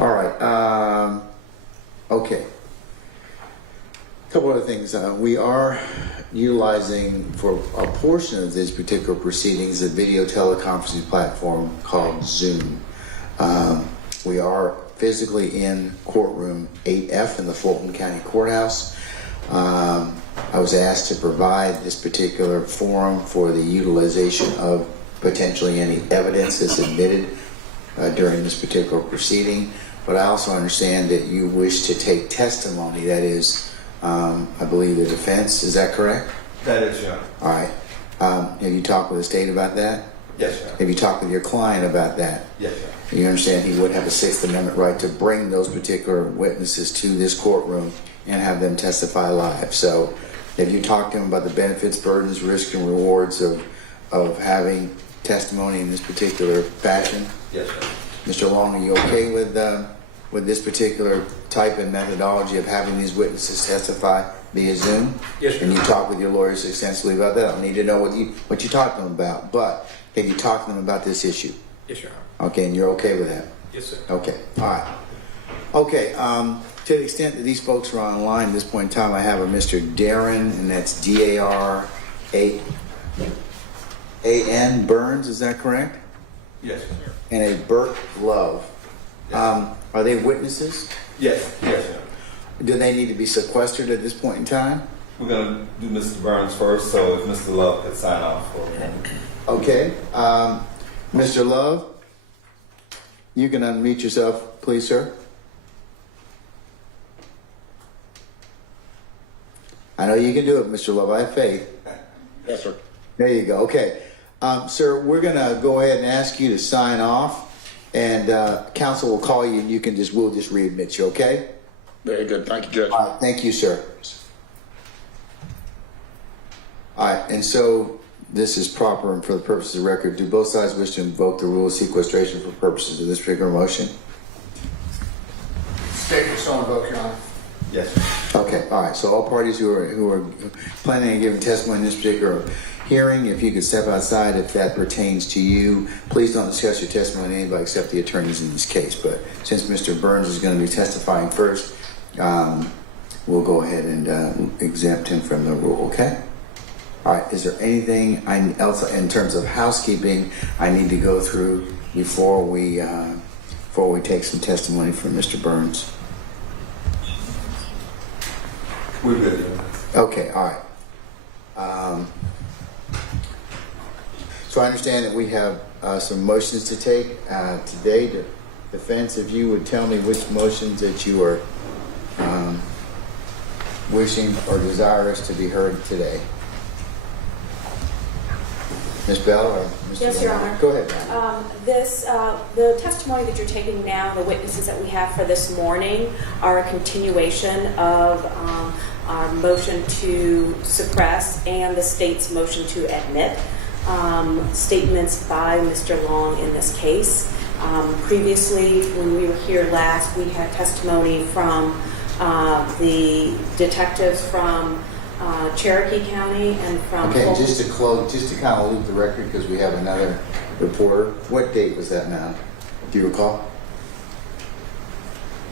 All right. Okay. A couple other things. We are utilizing for a portion of these particular proceedings a video teleconferencing platform called Zoom. We are physically in courtroom 8F in the Fulton County Courthouse. I was asked to provide this particular forum for the utilization of potentially any evidence that's admitted during this particular proceeding. But I also understand that you wish to take testimony, that is, I believe the defense, is that correct? That is, yeah. All right. Have you talked with the state about that? Yes, sir. Have you talked with your client about that? Yes, sir. You understand he would have a Sixth Amendment right to bring those particular witnesses to this courtroom and have them testify live. So have you talked to him about the benefits, burdens, risks, and rewards of having testimony in this particular fashion? Yes, sir. Mr. Long, are you okay with this particular type and methodology of having these witnesses testify via Zoom? Yes, sir. And you talk with your lawyers extensively about that? I don't need to know what you talked to them about, but have you talked to them about this issue? Yes, sir. Okay, and you're okay with that? Yes, sir. Okay, all right. Okay, to the extent that these folks are online at this point in time, I have a Mr. Darren, and that's Darran Burns, is that correct? Yes, sir. And a Bert Love. Yes. Are they witnesses? Yes, yes, sir. Do they need to be sequestered at this point in time? We're going to do Mr. Burns first, so if Mr. Love could sign off for him. Okay. Mr. Love, you can unmute yourself, please, sir. I know you can do it, Mr. Love. I have faith. Yes, sir. There you go. Okay. Sir, we're going to go ahead and ask you to sign off, and counsel will call you, and we'll just readmit you, okay? Very good. Thank you, Judge. All right. Thank you, sir. All right. And so this is proper, and for the purposes of the record, do both sides wish to invoke the rule of sequestration for purposes of this particular motion? State will so invoke, Your Honor. Yes, sir. Okay, all right. So all parties who are planning on giving testimony in this particular hearing, if you could step outside if that pertains to you. Please don't discuss your testimony with anybody except the attorneys in this case. But since Mr. Burns is going to be testifying first, we'll go ahead and exempt him from the rule, okay? All right, is there anything else in terms of housekeeping I need to go through before we take some testimony from Mr. Burns? We're good. Okay, all right. So I understand that we have some motions to take today. The defense, if you would tell me which motions that you are wishing or desirous to be heard today. Ms. Bell or Mr. Yes, Your Honor. Go ahead. The testimony that you're taking now, the witnesses that we have for this morning, are a continuation of our motion to suppress and the state's motion to admit statements by Mr. Long in this case. Previously, when we were here last, we had testimony from the detectives from Cherokee County and from Okay, Fulton. just to kind of loop the record because we have another reporter. What date was that now? Do you recall?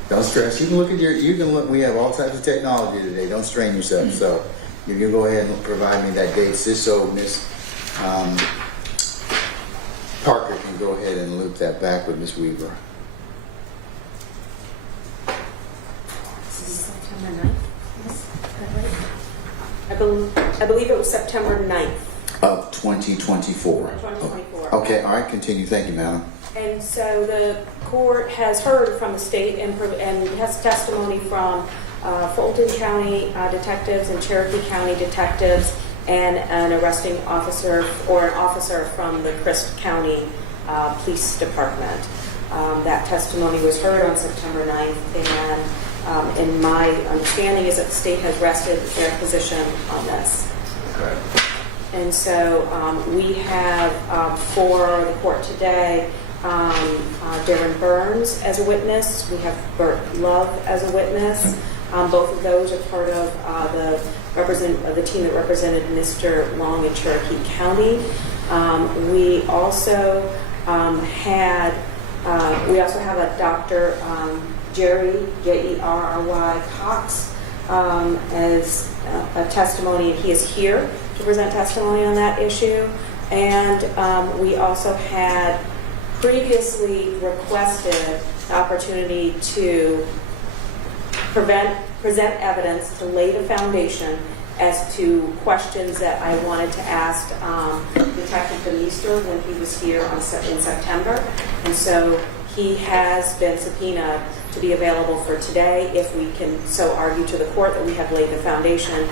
Don't stress. You can look at we have all types of technology today. Don't strain yourself. So you can go ahead and provide me that date just so Ms. Parker can go ahead and loop that back with Ms. Weaver. September 9th? Is that right? I believe it was September 9th. Of 2024. 2024. Okay, all right, continue. Thank you, madam. And so the court has heard from the state and has testimony from Fulton County detectives and Cherokee County detectives and an arresting officer or an officer from the Crisp County Police Department. That testimony was heard on September 9th, and my understanding is that the state has rested their position on this. Okay. And so we have for the court today Darren Burns as a witness. We have Bert Love as a witness. Both of those are part of the team that represented Mr. Long in Cherokee County. We also had We also have a Dr. Jerry, Jerry Cox, as a testimony, and he is here to present testimony on that issue. And we also had previously requested the opportunity to present evidence to lay the foundation as to questions that I wanted to ask Detective Deemer when he was here in September. And so he has been subpoenaed to be available for today if we can so argue to the court that we have laid the foundation.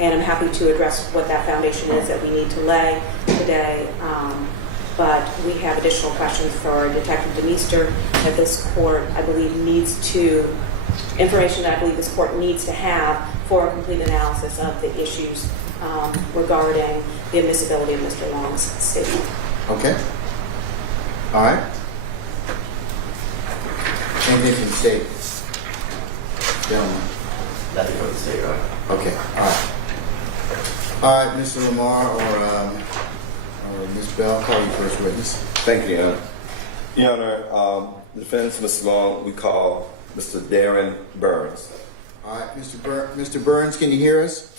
And I'm happy to address what that foundation is that we need to lay today. But we have additional questions for Detective Deemer that this court, I believe, information that I believe this court needs to have for a complete analysis of the issues regarding the admissibility of Mr. Long's statement. Okay. All right. Anything from the state? Gentlemen. Nothing from the state, right? Okay. All right. All right, Mr. Lamar or Ms. Bell, call you first witness. Thank you, Your Honor. Your Honor, defense, Mr. Long, we call Mr. Darren Burns. All right, Mr. Burns, can you hear us?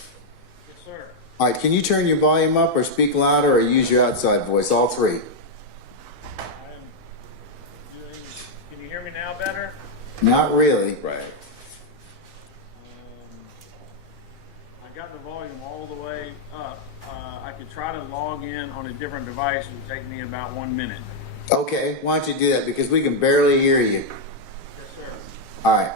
Yes, sir. All right, can you turn your volume up or speak louder or use your outside voice? All three. Can you hear me now better? Not really. Right. I got the volume all the way up. I could try to log in on a different device. It would take me about 1 minute. Okay, why don't you do that because we can barely hear you. Yes, sir. All right.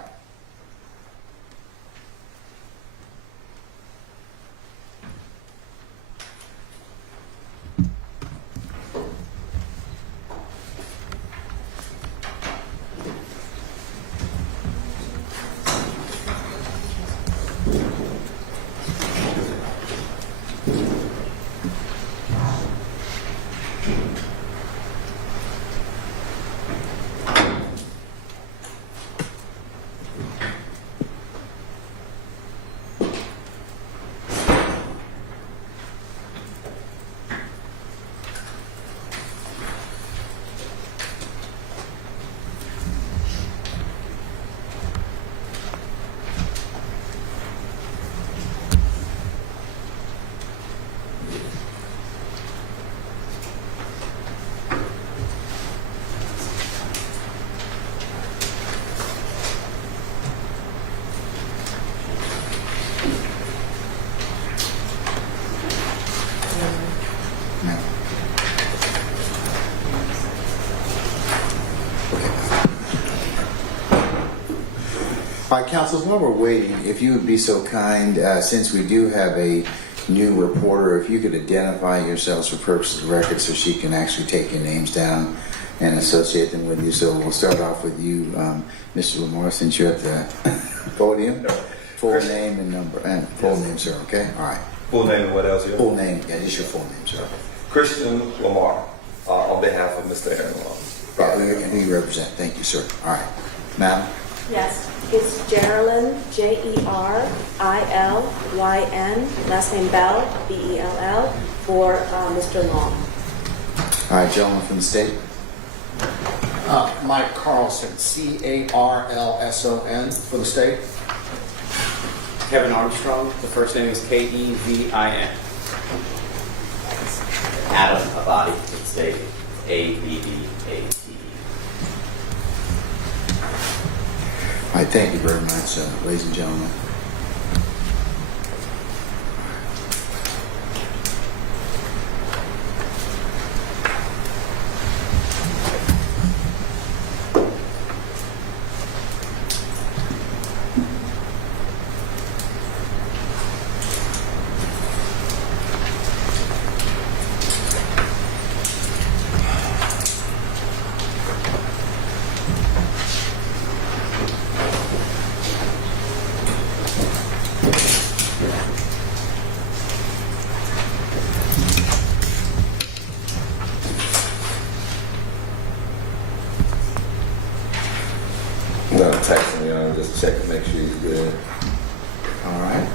All right, counsels, while we're waiting, if you would be so kind, since we do have a new reporter, if you could identify yourselves for purposes of record so she can actually take your names down and associate them with you. So we'll start off with you, Mr. Lamar, since you're at the podium. Full name and number, and full name, sir, okay? All right. Full name and what else? Your Full name, yeah, just your full name, sir. Christian Lamar, on behalf of Mr. Aaron Long. And who you represent, thank you, sir. All right. Madam? Yes, it's Geraldine, Jerylyn, last name Bell, Bell, for Mr. Long. All right, gentlemen from the state. Mike Carlson, Carlson for the state. Kevin Armstrong, the first name is Kevin. Adam Abadi, for the state, Abbate. All right, thank you very much, ladies and gentlemen. I'm gonna text him, just check to make sure he's good. All right.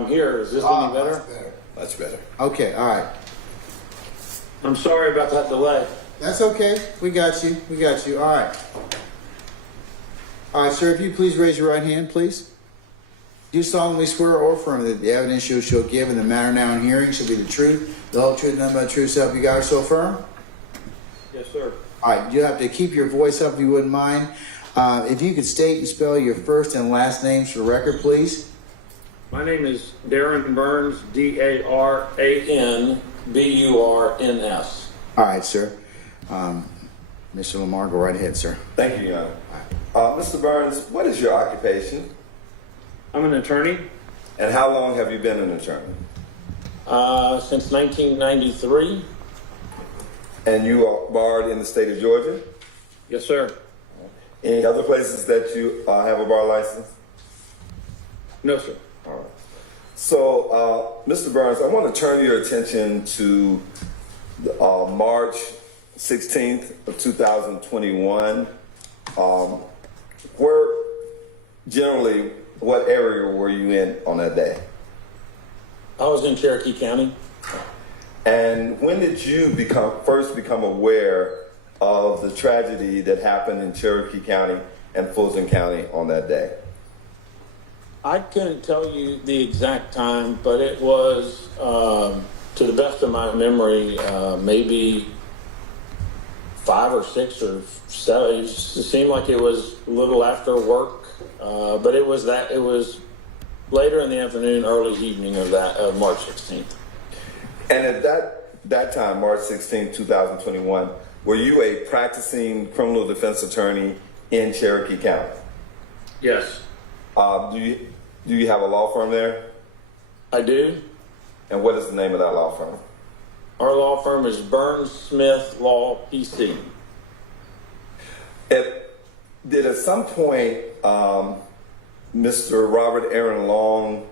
I'm here. Is this any better? Much better. Much better. Okay, all right. I'm sorry about that delay. That's okay. We got you. We got you. All right. All right, sir, if you please raise your right hand, please. Do you solemnly swear or affirm that the evidence you shall give in the matter now in hearing shall be the truth, the whole truth, and nothing but the truth, so help you God, so affirm? Yes, sir. All right, you have to keep your voice up if you wouldn't mind. If you could state and spell your first and last names for the record, please. My name is Darren Burns, DARANBURNS. All right, sir. Mr. Lamar, go right ahead, sir. Thank you, Your Honor. Mr. Burns, what is your occupation? I'm an attorney And how long have you been an attorney? since 1993. And you are barred in the state of Georgia? Yes, sir. Any other places that you have a bar license? No, sir. All right. So, Mr. Burns, I want to turn your attention to March 16th of 2021. What area were you in on that day? I was in Cherokee County. And when did you first become aware of the tragedy that happened in Cherokee County and Fulton County on that day? I couldn't tell you the exact time, but it was, to the best of my memory, maybe 5 or 6 or 7. It seemed like it was a little after work, but it was later in the afternoon, early evening of March 16th. And at that time, March 16, 2021, were you a practicing criminal defense attorney in Cherokee County? Yes. Do you have a law firm there? I do. And what is the name of that law firm? Our law firm is Burns Smith Law PC. Did at some point Mr. Robert Aaron Long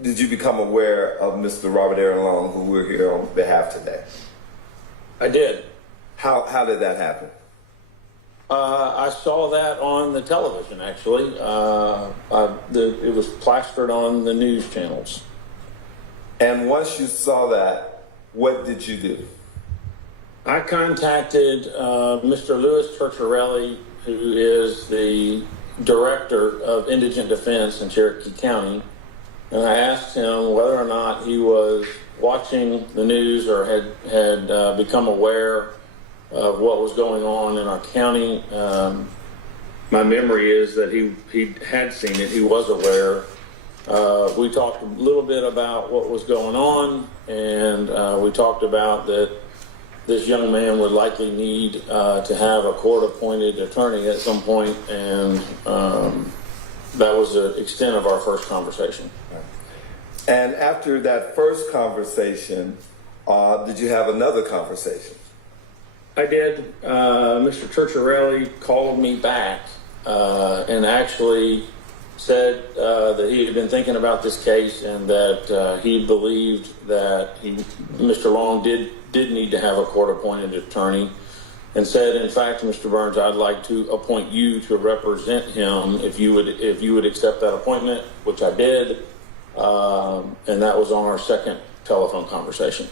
did you become aware of Mr. Robert Aaron Long, who we're here on behalf today? I did. How did that happen? I saw that on the television, actually. It was plastered on the news channels. And once you saw that, what did you do? I contacted Mr. Louis Turchiarelli, who is the director of indigent defense in Cherokee County, and I asked him whether or not he was watching the news or had become aware of what was going on in our county. My memory is that he had seen it. He was aware. We talked a little bit about what was going on, and we talked about that this young man would likely need to have a court-appointed attorney at some point, and that was the extent of our first conversation. And after that first conversation, did you have another conversation? I did. Mr. Turchiarelli called me back and actually said that he had been thinking about this case and that he believed that Mr. Long did need to have a court-appointed attorney, and said, in fact, Mr. Burns, I'd like to appoint you to represent him if you would accept that appointment, which I did, and that was on our second telephone conversation.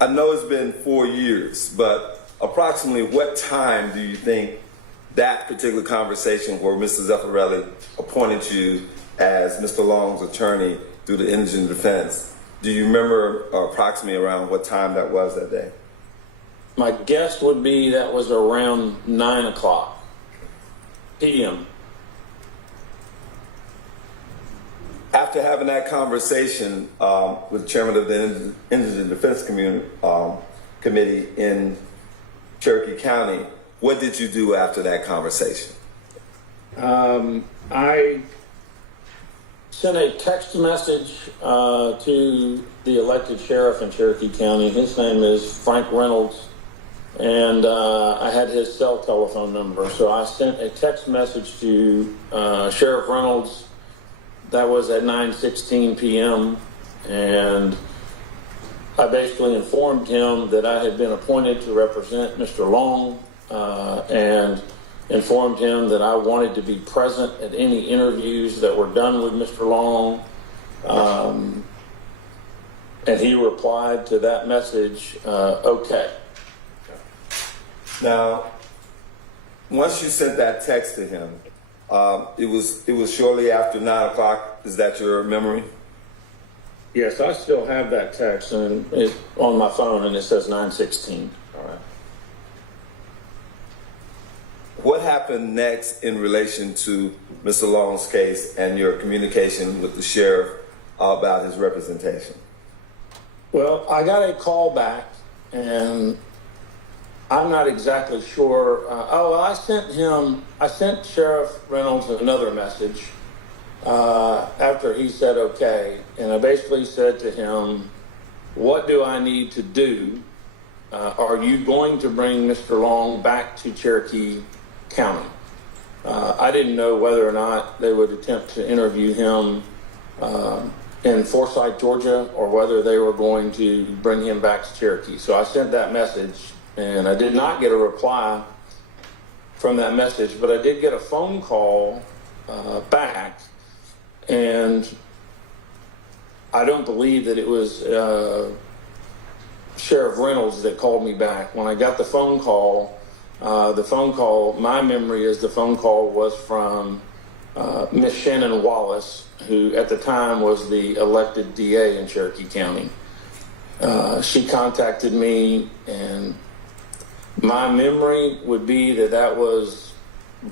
I know it's been 4 years, but approximately what time do you think that particular conversation where Mr. Zeffirelli appointed you as Mr. Long's attorney through the indigent defense, do you remember approximately around what time that was that day? My guess would be that was around 9 o'clock p.m. After having that conversation with the chairman of the Indigent Defense Committee in Cherokee County, what did you do after that conversation? I sent a text message to the elected sheriff in Cherokee County. His name is Frank Reynolds, and I had his cell telephone number. So I sent a text message to Sheriff Reynolds. That was at 9:16 p.m. and I basically informed him that I had been appointed to represent Mr. Long, and informed him that I wanted to be present at any interviews that were done with Mr. Long. And he replied to that message, okay. Now, once you sent that text to him, it was shortly after 9 o'clock. Is that your memory? Yes, I still have that text and it's on my phone, and it says 9:16. All right. What happened next in relation to Mr. Long's case and your communication with the sheriff about his representation? Well, I got a call back, and I'm not exactly sure. I sent Sheriff Reynolds another message after he said okay, and I basically said to him, what do I need to do? Are you going to bring Mr. Long back to Cherokee County? I didn't know whether or not they would attempt to interview him in Forsyth, Georgia, or whether they were going to bring him back to Cherokee. So I sent that message, and I did not get a reply from that message, but I did get a phone call back, and I don't believe that it was Sheriff Reynolds that called me back. When I got the phone call, my memory is the phone call was from Miss Shannon Wallace, who at the time was the elected DA in Cherokee County. She contacted me, and my memory would be that was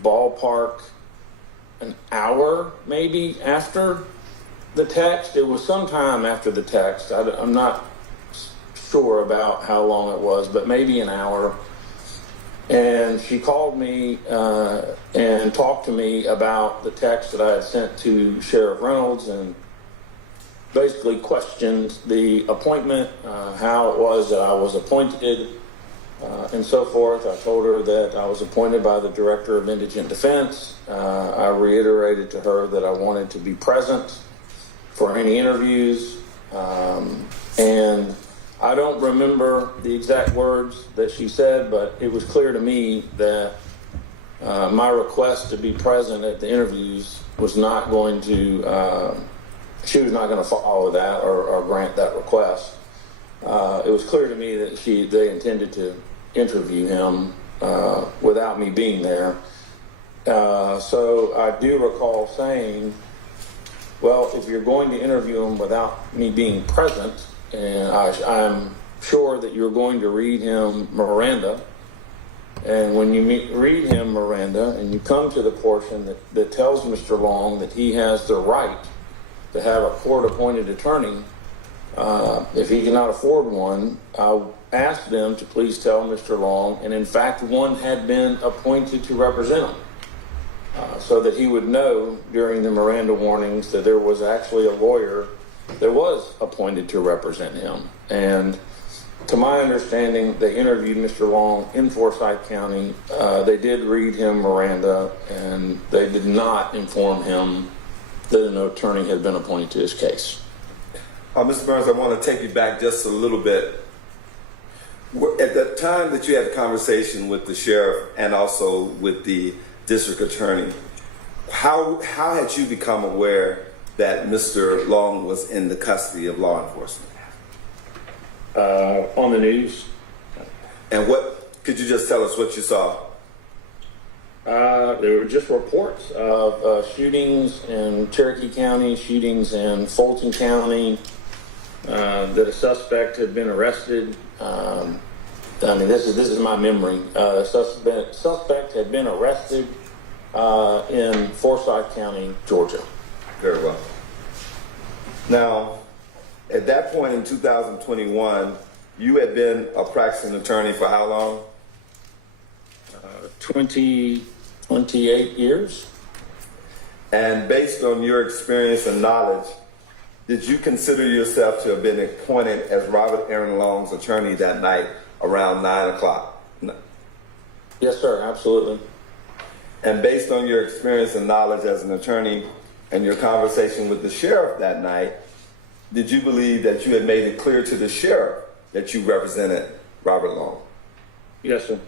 ballpark an hour maybe after the text. It was sometime after the text. I'm not sure about how long it was, but maybe an hour. And she called me and talked to me about the text that I had sent to Sheriff Reynolds, and basically questioned the appointment, how it was that I was appointed, and so forth. I told her that I was appointed by the Director of Indigent Defense. I reiterated to her that I wanted to be present for any interviews, and I don't remember the exact words that she said, but it was clear to me that my request to be present at the interviews was not going to, she was not going to follow that or grant that request. It was clear to me that they intended to interview him without me being there. So I do recall saying, well, if you're going to interview him without me being present, and I'm sure that you're going to read him Miranda. And when you read him Miranda and you come to the portion that tells Mr. Long that he has the right to have a court-appointed attorney, if he cannot afford one, I'll ask them to please tell Mr. Long, and in fact, one had been appointed to represent him, so that he would know during the Miranda warnings that there was actually a lawyer that was appointed to represent him. And to my understanding, they interviewed Mr. Long in Forsyth County. They did read him Miranda, and they did not inform him that an attorney had been appointed to his case. Mr. Burns, I want to take you back just a little bit. At the time that you had a conversation with the sheriff and also with the district attorney, how had you become aware that Mr. Long was in the custody of law enforcement? On the news. And could you just tell us what you saw? There were just reports of shootings in Cherokee County, shootings in Fulton County, that a suspect had been arrested. This is my memory. Suspect had been arrested in Forsyth County, Georgia. Very well. Now, at that point in 2021, you had been a practicing attorney for how long? 28 years. And based on your experience and knowledge, did you consider yourself to have been appointed as Robert Aaron Long's attorney that night around 9 o'clock? Yes, sir, absolutely. And based on your experience and knowledge as an attorney and your conversation with the sheriff that night, did you believe that you had made it clear to the sheriff that you represented Robert Long? Yes, sir.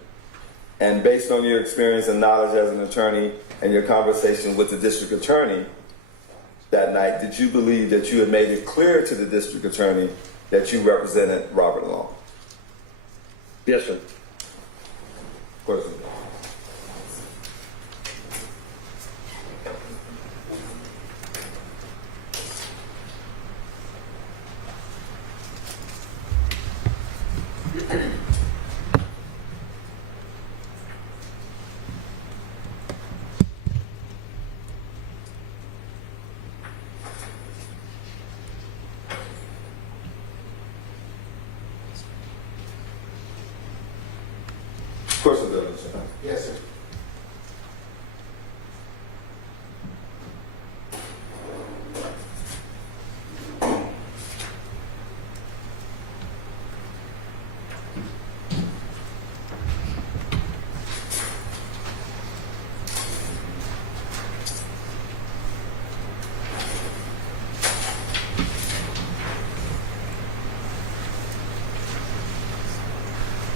And based on your experience and knowledge as an attorney and your conversation with the district attorney that night, did you believe that you had made it clear to the district attorney that you represented Robert Long? Yes, sir. Question. Question, Douglas. Yes, sir.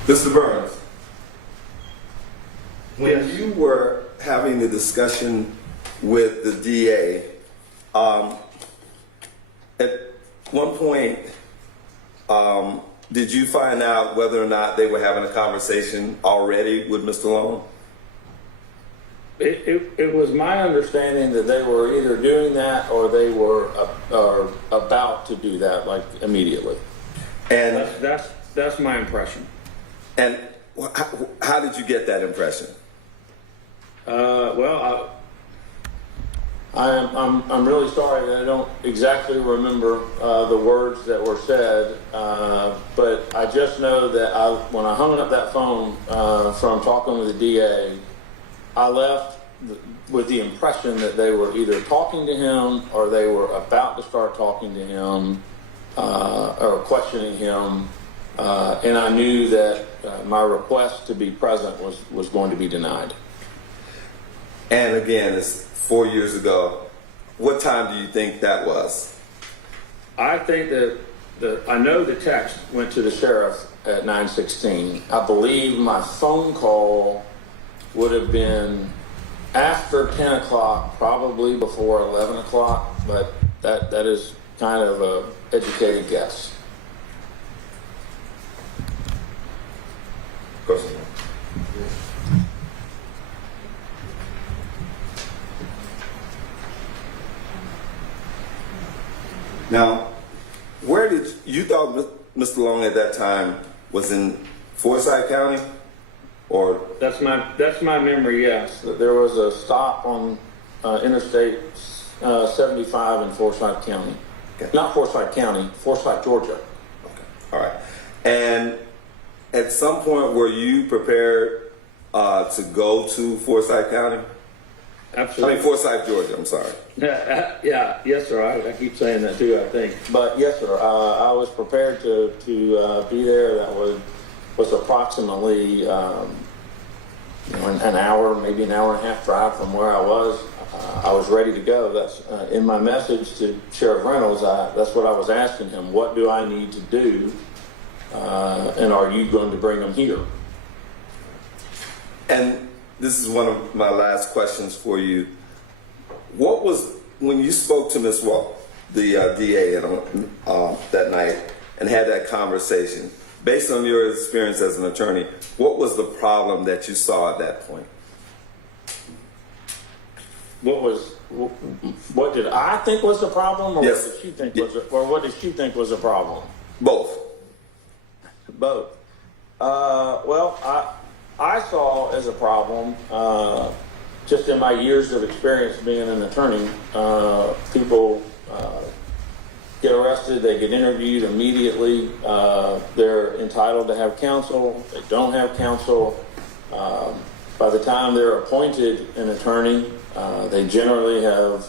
Mr. Burns, when Yes. you were having the discussion with the DA, at one point, did you find out whether or not they were having a conversation already with Mr. Long? It was my understanding that they were either doing that or they were about to do that, like immediately. And That's my impression. and how did you get that impression? Well, I'm really sorry that I don't exactly remember the words that were said, but I just know that when I hung up that phone from talking with the DA, I left with the impression that they were either talking to him or they were about to start talking to him or questioning him, and I knew that my request to be present was going to be denied. And again, it's 4 years ago. What time do you think that was? I think that I know the text went to the sheriff at 9:16. I believe my phone call would have been after 10 o'clock, probably before 11 o'clock, but that is kind of a educated guess. Question. Now, where did you thought Mr. Long at that time was in Forsyth County, or That's my memory. Yes, that there was a stop on Interstate 75 in Forsyth County. Okay. Not Forsyth County, Forsyth, Georgia. all right? And at some point, were you prepared to go to Forsyth County? Absolutely. I mean, Forsyth, Georgia. I'm sorry. Yeah, yes, sir. I keep saying that too, I think. But yes, sir. I was prepared to be there. That was approximately an hour, maybe an hour and a half drive from where I was. I was ready to go. That's in my message to Sheriff Reynolds. That's what I was asking him. What do I need to do? And are you going to bring them here? And this is one of my last questions for you. What was, when you spoke to Ms. the DA that night and had that conversation, based on your experience as an attorney, what was the problem that you saw at that point? What did I think was the problem, or Yes. what did she think was, or what did she think was a problem? Both. Both. Well, I saw as a problem, just in my years of experience being an attorney, people get arrested, they get interviewed immediately, they're entitled to have counsel, they don't have counsel. By the time they're appointed an attorney, they generally have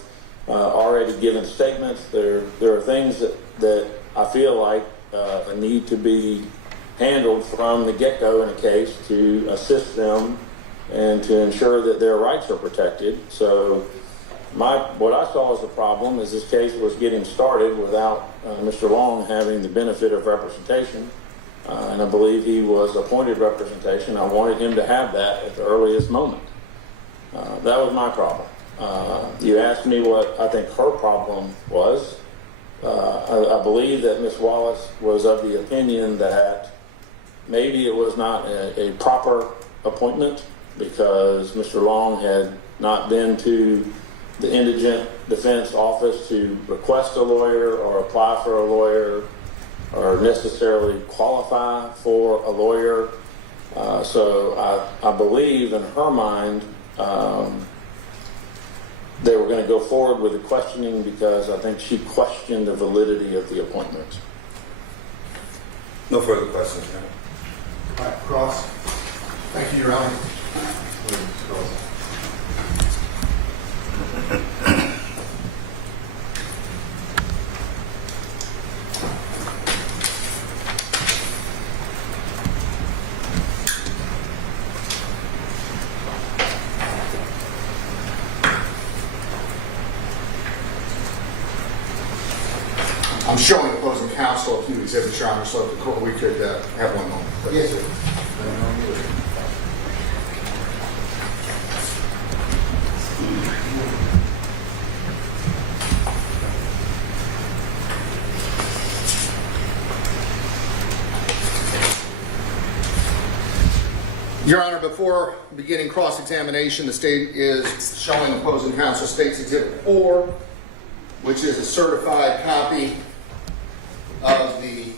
already given statements. There are things that I feel like need to be handled from the get-go in a case to assist them and to ensure that their rights are protected. So what I saw as a problem is this case was getting started without Mr. Long having the benefit of representation. and I believe he was appointed representation. I wanted him to have that at the earliest moment. That was my problem. You asked me what I think her problem was. I believe that Ms. Wallace was of the opinion that maybe it was not a proper appointment because Mr. Long had not been to the indigent defense office to request a lawyer or apply for a lawyer or necessarily qualify for a lawyer. So I believe in her mind they were going to go forward with the questioning because I think she questioned the validity of the appointment. No further questions, Chairman. All right, Cross. Thank you, Your Honor. I'm showing opposing counsel a few exhibits, Your Honor, so if the court, we could have one moment. Yes, sir. Your Honor, before beginning cross-examination, the state is showing opposing counsel State's Exhibit 4, which is a certified copy of the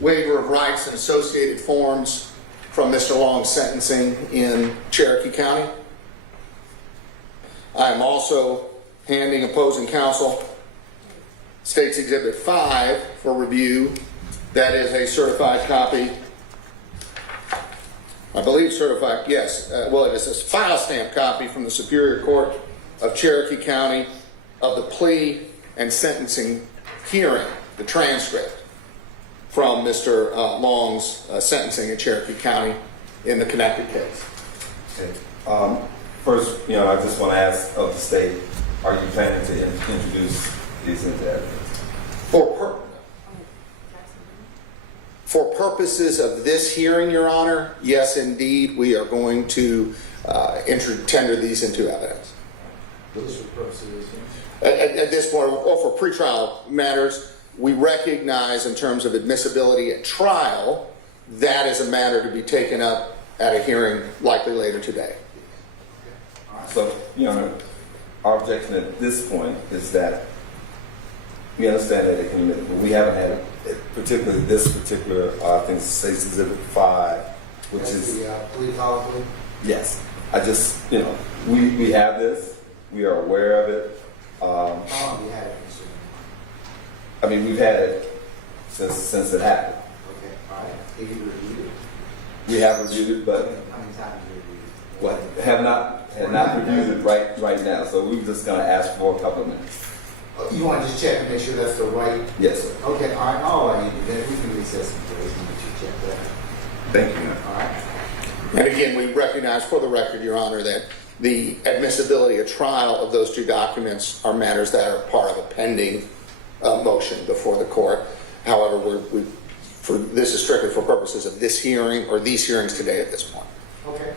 waiver of rights and associated forms from Mr. Long's sentencing in Cherokee County. I am also handing opposing counsel State's Exhibit 5 for review. That is a certified copy, I believe certified, yes, well, it is a file stamp copy from the Superior Court of Cherokee County of the plea and sentencing hearing, the transcript from Mr. Long's sentencing in Cherokee County in the connected case. Okay. First, I just want to ask of the state, are you planning to introduce these into evidence? For purposes of this hearing, Your Honor, yes, indeed, we are going to tender these into evidence. Those are purposes. At this point, or for pretrial matters, we recognize in terms of admissibility at trial, that is a matter to be taken up at a hearing likely later today. So, our objection at this point is that we understand that it can admit, but we haven't had it, particularly this particular, I think it says Exhibit 5, which is... the plea colloquy? Yes. I just, we have this. We are aware of it. How long have you had it, Mr.? I mean, we've had it since it happened. Okay, all right. Have you reviewed it? We have reviewed it, but How many times have you reviewed it? had not reviewed it right now. So we're just going to ask for a couple of minutes. You want to just check and make sure that's the right? Yes, sir. Okay, all right. All right, then we can recess some days and get you checked that. Thank you. All right. And again, we recognize for the record, Your Honor, that the admissibility at trial of those two documents are matters that are part of a pending motion before the court. However, this is strictly for purposes of this hearing or these hearings today at this point. Okay.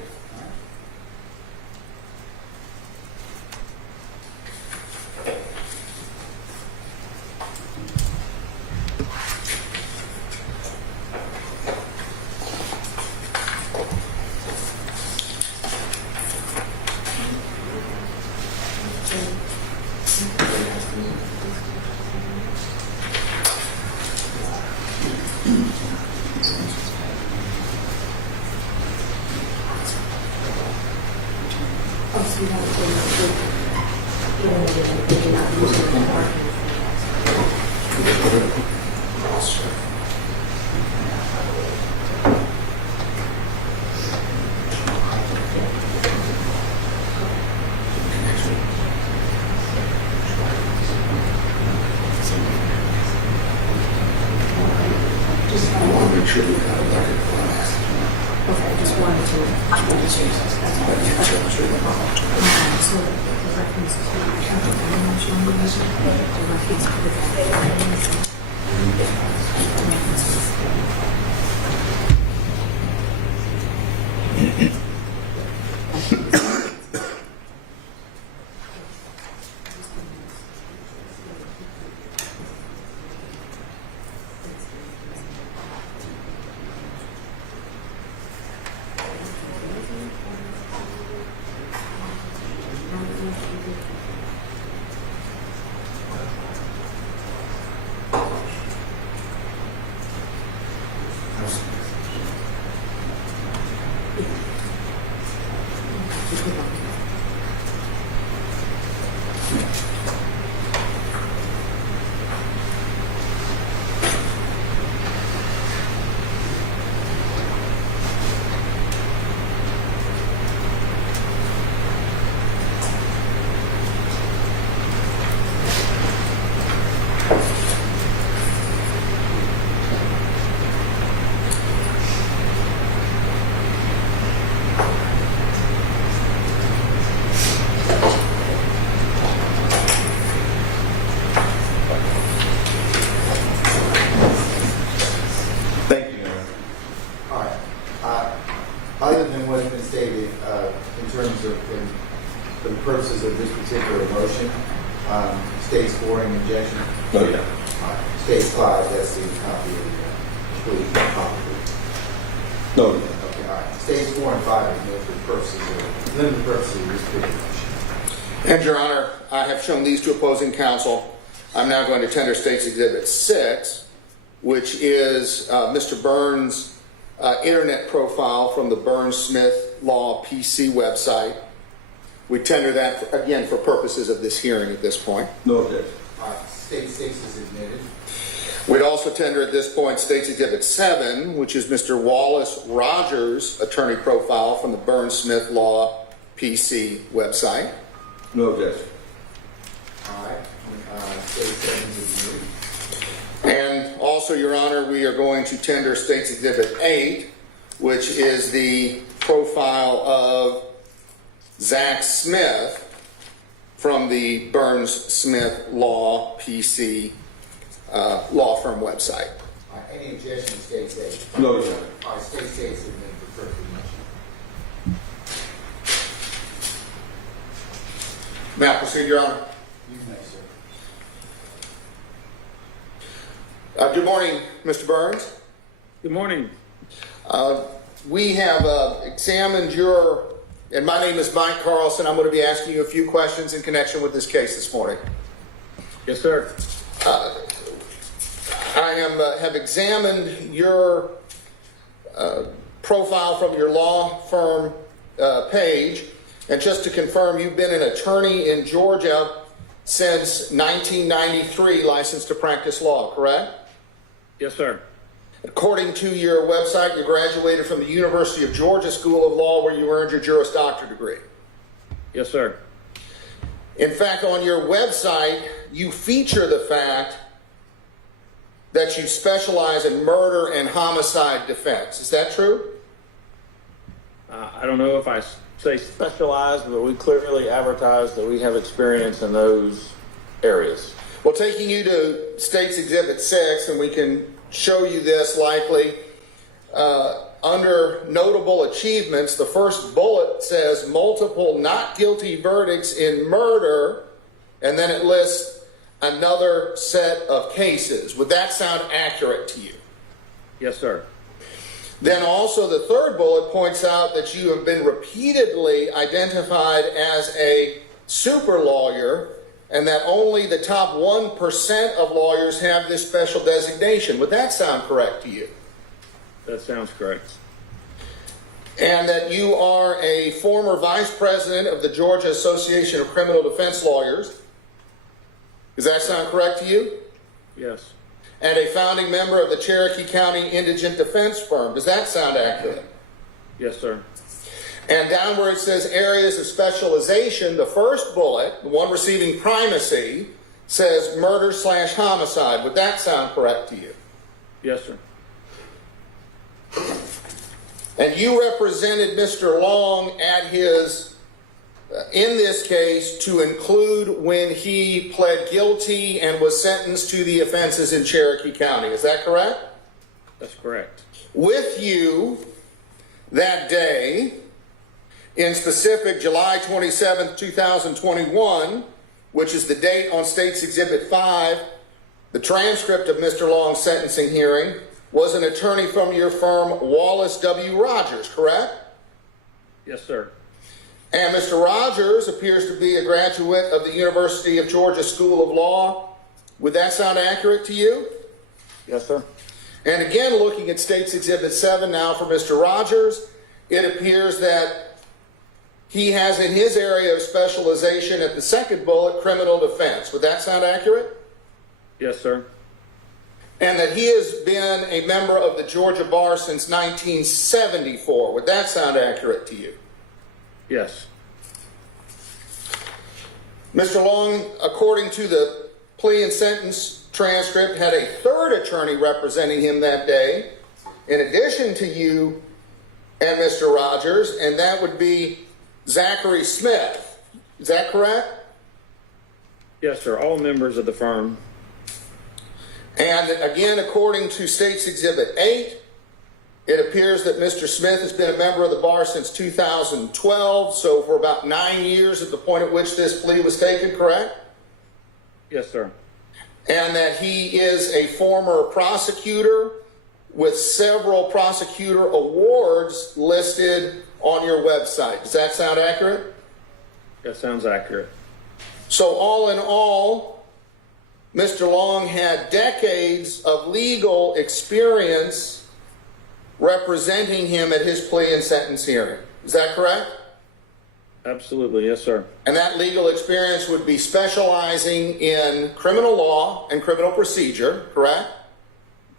Thank you. All right. Other than what's been stated in terms of, for the purposes of this particular motion, states 4 in objection. Oh, yeah. All right. States 5, that's the copy of the plea. No. Okay, all right. States 4 and 5 are for the purposes of, limited purposes of this particular motion. And Your Honor, I have shown these to opposing counsel. I'm now going to tender State's Exhibit 6, which is Mr. Burns' internet profile from the Burns-Smith Law PC website. We tender that, again, for purposes of this hearing at this point. No objection. All right. State 6 is admitted. We'd also tender at this point State's Exhibit 7, which is Mr. Wallace Rogers' attorney profile from the Burns-Smith Law PC website. No objection. All right. State 7 is admitted. And also, Your Honor, we are going to tender State's Exhibit 8, which is the profile of Zach Smith from the Burns-Smith Law PC law firm website. All right. Any objection to State 8? No objection. All right. State 8 is admitted for purpose of motion. May I proceed, Your Honor? You may, sir. Good morning, Mr. Burns. Good morning. We have examined your, and my name is Mike Carlson. I'm going to be asking you a few questions in connection with this case this morning. Yes, sir. I have examined your profile from your law firm page, and just to confirm, you've been an attorney in Georgia since 1993, licensed to practice law, correct? Yes, sir. According to your website, you graduated from the University of Georgia School of Law, where you earned your Juris Doctor degree. Yes, sir. In fact, on your website, you feature the fact that you specialize in murder and homicide defense. Is that true? I don't know if I say specialized, but we clearly advertise that we have experience in those areas. Well, taking you to State's Exhibit 6, and we can show you this likely, under notable achievements, the first bullet says multiple not guilty verdicts in murder, and then it lists another set of cases. Would that sound accurate to you? Yes, sir. Then also the third bullet points out that you have been repeatedly identified as a super lawyer, and that only the top 1% of lawyers have this special designation. Would that sound correct to you? That sounds correct. And that you are a former vice president of the Georgia Association of Criminal Defense Lawyers. Does that sound correct to you? Yes. And a founding member of the Cherokee County Indigent Defense Firm. Does that sound accurate? Yes, sir. And down where it says areas of specialization, the first bullet, the one receiving primacy, says murder/homicide. Would that sound correct to you? Yes, sir. And you represented Mr. Long at his in this case to include when he pled guilty and was sentenced to the offenses in Cherokee County. Is that correct? That's correct. With you that day, in specific July 27th, 2021, which is the date on State's Exhibit 5, the transcript of Mr. Long's sentencing hearing, was an attorney from your firm, Wallace W. Rogers, correct? Yes, sir. And Mr. Rogers appears to be a graduate of the University of Georgia School of Law. Would that sound accurate to you? Yes, sir. And again, looking at State's Exhibit 7 now for Mr. Rogers, it appears that he has in his area of specialization at the second bullet, criminal defense. Would that sound accurate? Yes, sir. And that he has been a member of the Georgia Bar since 1974. Would that sound accurate to you? Yes. Mr. Long, according to the plea and sentence transcript, had a third attorney representing him that day, in addition to you and Mr. Rogers, and that would be Zachary Smith. Is that correct? Yes, sir. All members of the firm. And again, according to State's Exhibit 8, it appears that Mr. Smith has been a member of the bar since 2012, so for about 9 years at the point at which this plea was taken, correct? Yes, sir. And that he is a former prosecutor with several prosecutor awards listed on your website. Does that sound accurate? That sounds accurate. So all in all, Mr. Long had decades of legal experience representing him at his plea and sentence hearing. Is that correct? Absolutely. Yes, sir. And that legal experience would be specializing in criminal law and criminal procedure, correct?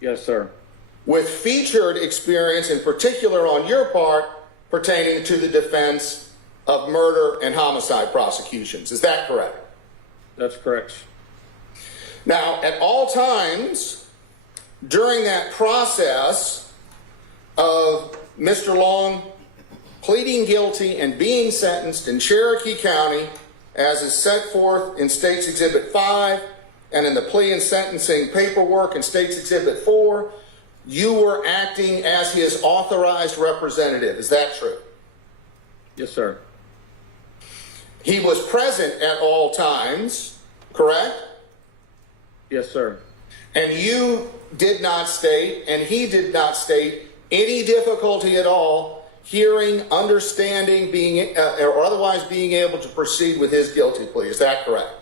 Yes, sir. With featured experience in particular on your part pertaining to the defense of murder and homicide prosecutions. Is that correct? That's correct. Now, at all times during that process of Mr. Long pleading guilty and being sentenced in Cherokee County, as is set forth in State's Exhibit 5 and in the plea and sentencing paperwork in State's Exhibit 4, you were acting as his authorized representative. Is that true? Yes, sir. He was present at all times, correct? Yes, sir. And you did not state, and he did not state, any difficulty at all hearing, understanding, being or otherwise being able to proceed with his guilty plea. Is that correct?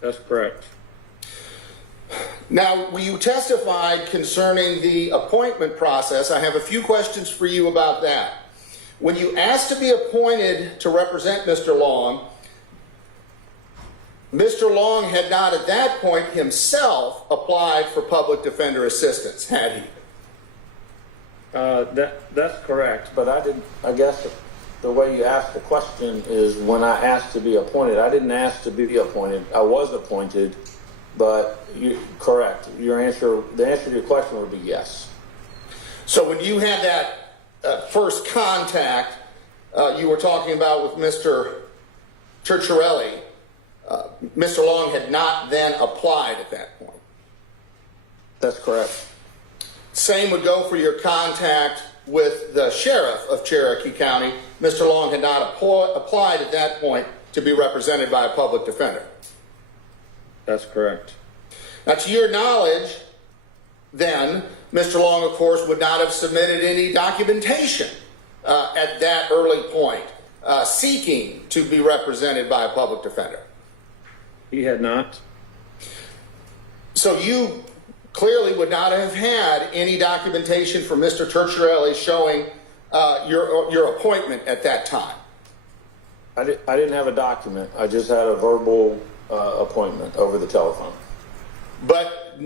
That's correct. Now, you testified concerning the appointment process. I have a few questions for you about that. When you asked to be appointed to represent Mr. Long had not at that point himself applied for public defender assistance, had he? That's correct, but I guess the way you asked the question is when I asked to be appointed. I didn't ask to be appointed. I was appointed, but correct. The answer to your question would be yes. So when you had that first contact you were talking about with Mr. Turchiarelli, Mr. Long had not then applied at that point. That's correct. Same would go for your contact with the sheriff of Cherokee County. Mr. Long had not applied at that point to be represented by a public defender. That's correct. Now, to your knowledge, then, Mr. Long, of course, would not have submitted any documentation at that early point seeking to be represented by a public defender. He had not. So you clearly would not have had any documentation from Mr. Turchiarelli showing your appointment at that time. I didn't have a document. I just had a verbal appointment over the telephone. But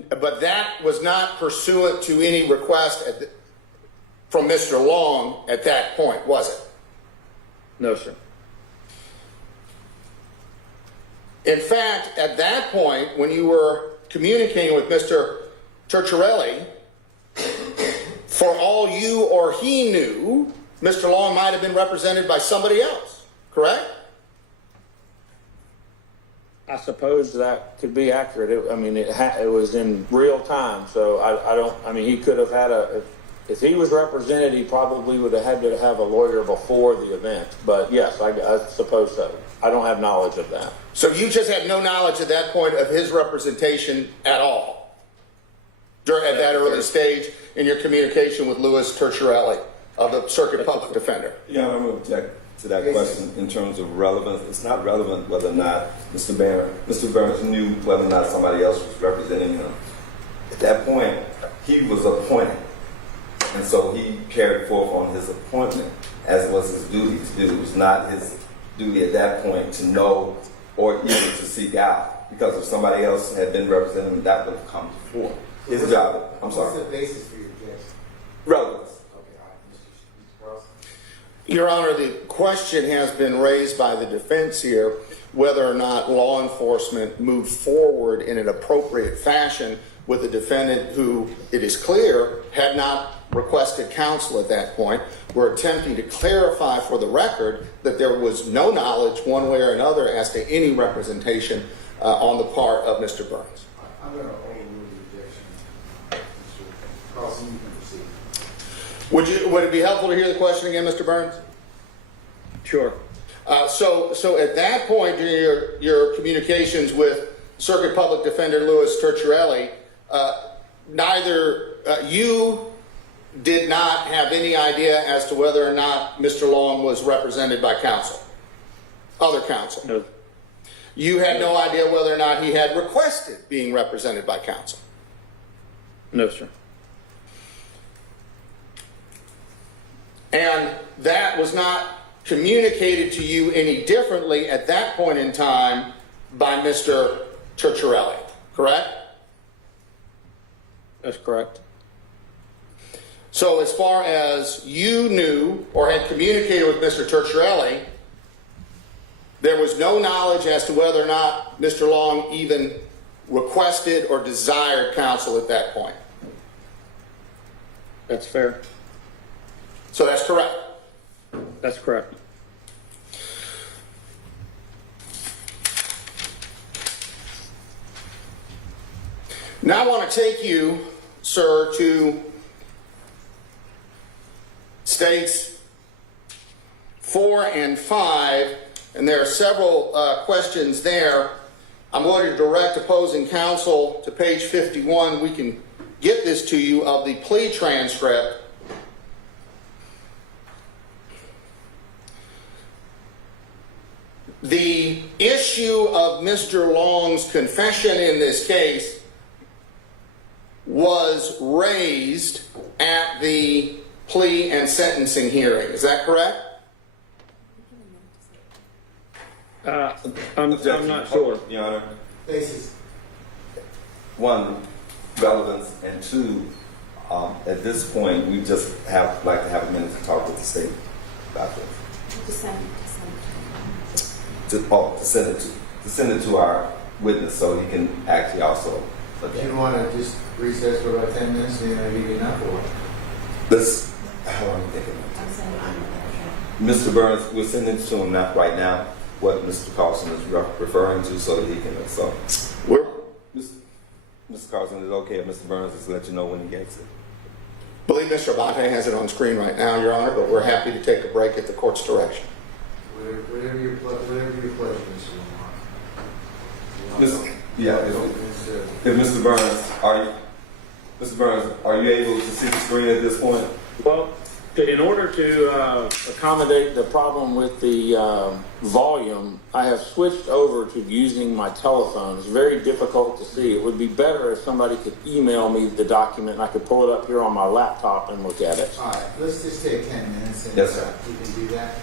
that was not pursuant to any request from Mr. Long at that point, was it? No, sir. In fact, at that point, when you were communicating with Mr. Turchiarelli, for all you or he knew, Mr. Long might have been represented by somebody else, correct? I suppose that could be accurate. It was in real time, so I mean, he could have had if he was represented, he probably would have had to have a lawyer before the event. But yes, I suppose so. I don't have knowledge of that. So you just have no knowledge at that point of his representation at all at that early stage in your communication with Louis Turchiarelli of the Circuit Public Defender? Yeah, I'm going to object to that question in terms of relevance. It's not relevant whether or not Mr. Burns knew whether or not somebody else was representing him. At that point, he was appointed. And so he carried forth on his appointment as it was his duty to do. It was not his duty at that point to know or even to seek out. Because if somebody else had been representing him, that would have come before. His job, I'm sorry. What's the basis for your objection? Relevance. Okay, all right, Mr. Carlson. Your Honor, the question has been raised by the defense here whether or not law enforcement moved forward in an appropriate fashion with a defendant who, it is clear, had not requested counsel at that point. We're attempting to clarify for the record that there was no knowledge one way or another as to any representation on the part of Mr. Burns. I'm going to overrule the objection. Mr. Carlson, you can proceed. Would it be helpful to hear the question again, Mr. Burns? Sure. So at that point during your communications with Circuit Public Defender Louis Turchiarelli, neither you did not have any idea as to whether or not Mr. Long was represented by counsel, other counsel. No. You had no idea whether or not he had requested being represented by counsel. No, sir. And that was not communicated to you any differently at that point in time by Mr. Turchiarelli, correct? That's correct. So as far as you knew or had communicated with Mr. Turchiarelli, there was no knowledge as to whether or not Mr. Long even requested or desired counsel at that point. That's fair. So that's correct. That's correct. Now I want to take you, sir, to states 4 and 5, and there are several questions there. I'm going to direct opposing counsel to page 51. We can get this to you of the plea transcript. The issue of Mr. Long's confession in this case was raised at the plea and sentencing hearing. Is that correct? I'm not sure. Your Honor. Basis. One, relevance, and two, at this point, we just like to have a minute to talk with the state about this. To send it to our witness so he can actually also look Do at you it. want to just recess for about 10 minutes? Do you want to give you enough or? This, how long are you thinking? Mr. Burns, we're sending it to him right now, what Mr. Carlson is referring to so that he can, so. Mr. Carlson, is it okay if Mr. Burns just let you know when he gets it? I believe Mr. Abate has it on screen right now, Your Honor, but we're happy to take a break at the court's direction. Whatever your pleasure, Mr. Lamar. If Mr. Burns, are you able to see the screen at this point? Well, in order to accommodate the problem with the volume, I have switched over to using my telephone. It's very difficult to see. It would be better if somebody could email me the document and I could pull it up here on my laptop and look at it. All right, let's just take 10 minutes and Yes, sir. you can do that.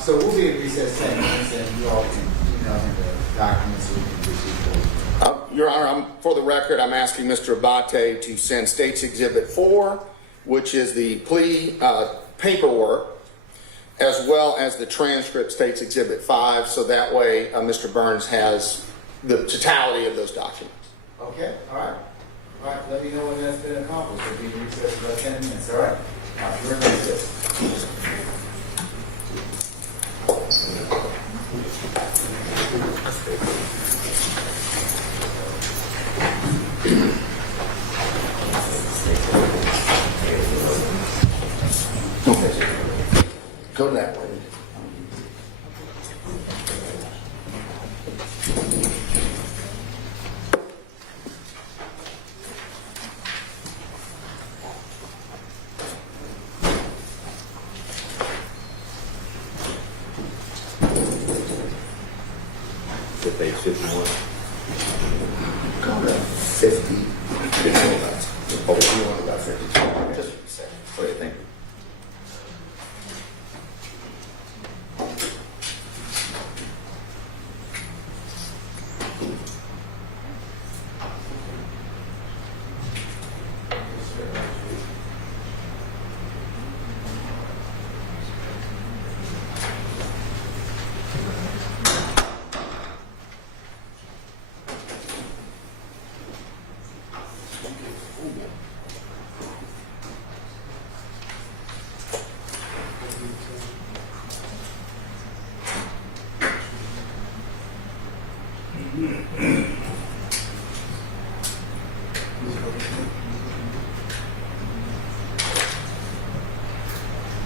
So we'll be at recess 10 minutes and you all can email me the documents so we can proceed forward. Your Honor, for the record, I'm asking Mr. Abate to send State's Exhibit 4, which is the plea paperwork, as well as the transcript, State's Exhibit 5, so that way Mr. Burns has the totality of those documents. Okay, all right. All right, let me know when that's been accomplished. We'll be in recess for about 10 minutes, all right? All right, we're in recess. Go that way. To page 51. Go to 50. 51, about 52. Just a second. Okay, thank you.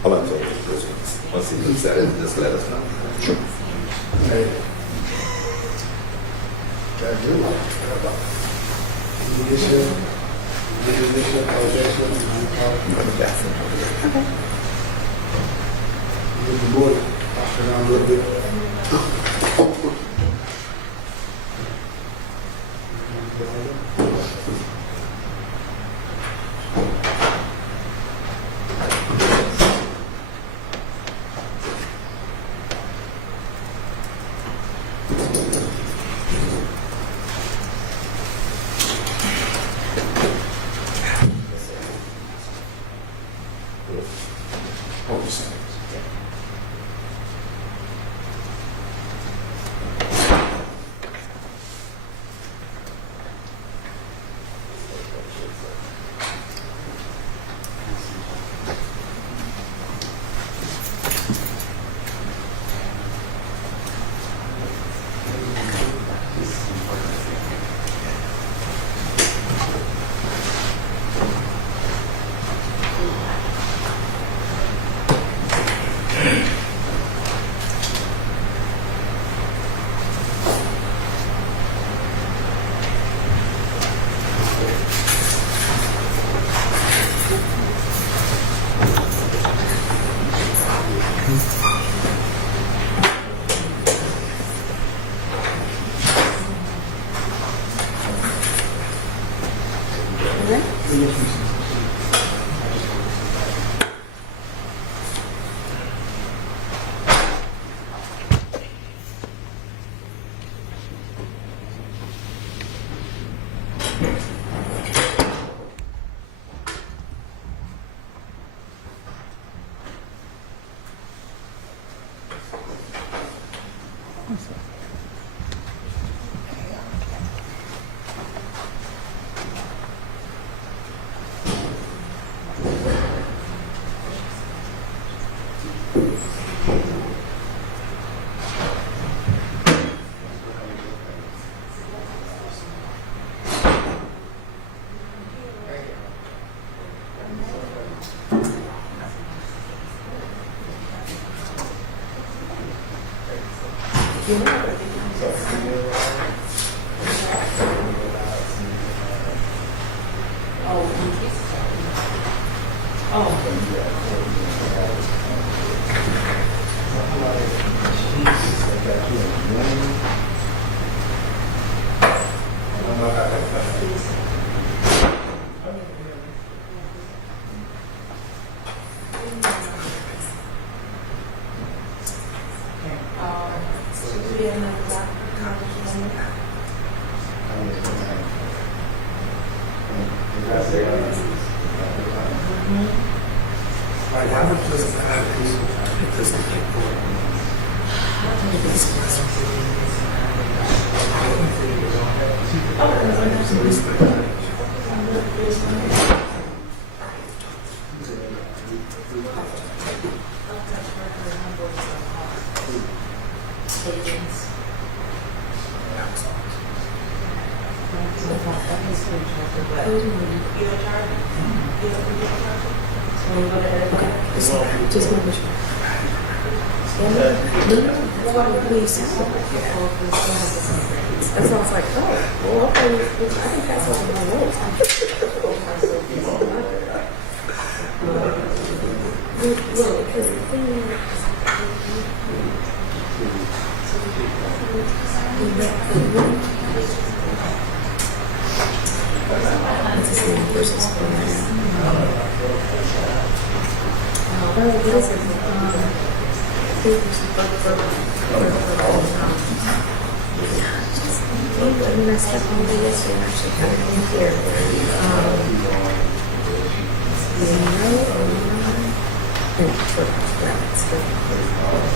How about this? Once he looks at it, just let us know. Sure. Just That's why I was like, oh, well, okay, I can pass over my notes. Because the thing is, it's the same versus what is it? I messed up all day yesterday. I actually got it in here.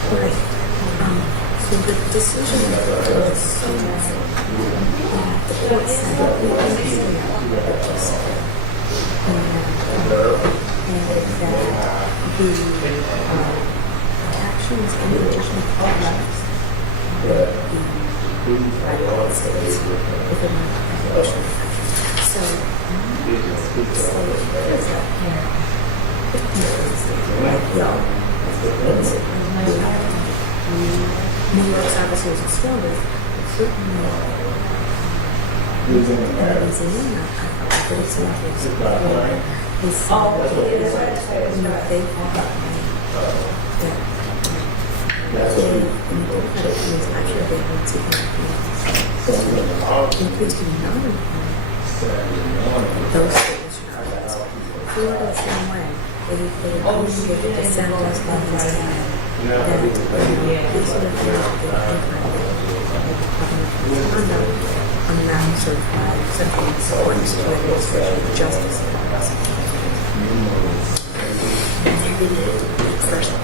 Right. So the decision was so messy. The court said that we understand what you said. And that the actions and the additional problems would be by the United States within the application. So New York's obviously was stronger, but certainly Louisiana, I thought was very significant. They saw that they thought that actually they went to increased in non those states charges. Florida the same way. They only give the dissent as well as that these are the things that on now certified central supporting to administration of justice. First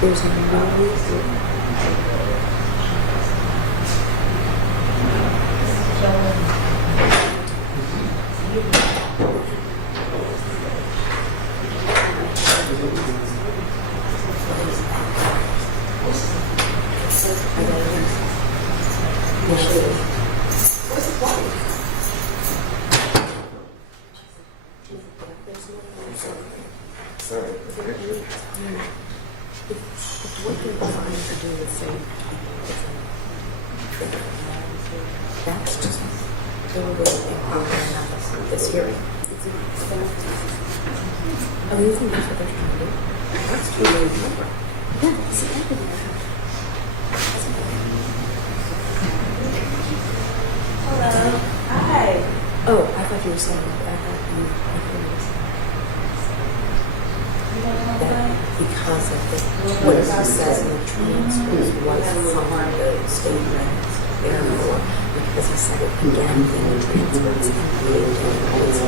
there's no reason. That's just this hearing. Oh, you think that's what they're trying to do? That's too late. Hello. Hi. Oh, I thought you were saying that. I thought you were saying that because of what it says in the transcript was from the statement, therefore, because he said it again in the transcripts and he always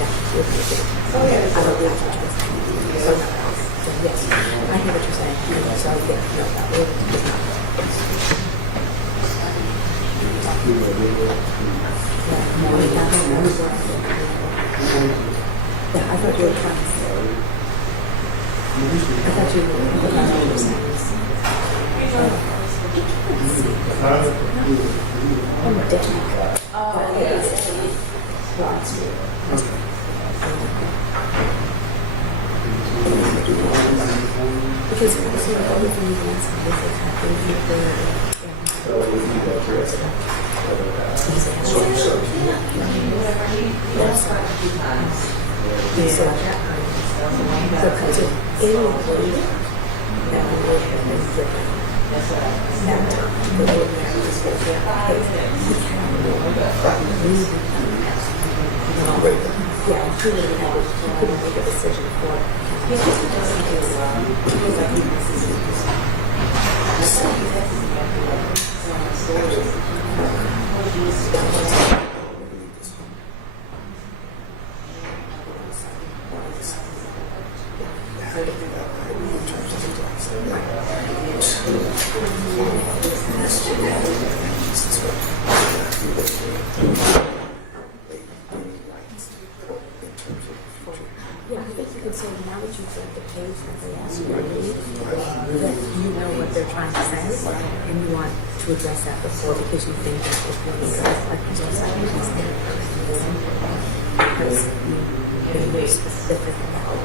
that would be it. Oh, yeah. I don't know what you're saying. So yes, I hear what you're saying. And so yeah, no, that would not. Yeah, I thought you were trying to say. I thought you were saying. I'm dead. Oh, yes. Because also the other thing you can ask is what's happening with yeah, he couldn't make a decision for yeah, I think you could say now that you've read the page that they asked you to read, that you know what they're trying to say, and you want to address that before because you think that if you like you just said, because you're very specific about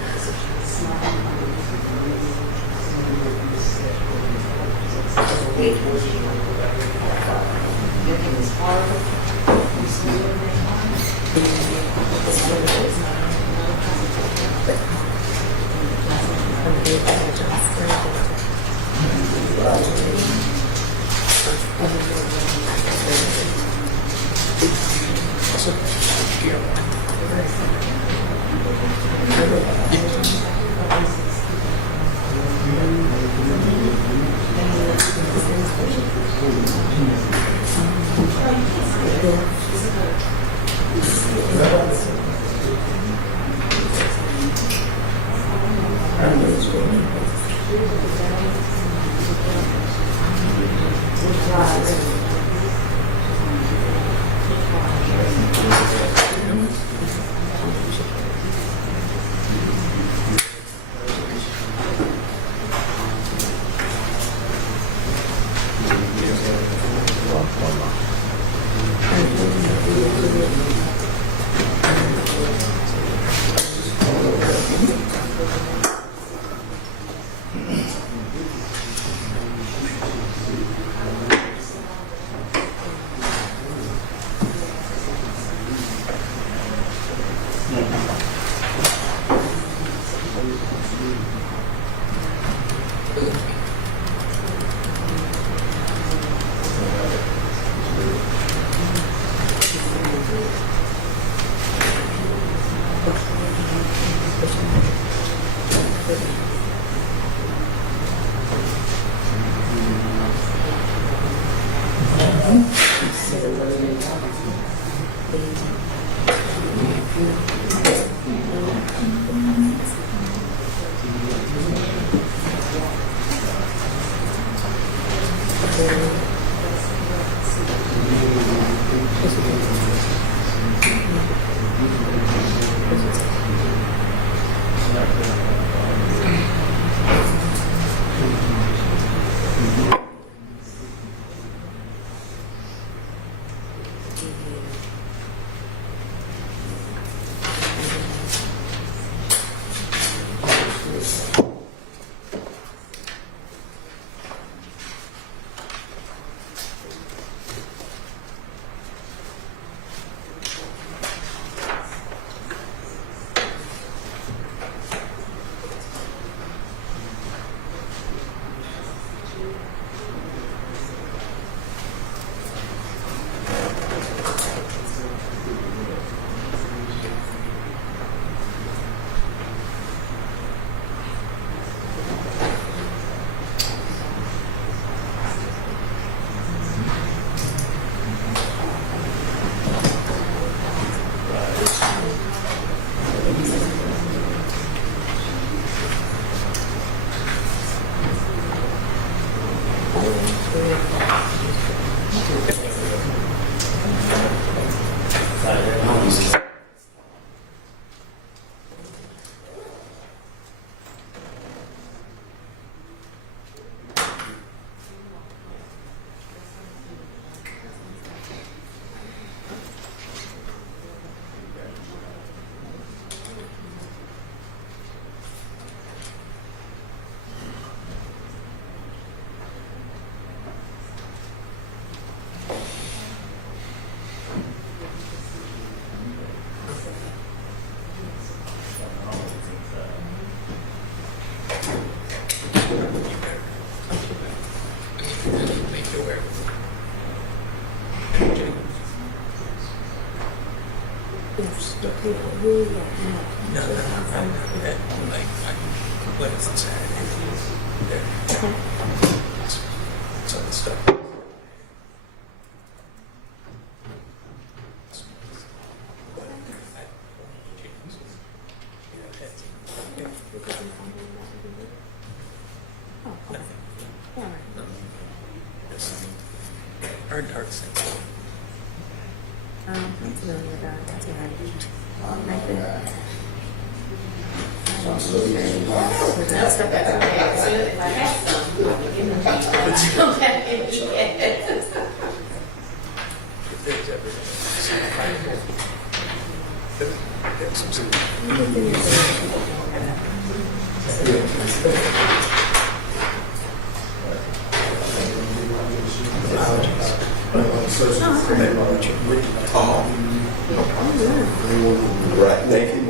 Right, thank you.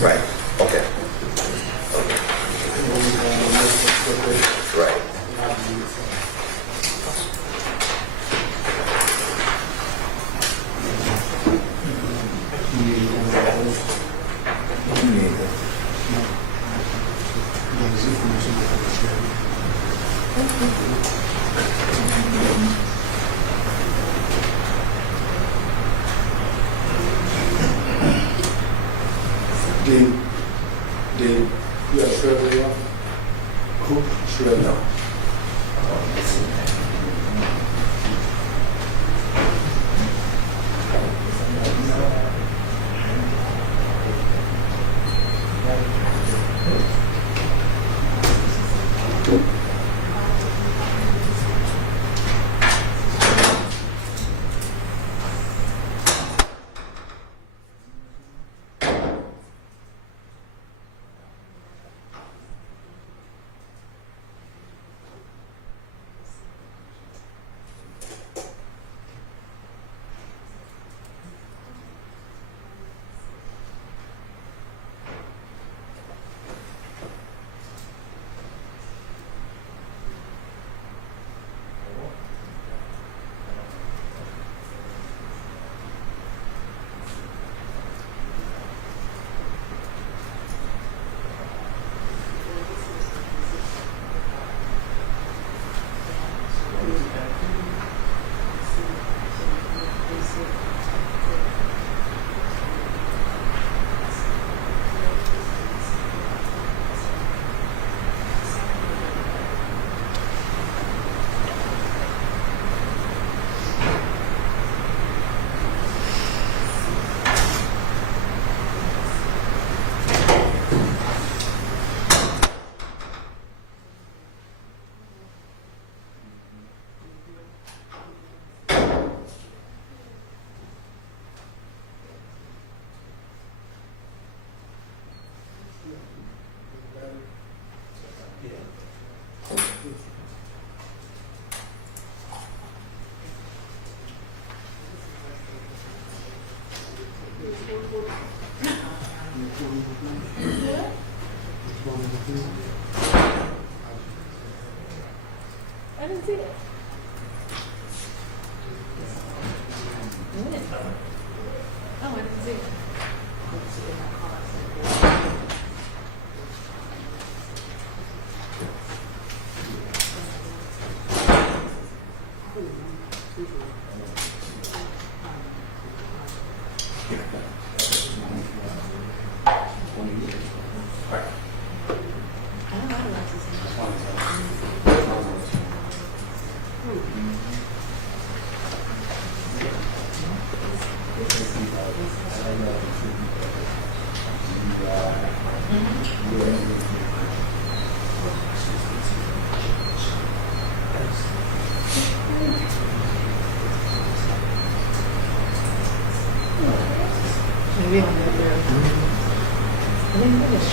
Right, okay. Right. Dean, you have Shirley on? Who? Shirley. No. I didn't see it. Oh, I didn't see it. Maybe I'll get there. I didn't finish.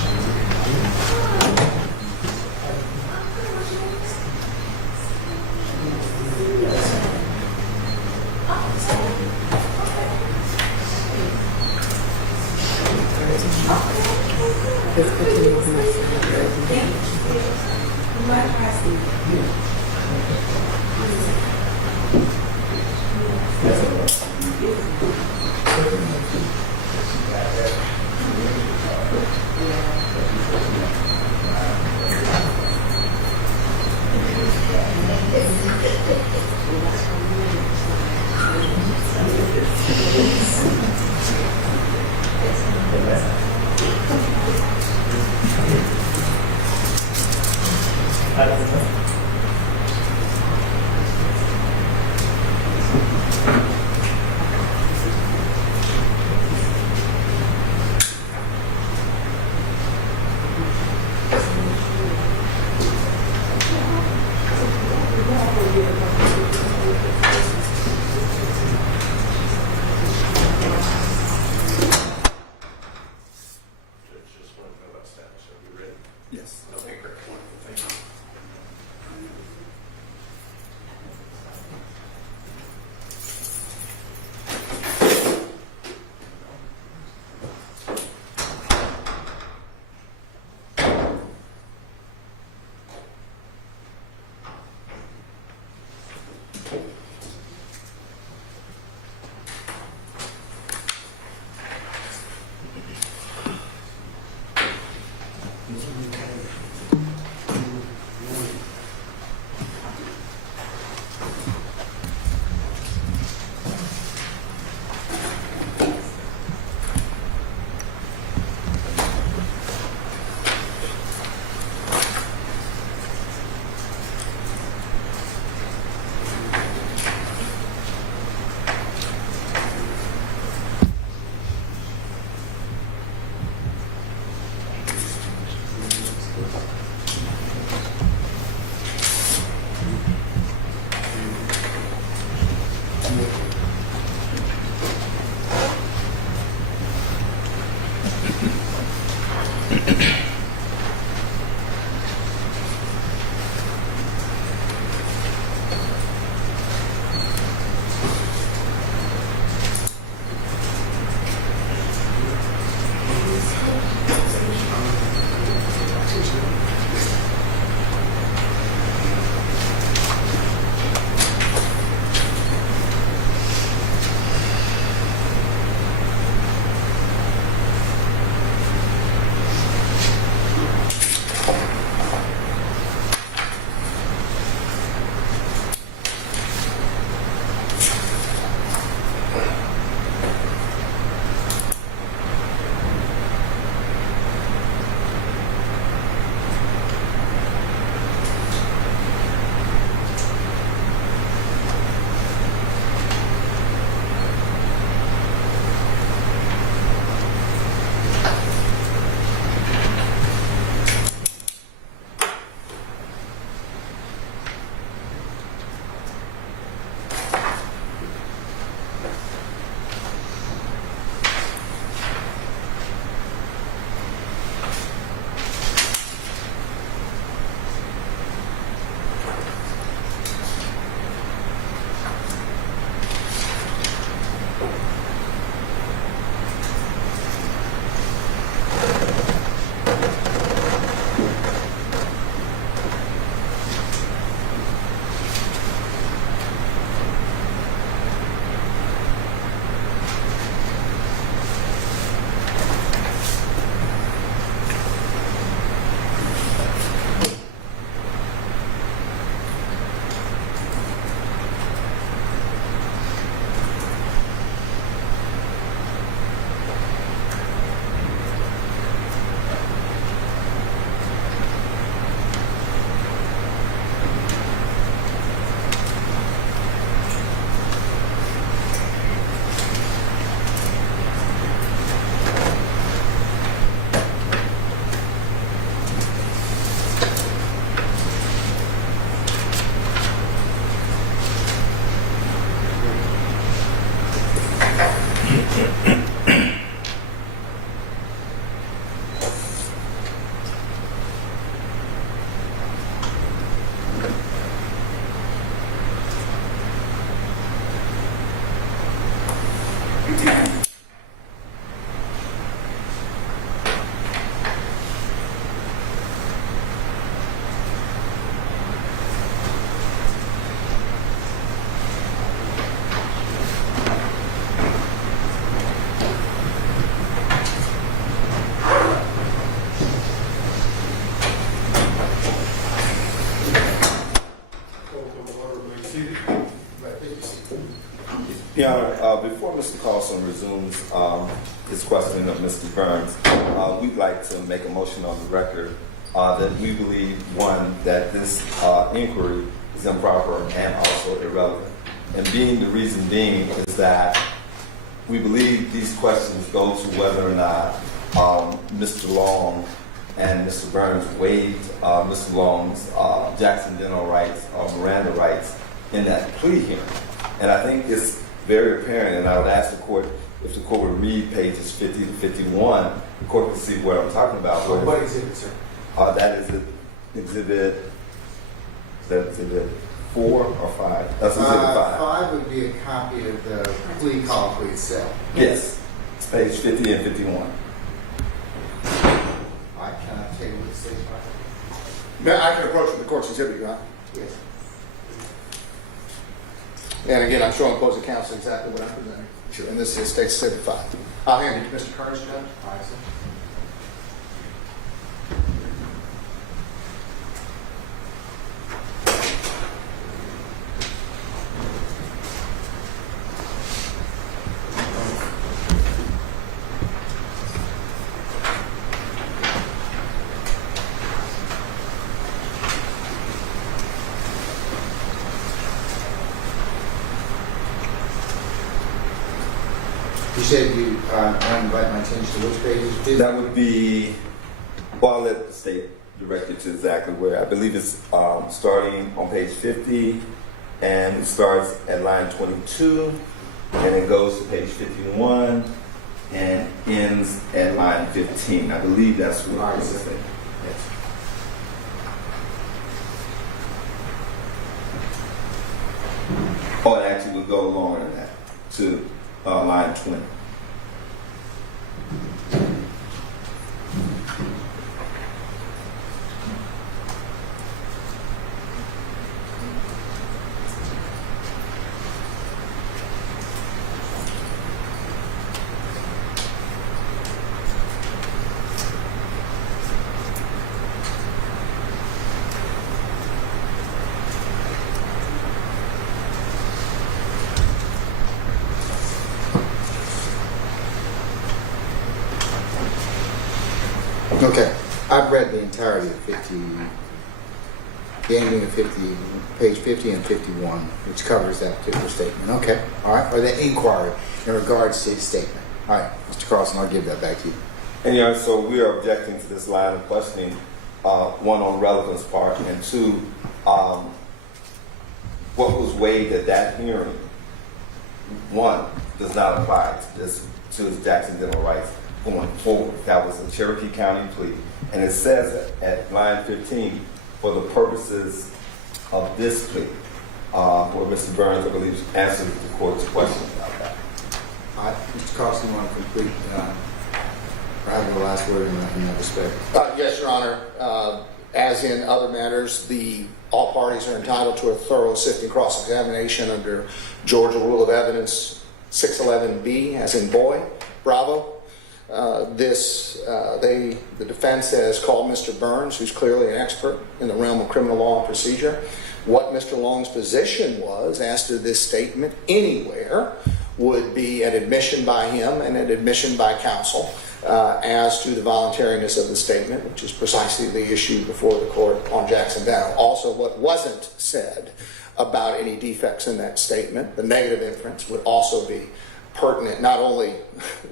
Yes. Okay, great. Thank you. Your Honor, before Mr. Carlson resumes his questioning of Mr. Burns, we'd like to make a motion on the record that we believe, one, that this inquiry is improper and also irrelevant. And the reason being is that we believe these questions go to whether or not Mr. Long and Mr. Burns waived Mr. Long's Jackson Dental rights or Miranda rights in that plea hearing. And I think it's very apparent, and I would ask the court if the court would read pages 50 to 51, the court can see what I'm talking about. What exhibit, sir? That is exhibit 4 or 5? That's exhibit 5. 5 would be a copy of the plea colloquy itself. Yes, it's page 50 and 51. I cannot tell you what it says right Now, I can approach with the court's exhibit, Your Honor. Yes. And again, I'm showing opposing counsel exactly what I'm presenting. Sure. And this is State's Exhibit 5. I'll hand it to Mr. Kearns, Judge. All right, sir. You said you want to invite my attention to which pages? That would be, well, I'll let the state direct you to exactly where. I believe it's starting on page 50, and it starts at line 22, and it goes to page 51, and ends at line 15. I believe that's what it's saying. Yes. Oh, it actually would go longer than that, to line 20. Okay, I've read the entirety of 50, the ending of 50, page 50 and 51, which covers that particular statement. Okay, all right, or the inquiry in regards to his statement. All right, Mr. Carlson, I'll give that back to you. And so we are objecting to this line of questioning, one, on relevance part, and two, what was waived at that hearing, one, does not apply to his Jackson Dental rights going forward. That was a Cherokee County plea. And it says at line 15, for the purposes of this plea, where Mr. Burns, I believe, answered the court's question about that. All right, Mr. Carlson, you want to complete, or have the last word in that respect? Yes, Your Honor. As in other matters, all parties are entitled to a thorough sifting cross-examination under Georgia Rule of Evidence 611B, as in boy, bravo. The defense has called Mr. Burns, who's clearly an expert in the realm of criminal law and procedure. What Mr. Long's position was as to this statement anywhere would be an admission by him and an admission by counsel as to the voluntariness of the statement, which is precisely the issue before the court on Jackson Dental. Also, what wasn't said about any defects in that statement, the negative inference, would also be pertinent, not only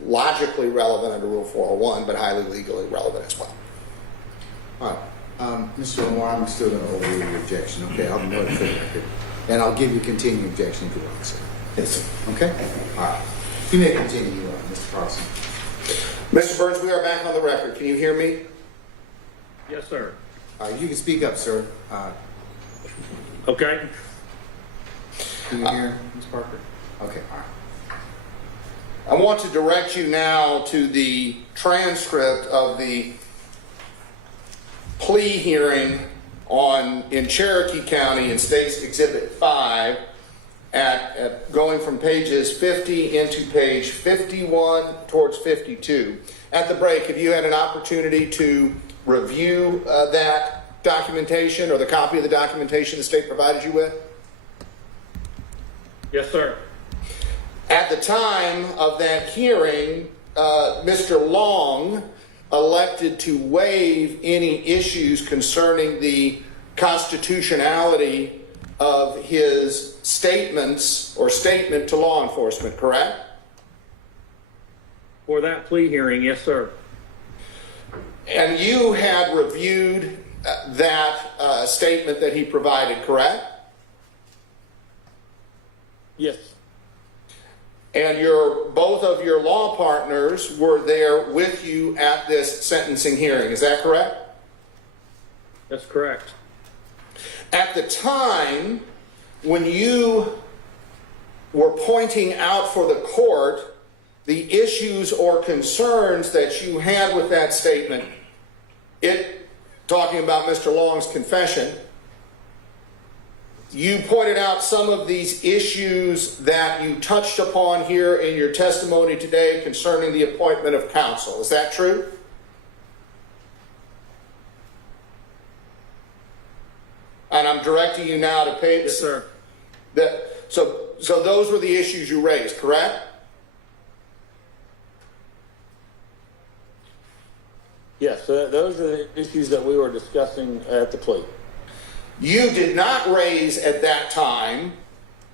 logically relevant under Rule 401, but highly legally relevant as well. All right, Mr. Lamar, I'm still going to overrule your objection. Okay, I'll note it for the record, and I'll give you continuing objection if you like, sir. Yes, sir. Okay. All right. You may continue, Mr. Carlson. Mr. Burns, we are back on the record. Can you hear me? Yes, sir. You can speak up, sir. Okay. Can you hear, Ms. Parker? Okay. All right. I want to direct you now to the transcript of the plea hearing in Cherokee County in State's Exhibit 5 at going from pages 50 into page 51 towards 52. At the break, have you had an opportunity to review that documentation or the copy of the documentation the state provided you with? Yes, sir. At the time of that hearing, Mr. Long elected to waive any issues concerning the constitutionality of his statements or statement to law enforcement, correct? For that plea hearing, yes, sir. And you had reviewed that statement that he provided, correct? Yes. And both of your law partners were there with you at this sentencing hearing. Is that correct? That's correct. At the time when you were pointing out for the court the issues or concerns that you had with that statement, talking about Mr. Long's confession, you pointed out some of these issues that you touched upon here in your testimony today concerning the appointment of counsel. Is that true? And I'm directing you now to page. Yes, sir. So those were the issues you raised, correct? Yes, those are the issues that we were discussing at the plea. You did not raise at that time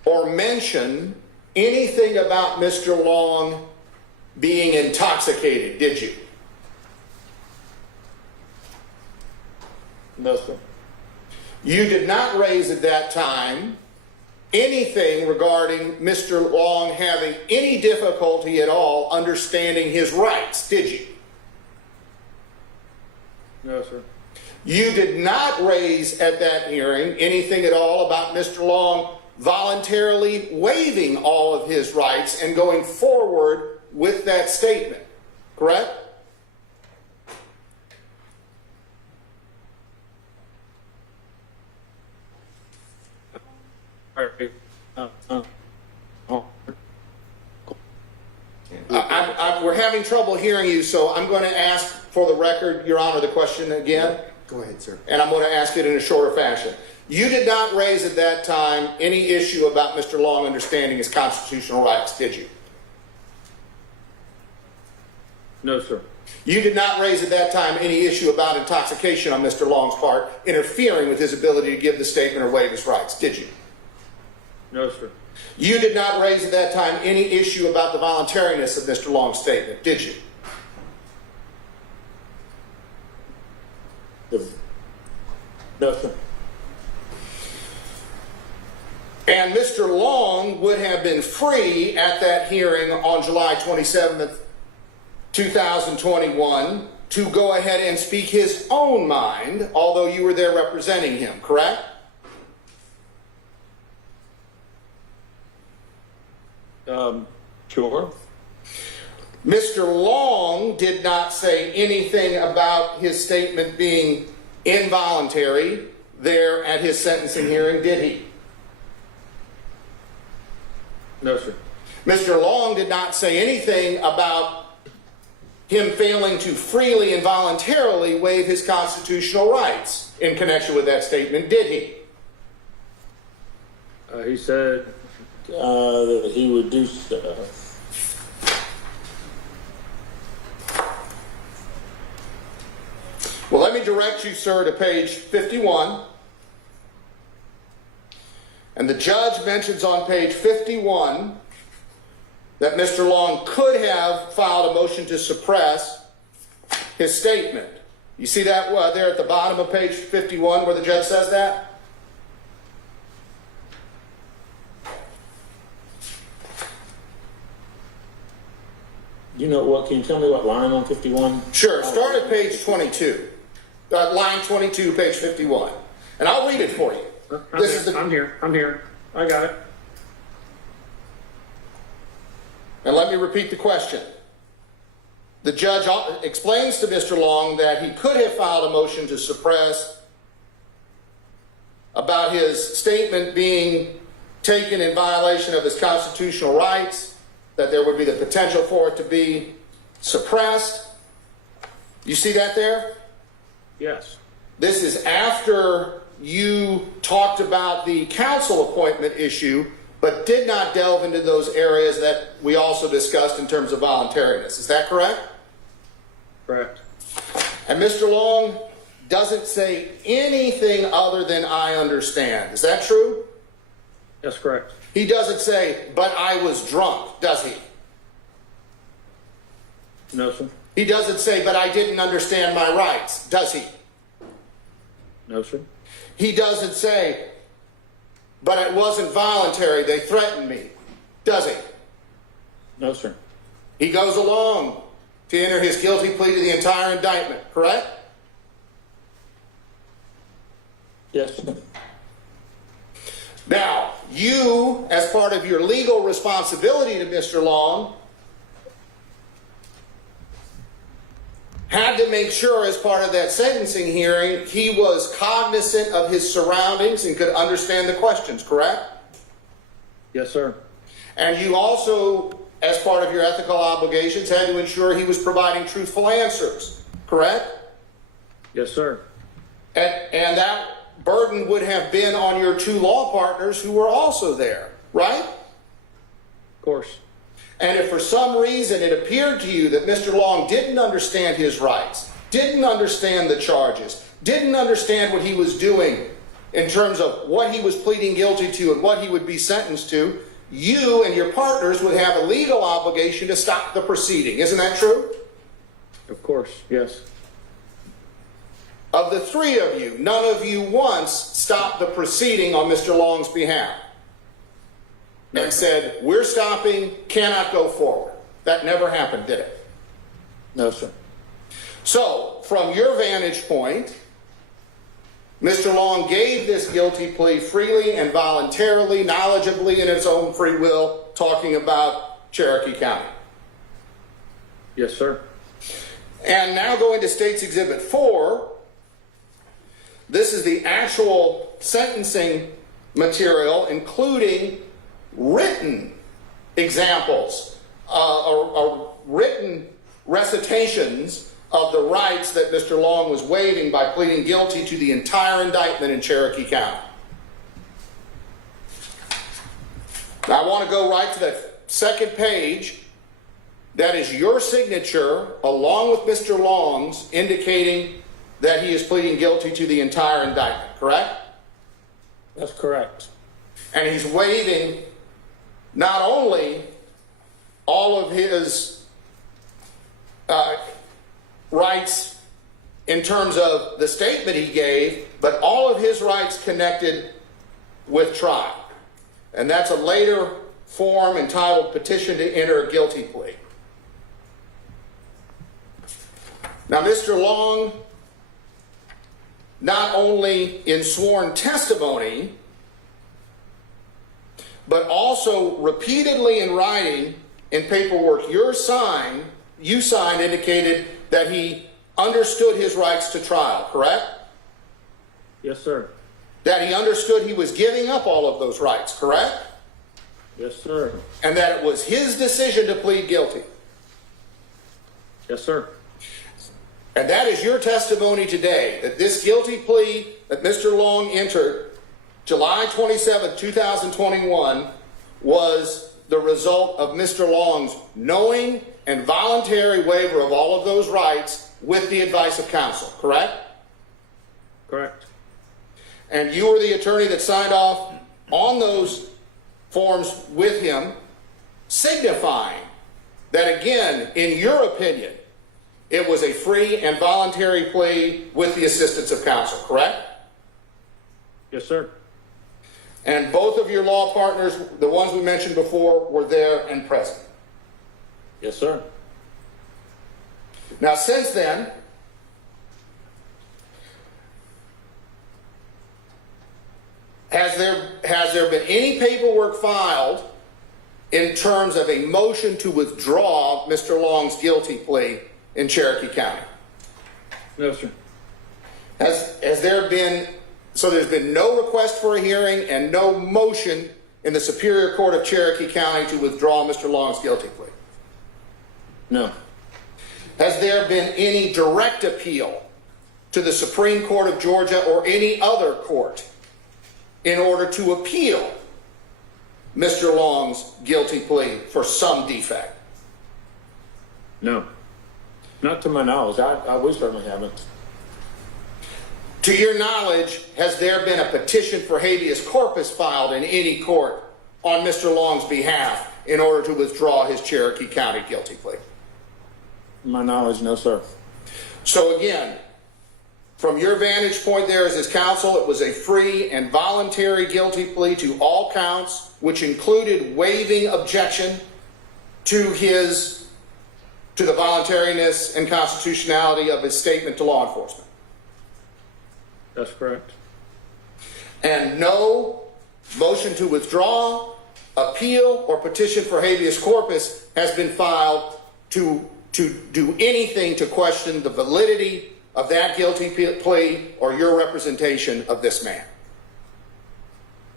or mention anything about Mr. Long being intoxicated, did you? No, sir. You did not raise at that time anything regarding Mr. Long having any difficulty at all understanding his rights, did you? No, sir. You did not raise at that hearing anything at all about Mr. Long voluntarily waiving all of his rights and going forward with that statement, correct? We're having trouble hearing you, so I'm going to ask for the record, Your Honor, the question again. Go ahead, sir. And I'm going to ask it in a shorter fashion. You did not raise at that time any issue about Mr. Long understanding his constitutional rights, did you? No, sir. You did not raise at that time any issue about intoxication on Mr. Long's part, interfering with his ability to give the statement or waive his rights, did you? No, sir. You did not raise at that time any issue about the voluntariness of Mr. Long's statement, did you? No, sir. And Mr. Long would have been free at that hearing on July 27th, 2021 to go ahead and speak his own mind, although you were there representing him, correct? Sure. Mr. Long did not say anything about his statement being involuntary there at his sentencing hearing, did he? No, sir. Mr. Long did not say anything about him failing to freely and voluntarily waive his constitutional rights in connection with that statement, did he? He said that he would do so. Well, let me direct you, sir, to page 51. And the judge mentions on page 51 that Mr. Long could have filed a motion to suppress his statement. You see that there at the bottom of page 51 where the judge says that? You know what? Can you tell me what line on 51? Sure. Start at page 22. Line 22, page 51. And I'll read it for you. I'm here. I got it. And let me repeat the question. The judge explains to Mr. Long that he could have filed a motion to suppress about his statement being taken in violation of his constitutional rights, that there would be the potential for it to be suppressed. You see that there? Yes. This is after you talked about the counsel appointment issue, but did not delve into those areas that we also discussed in terms of voluntariness. Is that correct? Correct. And Mr. Long doesn't say anything other than I understand. Is that true? That's correct. He doesn't say, but I was drunk, does he? No, sir. He doesn't say, but I didn't understand my rights, does he? No, sir. He doesn't say, but it wasn't voluntary. They threatened me. Does he? No, sir. He goes along to enter his guilty plea to the entire indictment, correct? Yes. Now, you, as part of your legal responsibility to Mr. Long, had to make sure as part of that sentencing hearing he was cognizant of his surroundings and could understand the questions, correct? Yes, sir. And you also, as part of your ethical obligations, had to ensure he was providing truthful answers, correct? Yes, sir. And that burden would have been on your two law partners who were also there, right? Of course. And if for some reason it appeared to you that Mr. Long didn't understand his rights, didn't understand the charges, didn't understand what he was doing in terms of what he was pleading guilty to and what he would be sentenced to, you and your partners would have a legal obligation to stop the proceeding. Isn't that true? Of course, yes. Of the three of you, none of you once stopped the proceeding on Mr. Long's behalf and said, we're stopping, cannot go forward. That never happened, did it? No, sir. So, from your vantage point, Mr. Long gave this guilty plea freely and voluntarily, knowledgeably, in his own free will, talking about Cherokee County. Yes, sir. And now going to State's Exhibit 4, this is the actual sentencing material, including written examples, or written recitations of the rights that Mr. Long was waiving by pleading guilty to the entire indictment in Cherokee County. Now I want to go right to that second page. That is your signature, along with Mr. Long's, indicating that he is pleading guilty to the entire indictment, correct? That's correct. And he's waiving not only all of his rights in terms of the statement he gave, but all of his rights connected with trial. And that's a later form entitled Petition to Enter a Guilty Plea. Now, Mr. Long, not only in sworn testimony, but also repeatedly in writing in paperwork you signed, indicated that he understood his rights to trial, correct? Yes, sir. That he understood he was giving up all of those rights, correct? Yes, sir. And that it was his decision to plead guilty. Yes, sir. And that is your testimony today, that this guilty plea that Mr. Long entered July 27, 2021 was the result of Mr. Long's knowing and voluntary waiver of all of those rights with the advice of counsel, correct? Correct. And you were the attorney that signed off on those forms with him, signifying that, again, in your opinion, it was a free and voluntary plea with the assistance of counsel, correct? Yes, sir. And both of your law partners, the ones we mentioned before, were there and present. Yes, sir. Now, since then, has there been any paperwork filed in terms of a motion to withdraw Mr. Long's guilty plea in Cherokee County? No, sir. Has there been, so there's been no request for a hearing and no motion in the Superior Court of Cherokee County to withdraw Mr. Long's guilty plea? No. Has there been any direct appeal to the Supreme Court of Georgia or any other court in order to appeal Mr. Long's guilty plea for some defect? No. Not to my knowledge. We certainly haven't. To your knowledge, has there been a petition for habeas corpus filed in any court on Mr. Long's behalf in order to withdraw his Cherokee County guilty plea? To my knowledge, no, sir. So again, From your vantage point there as his counsel, it was a free and voluntary guilty plea to all counts, which included waiving objection to the voluntariness and constitutionality of his statement to law enforcement. That's correct. And no motion to withdraw, appeal, or petition for habeas corpus has been filed to do anything to question the validity of that guilty plea or your representation of this man.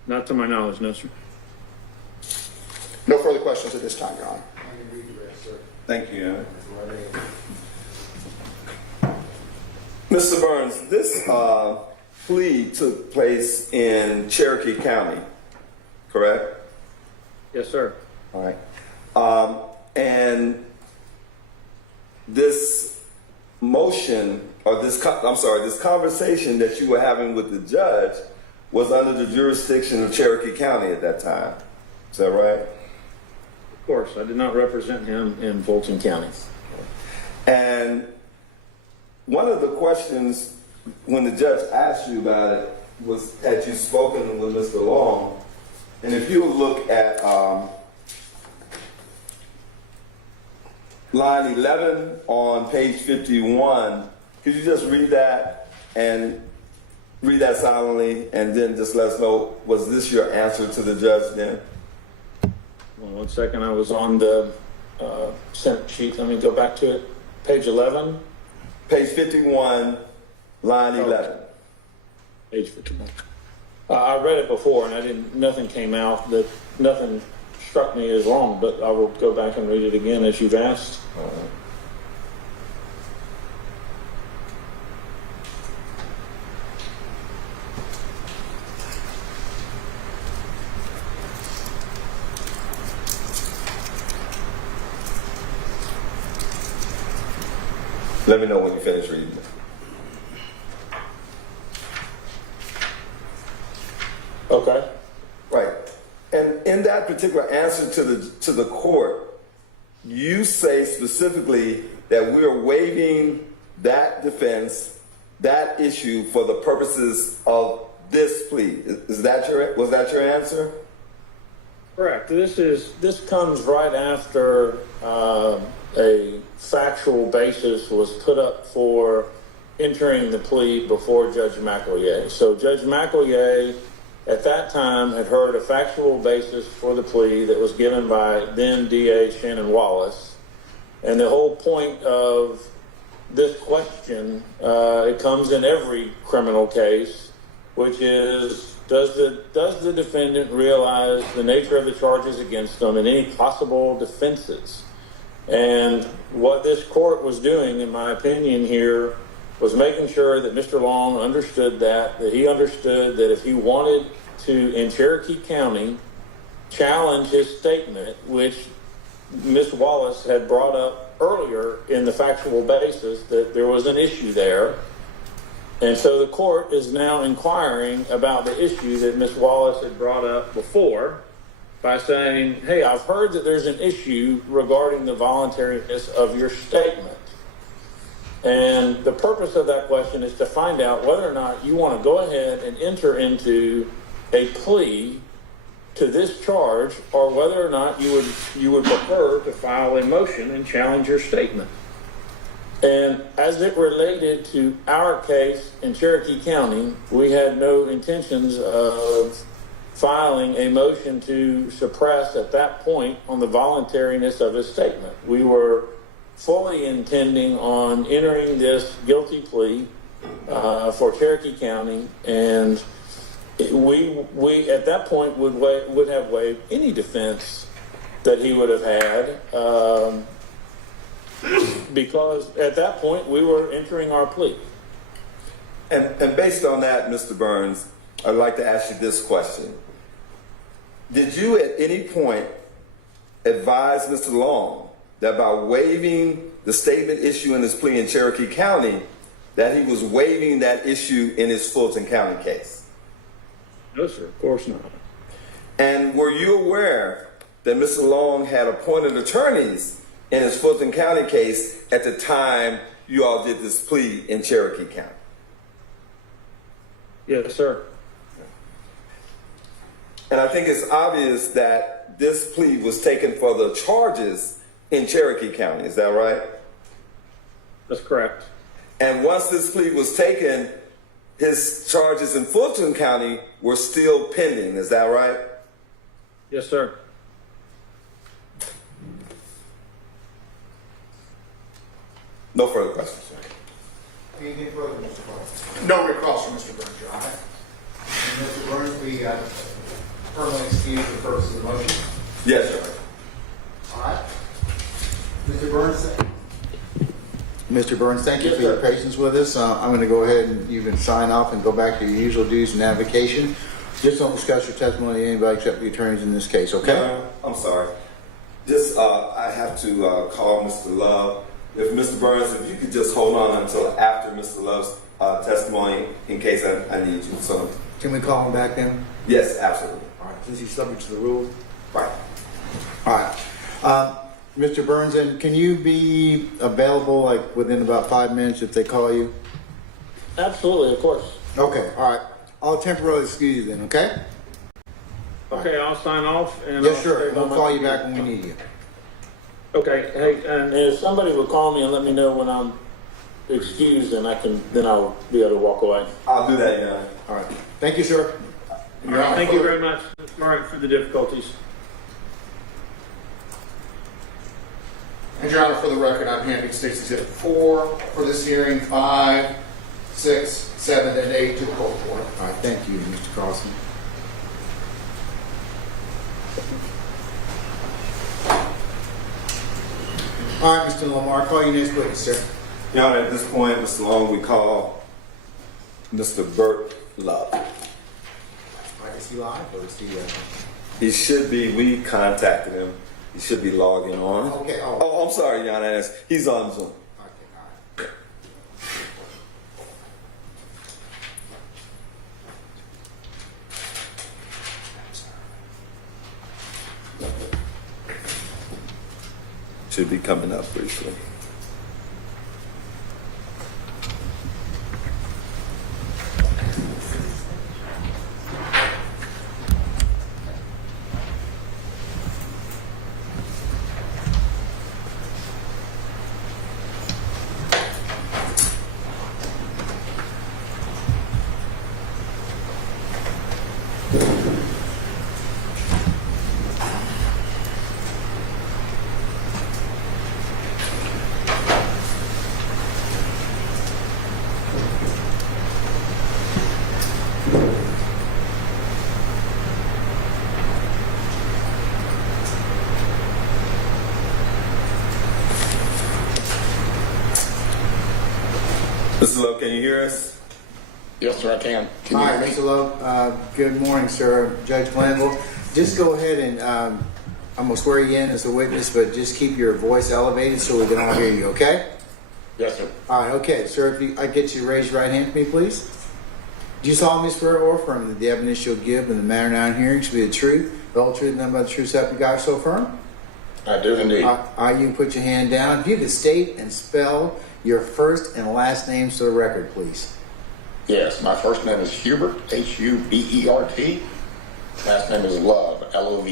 Not to my knowledge, no, sir. No further questions at this time, Your Honor. Thank you, Aaron. Mr. Burns, this plea took place in Cherokee County, correct? Yes, sir. All right. And this motion, or this conversation that you were having with the judge was under the jurisdiction of Cherokee County at that time. Is that right? Of course, I did not represent him in Fulton County. And one of the questions when the judge asked you about it was, had you spoken with Mr. Long? And if you look at line 11 on page 51, could you just read that and read that silently and then just let us know, was this your answer to the judge then? Well, 1 second, I was on the Senate sheet. Let me go back to it. Page 11. Page 51, line 11. Page 51. I read it before, and nothing came out, that nothing struck me as wrong, but I will go back and read it again as you've asked. Let me know when you finish reading it. Okay. Right. And in that particular answer to the court, you say specifically that we are waiving that defense, that issue for the purposes of this plea. Was that your answer? Correct. This comes right after a factual basis was put up for entering the plea before Judge McEllier. So Judge McEllier at that time had heard a factual basis for the plea that was given by then DA Shannon Wallace. And the whole point of this question, it comes in every criminal case, which is, does the defendant realize the nature of the charges against them and any possible defenses? And what this court was doing, in my opinion here, was making sure that Mr. Long understood that he understood that if he wanted to, in Cherokee County, challenge his statement, which Ms. Wallace had brought up earlier in the factual basis, that there was an issue there. And so the court is now inquiring about the issue that Ms. Wallace had brought up before by saying, hey, I've heard that there's an issue regarding the voluntariness of your statement. And the purpose of that question is to find out whether or not you want to go ahead and enter into a plea to this charge, or whether or not you would prefer to file a motion and challenge your statement. And as it related to our case in Cherokee County, we had no intentions of filing a motion to suppress at that point on the voluntariness of his statement. We were fully intending on entering this guilty plea for Cherokee County, and we at that point would have waived any defense that he would have had, because at that point we were entering our plea. And based on that, Mr. Burns, I'd like to ask you this question. Did you at any point advise Mr. Long that by waiving the statement issue in his plea in Cherokee County, that he was waiving that issue in his Fulton County case? No, sir, of course not. And were you aware that Mr. Long had appointed attorneys in his Fulton County case at the time you all did this plea in Cherokee County? Yes, sir. And I think it's obvious that this plea was taken for the charges in Cherokee County. Is that right? That's correct. And once this plea was taken, his charges in Fulton County were still pending. Is that right? Yes, sir. No further questions. Anything further, Mr. Burns? No recalls from Mr. Burns, Your Honor. And Mr. Burns, we firmly excuse the purpose of the motion. Yes, sir. All right. Mr. Burns, Mr. Burns, thank you Yes, for your sir. patience with us. I'm going to go ahead and you can sign off and go back to your usual duties and avocation. Just don't discuss your testimony to anybody except the attorneys in this case, okay? I'm sorry. Just, I have to call Mr. Love. If Mr. Burns, if you could just hold on until after Mr. Love's testimony in case I need you. So, Can we call him back then? yes, absolutely. All right, since he's subject to the rules. Right. All right. Mr. Burns, and can you be available like within about 5 minutes if they call you? Absolutely, of course. Okay, all right. I'll temporarily excuse you then, okay? Okay, I'll sign off and Yes, I'll sure. stay We'll on my call you computer. back when we need you. Okay, hey, and if somebody would call me and let me know when I'm excused, then I'll be able to walk away. I'll do that, yeah. All right. Thank you, sir. Your Honor, Thank you very much. Sorry for the difficulties. And Your Honor, for the record, I'm handing State's Exhibit 4 for this hearing, 5, 6, 7, and 8 to the court reporter. All right. Thank you, Mr. Carlson. All right, Mr. Lamar, I'll call you next witness, sir. Your Honor, at this point, Mr. Long, we call Mr. Bert Love. All right, is he live or is he... He should be, we contacted him. He should be logging on. Okay, Oh, I'm sorry, Your Honor. He's on Zoom. Okay, all right. Should be coming up briefly. Mr. Lowe, can you hear us? Yes, sir, I can. Can All you right, hear me? Mr. Lowe, good morning, sir. Judge Glanville, just go ahead and I'm going to swear you in as a witness, but just keep your voice elevated so we can all hear you, okay? Yes, sir. All right, okay. Sir, if I get you to raise your right hand for me, please. Do you solemnly swear or affirm that the evidence you'll give in the matter now in hearing should be the truth, the whole truth, and nothing but the truth, so help you God so affirm? I do indeed. You put your hand down. If you could state and spell your first and last names to the record, please. Yes, my first name is Hubert, Hubert. Last name is Love, Love.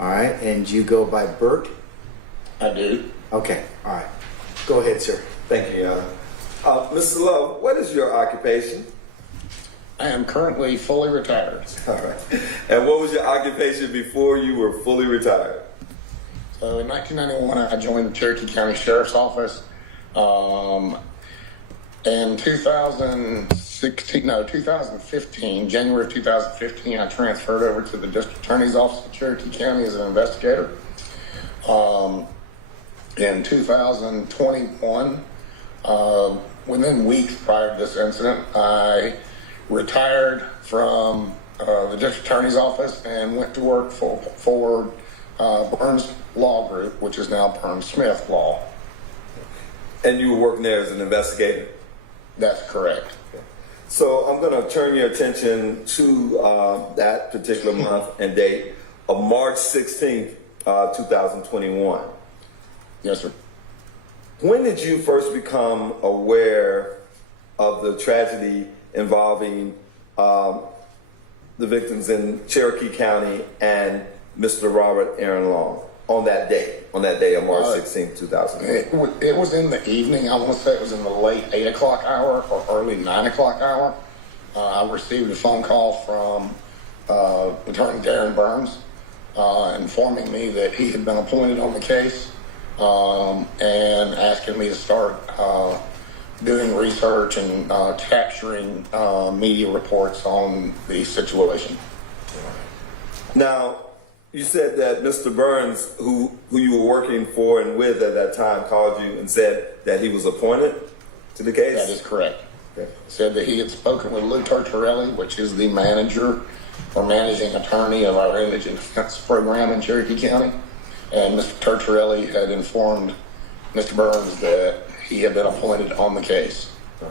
All right, and you go by Bert? I do. Okay, all right. Go ahead, sir. Thank you, Your Honor. Mr. Love, what is your occupation? I am currently fully retired. All right. And what was your occupation before you were fully retired? So in 1991, I joined the Cherokee County Sheriff's Office. In 2015, January of 2015, I transferred over to the District Attorney's Office of Cherokee County as an investigator. In 2021, within weeks prior to this incident, I retired from the District Attorney's Office and went to work for Burns Law Group, which is now Burns Smith Law. And you were working there as an investigator? That's correct. So I'm going to turn your attention to that particular month and date of March 16th, 2021. Yes, sir. When did you first become aware of the tragedy involving the victims in Cherokee County and Mr. Robert Aaron Long on that day of March 16, 2008? It was in the evening. I want to say it was in the late 8 o'clock hour or early 9 o'clock hour. I received a phone call from Attorney Darren Burns informing me that he had been appointed on the case and asking me to start doing research and capturing media reports on the situation. Now, you said that Mr. Burns, who you were working for and with at that time, called you and said that he was appointed to the case? That is correct. Okay. Said that he had spoken with Lou Tortorelli, which is the manager or managing attorney of our indigent defense program in Cherokee County. And Mr. Tortorelli had informed Mr. Burns that he had been appointed on the case. Right.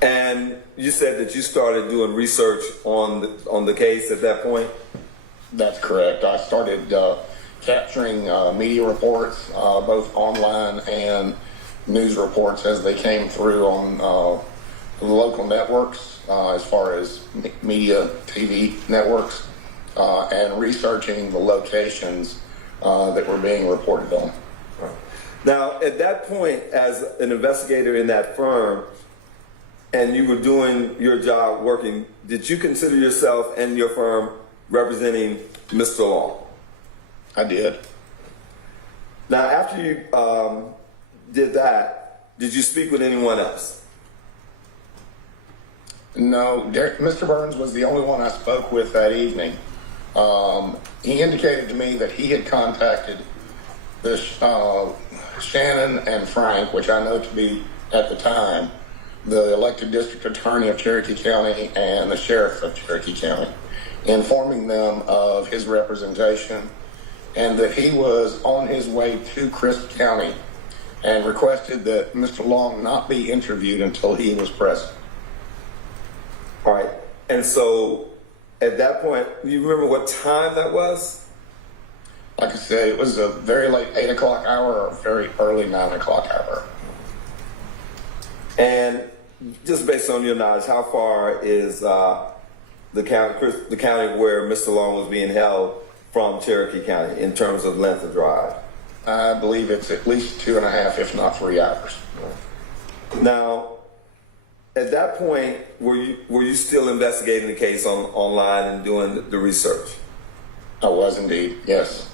And you said that you started doing research on the case at that point? That's correct. I started capturing media reports, both online and news reports as they came through on the local networks, as far as media TV networks, and researching the locations that were being reported on. Now, at that point, as an investigator in that firm, and you were doing your job working, did you consider yourself and your firm representing Mr. Long? I did. Now, after you did that, did you speak with anyone else? No, Mr. Burns was the only one I spoke with that evening. He indicated to me that he had contacted Shannon and Frank, which I know to be, at the time, the elected district attorney of Cherokee County and the sheriff of Cherokee County, informing them of his representation and that he was on his way to Crisp County and requested that Mr. Long not be interviewed until he was present. All right. And so at that point, do you remember what time that was? Like I said, it was a very late 8 o'clock hour or very early 9 o'clock hour. And just based on your knowledge, how far is the county where Mr. Long was being held from Cherokee County in terms of length of drive? I believe it's at least 2.5, if not 3 hours. Now, at that point, were you still investigating the case online and doing the research? I was indeed, yes.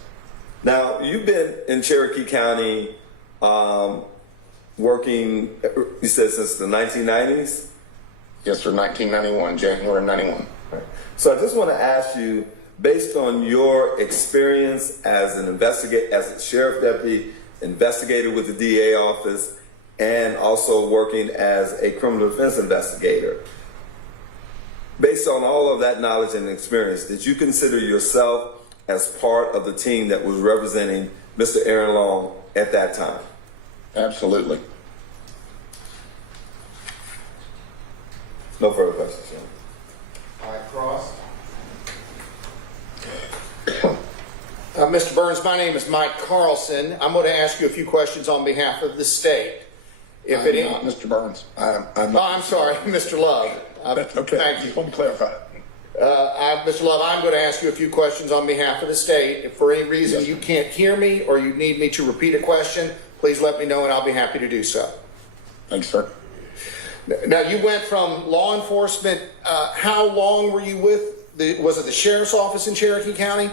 Now, you've been in Cherokee County working, you said, since the 1990s? Yes, sir, 1991, January 91. Right. So I just want to ask you, based on your experience as an investigator, as a sheriff deputy, investigator with the DA office, and also working as a criminal defense investigator, based on all of that knowledge and experience, did you consider yourself as part of the team that was representing Mr. Aaron Long at that time? Absolutely. No further questions, Sean. All right, Cross. Mr. Burns, my name is Mike Carlson. I'm going to ask you a few questions on behalf of the state. If I'm not Mr. Burns. I'm sorry, Mr. Love. That's okay. Thank you. Let me clarify. Mr. Love, I'm going to ask you a few questions on behalf of the state. If for any reason you can't hear me or you need me to repeat a question, please let me know and I'll be happy to do so. Thanks, sir. Now, you went from law enforcement. How long were you with was it the sheriff's office in Cherokee County?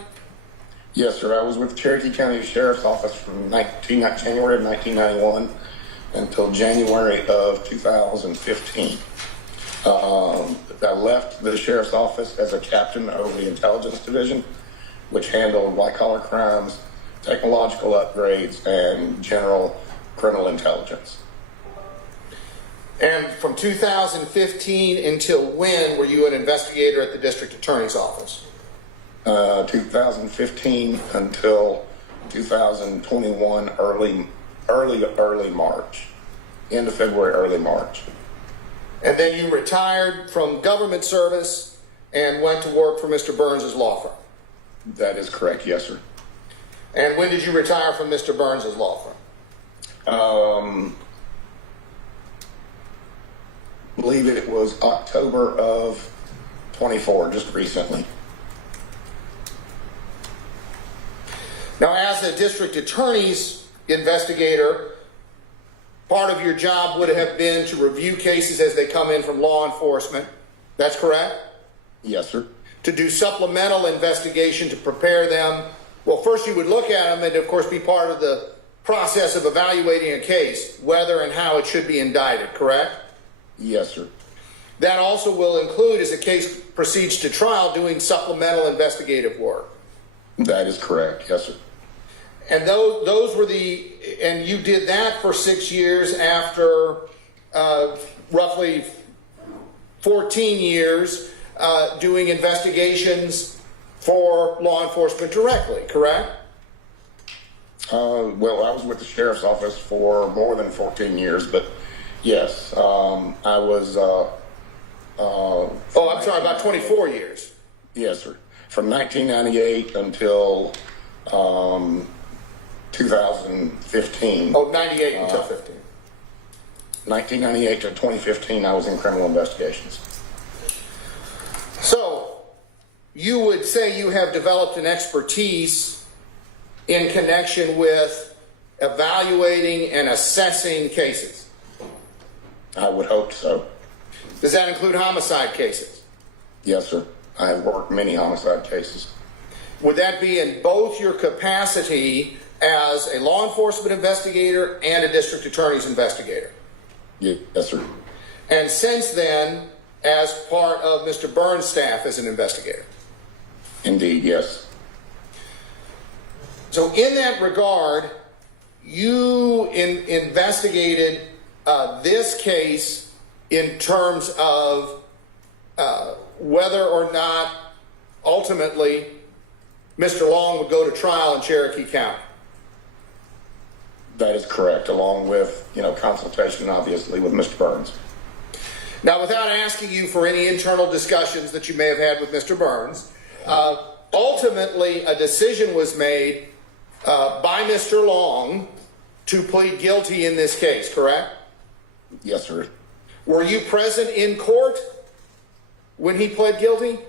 Yes, sir. I was with Cherokee County Sheriff's Office from January of 1991 until January of 2015. I left the sheriff's office as a captain over the intelligence division, which handled white-collar crimes, technological upgrades, and general criminal intelligence. And from 2015 until when were you an investigator at the district attorney's office? 2015 until 2021, early March, end of February, early March. And then you retired from government service and went to work for Mr. Burns' law firm? That is correct, yes, sir. And when did you retire from Mr. Burns' law firm? believe it was October of 24, just recently. Now, as a district attorney's investigator, part of your job would have been to review cases as they come in from law enforcement. That's correct? Yes, sir. To do supplemental investigation to prepare them. Well, first you would look at them and, of course, be part of the process of evaluating a case, whether and how it should be indicted, correct? Yes, sir. That also will include, as a case proceeds to trial, doing supplemental investigative work. That is correct. Yes, sir. And those were and you did that for 6 years after roughly 14 years doing investigations for law enforcement directly, correct? Well, I was with the sheriff's office for more than 14 years, but yes, I was. I'm sorry, about 24 years. Yes, sir. From 1998 until 2015. Oh, 98 until 15. 1998 to 2015, I was in criminal investigations. So, you would say you have developed an expertise in connection with evaluating and assessing cases. I would hope so. Does that include homicide cases? Yes, sir. I have worked many homicide cases. Would that be in both your capacity as a law enforcement investigator and a district attorney's investigator? Yes, sir. And since then, as part of Mr. Burns' staff as an investigator? Indeed, yes. So in that regard, you investigated this case in terms of whether or not ultimately Mr. Long would go to trial in Cherokee County. That is correct, along with, consultation, obviously, with Mr. Burns. Now, without asking you for any internal discussions that you may have had with Mr. Burns, ultimately a decision was made by Mr. Long to plead guilty in this case, correct? Yes, sir. Were you present in court when he pled guilty?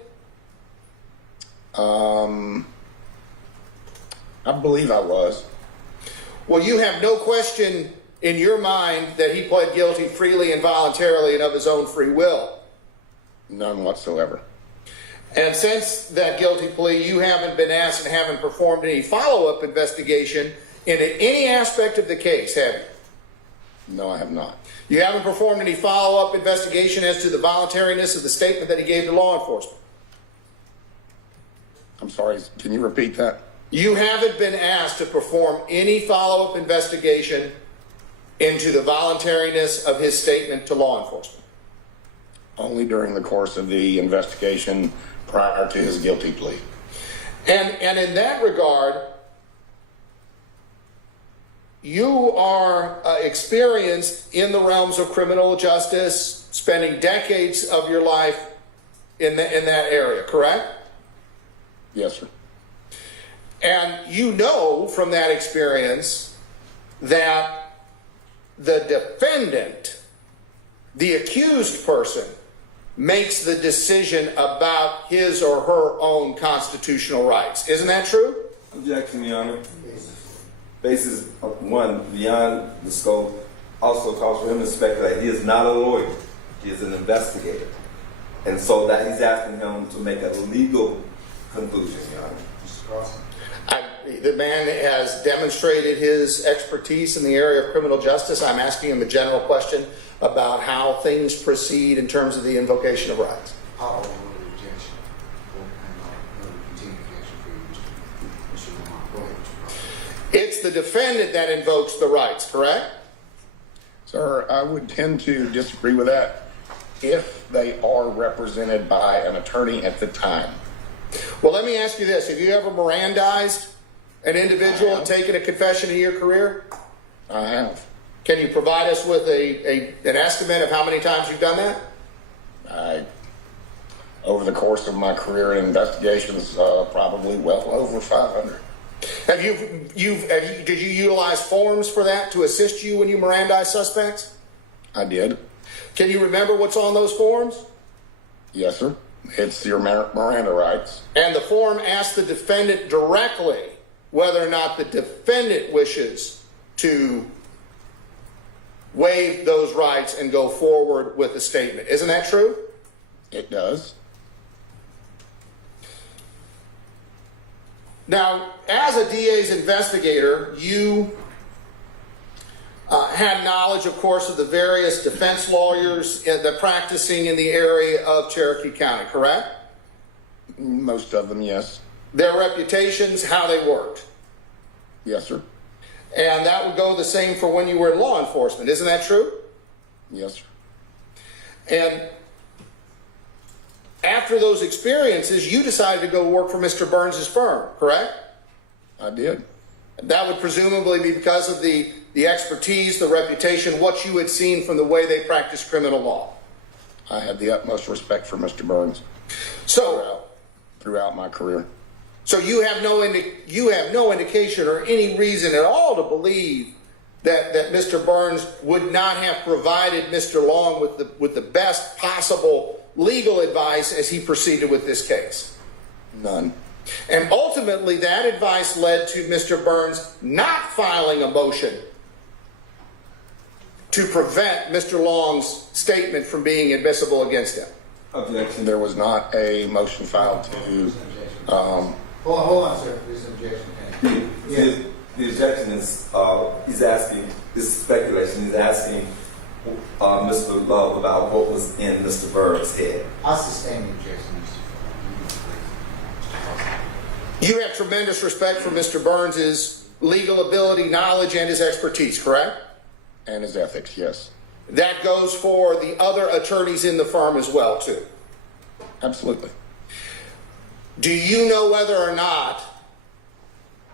I believe I was. Well, you have no question in your mind that he pled guilty freely and voluntarily and of his own free will. None whatsoever. And since that guilty plea, you haven't been asked and haven't performed any follow-up investigation into any aspect of the case, have you? No, I have not. You haven't performed any follow-up investigation as to the voluntariness of the statement that he gave to law enforcement? I'm sorry, can you repeat that? You haven't been asked to perform any follow-up investigation into the voluntariness of his statement to law enforcement? Only during the course of the investigation prior to his guilty plea. And in that regard, you are experienced in the realms of criminal justice, spending decades of your life in that area, correct? Yes, sir. And you know from that experience that the defendant, the accused person, makes the decision about his or her own constitutional rights. Isn't that true? Objection, Your Honor. Basis of one, beyond the scope, also calls for him to speculate. He is not a lawyer. He is an investigator. And so that he's asking him to make a legal conclusion, Your Honor. The man has demonstrated his expertise in the area of criminal justice. I'm asking him a general question about how things proceed in terms of the invocation of rights. I'll order the objection. And I'll continue the objection for you, Mr. Lamont. Go ahead, Mr. Carter. It's the defendant that invokes the rights, correct? Sir, I would tend to disagree with that if they are represented by an attorney at the time. Well, let me ask you this. Have you ever Mirandized an individual and taken a confession in your career? I have. Can you provide us with an estimate of how many times you've done that? Over the course of my career in investigations, probably well over 500. Did you utilize forms for that to assist you when you Mirandized suspects? I did. Can you remember what's on those forms? Yes, sir. It's your Miranda rights. And the form asks the defendant directly whether or not the defendant wishes to waive those rights and go forward with the statement. Isn't that true? It does. Now, as a DA's investigator, you had knowledge, of course, of the various defense lawyers that practicing in the area of Cherokee County, correct? Most of them, yes. Their reputations, how they worked. Yes, sir. And that would go the same for when you were in law enforcement. Isn't that true? Yes, sir. And after those experiences, you decided to go work for Mr. Burns' firm, correct? I did. That would presumably be because of the expertise, the reputation, what you had seen from the way they practice criminal law. I had the utmost respect for Mr. Burns So, throughout my career. so you have no indication or any reason at all to believe that Mr. Burns would not have provided Mr. Long with the best possible legal advice as he proceeded with this case. None. And ultimately, that advice led to Mr. Burns not filing a motion to prevent Mr. Long's statement from being admissible against him. Objection. There was not a motion filed to. Hold on, sir. There's an objection. The objection is, he's asking, this is speculation, he's asking Mr. Love about what was in Mr. Burns' head. I sustain the objection, Mr. You have tremendous respect for Mr. Burns' legal ability, knowledge, and his expertise, correct? And his ethics, yes. That goes for the other attorneys in the firm as well, too. Absolutely. Do you know whether or not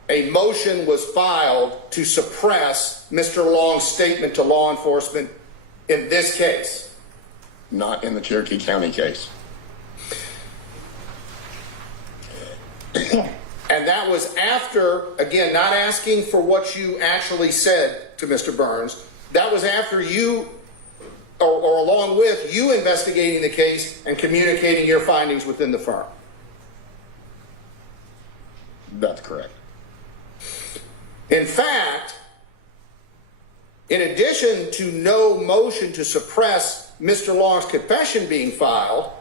a motion was filed to suppress Mr. Long's statement to law enforcement in this case? Not in the Cherokee County case. And that was after, again, not asking for what you actually said to Mr. Burns. That was after you, or along with you investigating the case and communicating your findings within the firm. That's correct. In fact, in addition to no motion to suppress Mr. Long's confession being filed,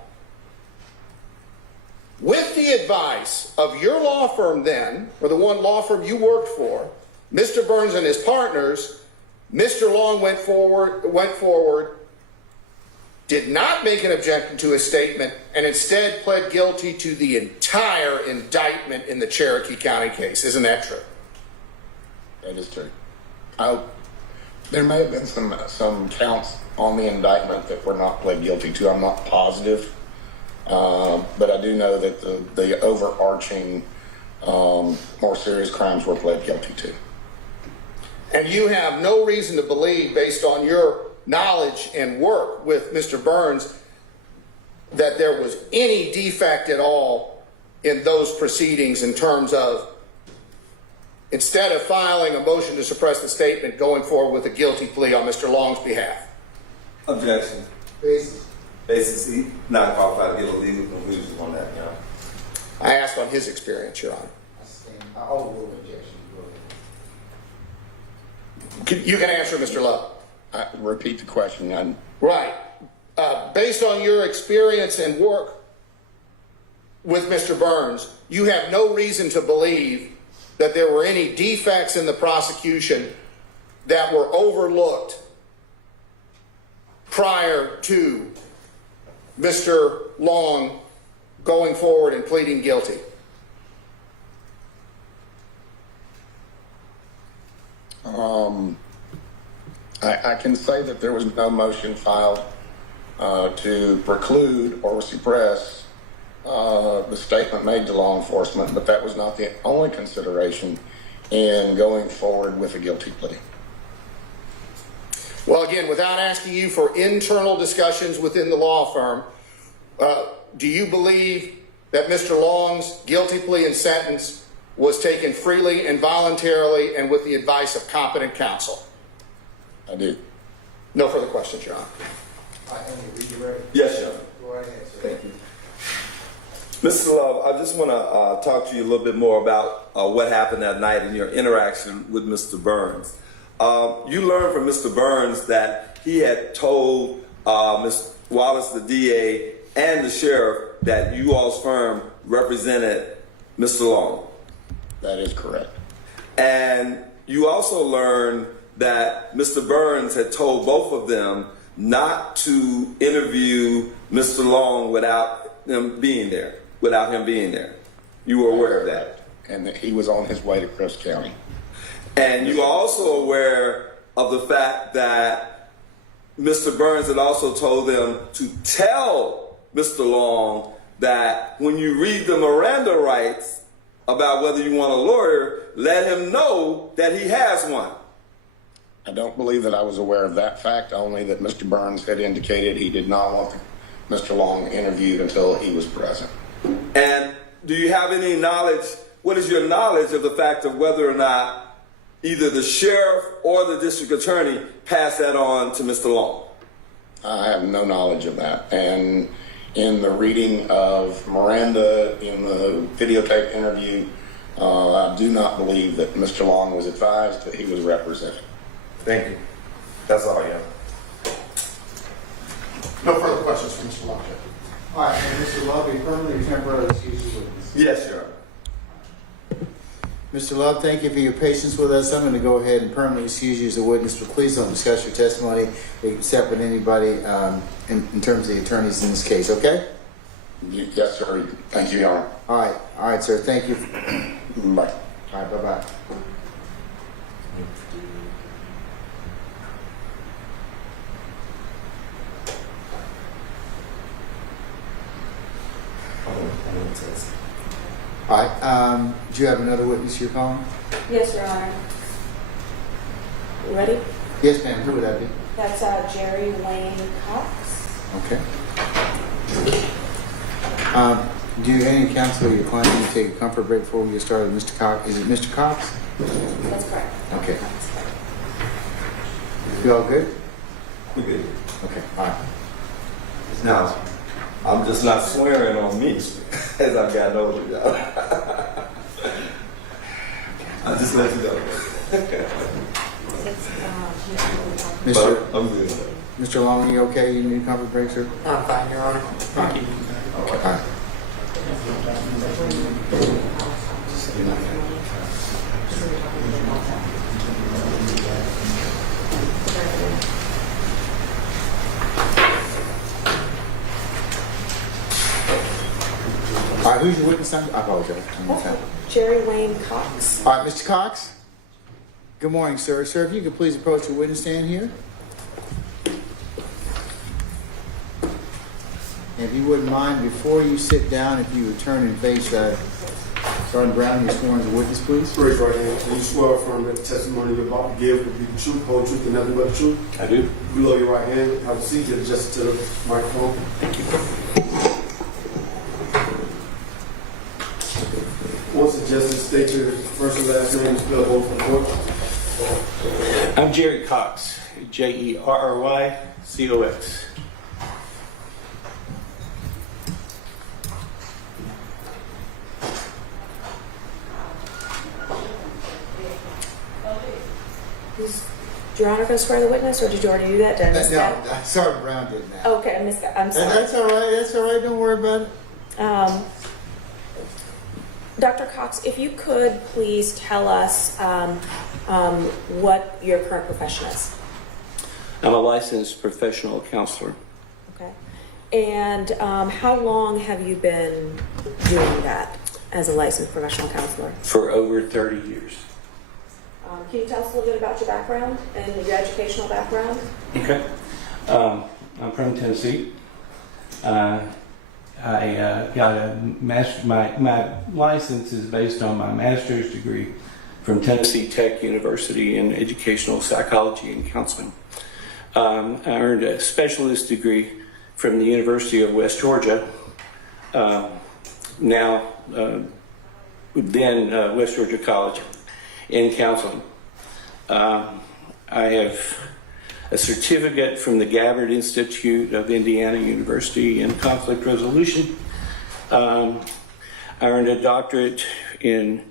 with the advice of your law firm then, or the one law firm you worked for, Mr. Burns and his partners, Mr. Long went forward, did not make an objection to his statement, and instead pled guilty to the entire indictment in the Cherokee County case. Isn't that true? That is true. There may have been some counts on the indictment that were not pled guilty to. I'm not positive. But I do know that the overarching, more serious crimes were pled guilty to. And you have no reason to believe, based on your knowledge and work with Mr. Burns, that there was any defect at all in those proceedings in terms of, instead of filing a motion to suppress the statement, going forward with a guilty plea on Mr. Long's behalf. Objection. Basis, he not qualified to give a legal conclusion on that, you know. I asked on his experience, Your Honor. I sustain. I overrule objection. Go ahead. You can answer, Mr. Love. Repeat the question. Right. Based on your experience and work with Mr. Burns, you have no reason to believe that there were any defects in the prosecution that were overlooked prior to Mr. Long going forward and pleading guilty. I can say that there was no motion filed to preclude or suppress the statement made to law enforcement, but that was not the only consideration in going forward with a guilty plea. Well, again, without asking you for internal discussions within the law firm, do you believe that Mr. Long's guilty plea and sentence was taken freely and voluntarily and with the advice of competent counsel? I do. No further questions, Your Honor. Yes, Your Honor. Go ahead, sir. Thank you. Mr. Love, I just want to talk to you a little bit more about what happened that night and your interaction with Mr. Burns. You learned from Mr. Burns that he had told Ms. Wallace, the DA, and the sheriff that you all's firm represented Mr. Long. That is correct. And you also learned that Mr. Burns had told both of them not to interview Mr. Long without him being there. You were aware of that. And that he was on his way to Crisp County. And you are also aware of the fact that Mr. Burns had also told them to tell Mr. Long that when you read the Miranda rights about whether you want a lawyer, let him know that he has one. I don't believe that I was aware of that fact, only that Mr. Burns had indicated he did not want Mr. Long interviewed until he was present. And do you have any knowledge, what is your knowledge of the fact of whether or not either the sheriff or the district attorney passed that on to Mr. Long? I have no knowledge of that. And in the reading of Miranda, in the videotape interview, I do not believe that Mr. Long was advised that he was represented. Thank you. That's all I have. No further questions from Mr. Long. All right, and Mr. Love, you permanently or temporarily excuse your witness? Yes, Your Honor. Mr. Love, thank you for your patience with us. I'm going to go ahead and permanently excuse you as a witness, but please don't discuss your testimony except with anybody in terms of the attorneys in this case, okay? Yes, sir. Thank you, Your Honor. All right, sir. Thank you. Bye. All right, bye-bye. All right, do you have another witness you're calling? Yes, Your Honor. You ready? Yes, ma'am. Who would that be? That's Jerry Wayne Cox. Okay. Do any counsel or your client need to take a comfort break before we get started? Mr. Cox, is it Mr. Cox? That's correct. Okay. You all good? We're good. Okay, all right. Now, I'm just not swearing on me as I've gotten older, y'all. I just let you go. Mr. I'm good. Mr. Long, you okay? You need a comfort break, sir? I'm fine, Your Honor. Thank you. All right. All right, who's your witness on? I apologize. Jerry Wayne Cox. All right, Mr. Cox. Good morning, sir. Sir, if you could please approach the witness stand here. And if you wouldn't mind, before you sit down, if you would turn and face Sergeant Brown, you're sworn as a witness, please. Raise your right hand. Do you swear affirm that the testimony you're about to give will be the truth, whole truth, and nothing but the truth? I do. Below your right hand, have a seat. Get adjusted to the microphone. Thank you. Once adjusted, state your first and last name and spell both for the court. I'm Jerry Cox, Jerrycox. Is Your Honor going to swear the witness, or did you already do that? Did I miss that? No, Sergeant Brown did that. Okay, I missed that. I'm sorry. That's all right. That's all right. Don't worry about it. Dr. Cox, if you could please tell us what your current profession is. I'm a licensed professional counselor. Okay. And how long have you been doing that as a licensed professional counselor? For over 30 years. Can you tell us a little bit about your background and your educational background? Okay. I'm from Tennessee. I got a master. My license is based on my master's degree from Tennessee Tech University in educational psychology and counseling. I earned a specialist degree from the University of West Georgia. Then West Georgia College in counseling. I have a certificate from the Gabbard Institute of Indiana University in conflict resolution. I earned a doctorate in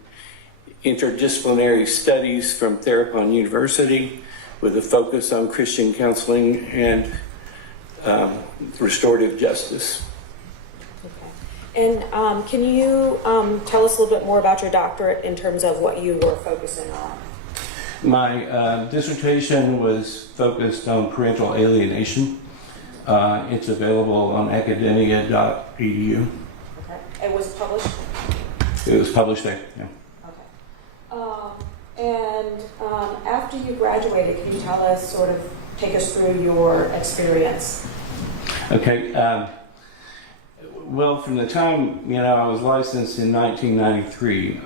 interdisciplinary studies from Theropon University with a focus on Christian counseling and restorative justice. And can you tell us a little bit more about your doctorate in terms of what you were focusing on? My dissertation was focused on parental alienation. It's available on academia.edu. Okay. It was published? It was published there, yeah. And after you graduated, can you tell us, sort of, take us through your experience? Okay. Well, from the time, I was licensed in 1993,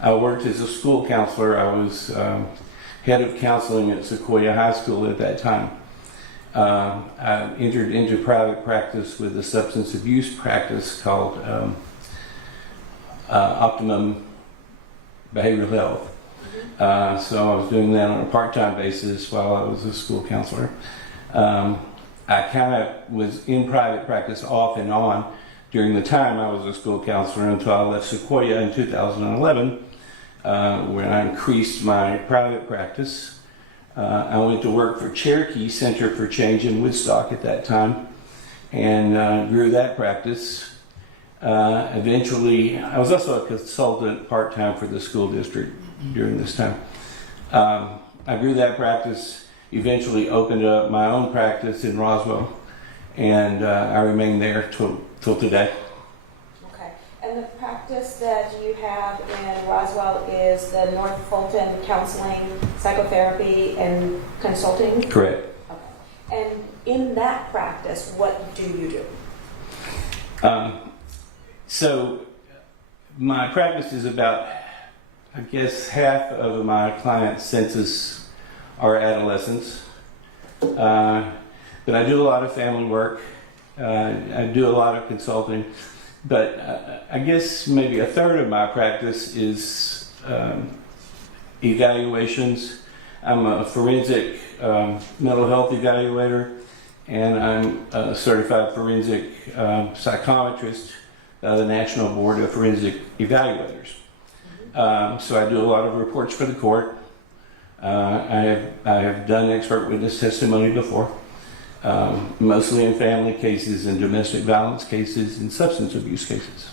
I worked as a school counselor. I was head of counseling at Sequoia High School at that time. I entered into private practice with a substance abuse practice called Optimum Behavioral Health. So I was doing that on a part-time basis while I was a school counselor. I kind of was in private practice off and on during the time I was a school counselor until I left Sequoia in 2011, when I increased my private practice. I went to work for Cherokee Center for Change in Woodstock at that time and grew that practice. Eventually, I was also a consultant part-time for the school district during this time. I grew that practice, eventually opened up my own practice in Roswell, and I remained there till today. Okay. And the practice that you have in Roswell is the North Fulton Counseling, Psychotherapy, and Consulting? Correct. Okay. And in that practice, what do you do? So my practice is about, I guess, half of my client census are adolescents. But I do a lot of family work. I do a lot of consulting. But I guess maybe a third of my practice is evaluations. I'm a forensic mental health evaluator, and I'm a certified forensic psychometrist by the National Board of Forensic Evaluators. So I do a lot of reports for the court. I have done expert witness testimony before, mostly in family cases and domestic violence cases and substance abuse cases.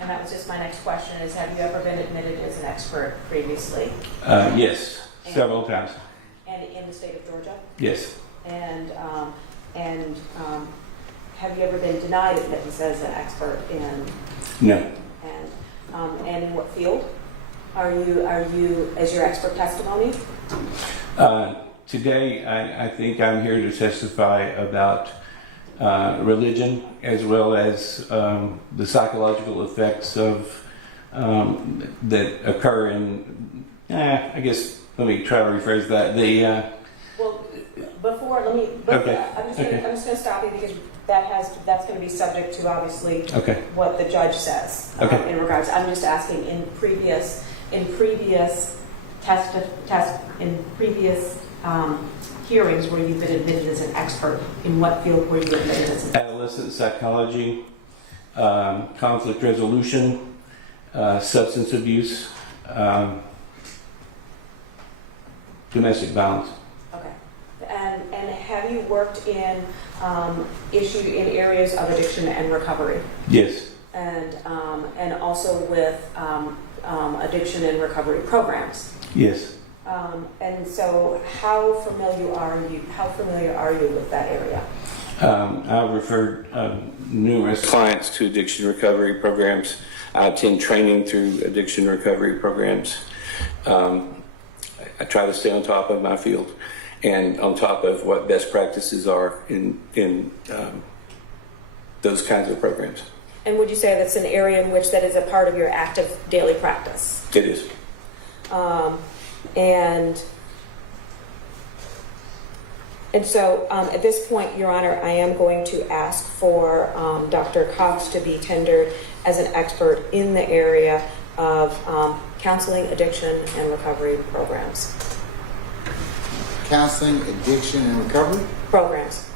And that was just my next question, is have you ever been admitted as an expert previously? Yes, several times. And in the state of Georgia? Yes. And have you ever been denied admittance as an expert in? No. And in what field are you as your expert testimony? Today, I think I'm here to testify about religion as well as the psychological effects of that occur in. I guess let me try to rephrase that. Well, before let me. Okay. I'm just going to stop you because that's going to be subject to obviously what the judge says in regards. I'm just asking in previous hearings where you've been admitted as an expert, in what field were you admitted as an expert? Adolescent psychology, conflict resolution, substance abuse, domestic violence. Okay. And have you worked in areas of addiction and recovery? Yes. And also with addiction and recovery programs? Yes. And so, how familiar are you with that area? I've referred numerous clients to addiction recovery programs. I attend training through addiction recovery programs. I try to stay on top of my field and on top of what best practices are in those kinds of programs. And would you say that's an area in which that is a part of your active daily practice? It is. And so at this point, Your Honor, I am going to ask for Dr. Cox to be tendered as an expert in the area of counseling, addiction, and recovery programs. counseling, addiction, and recovery programs.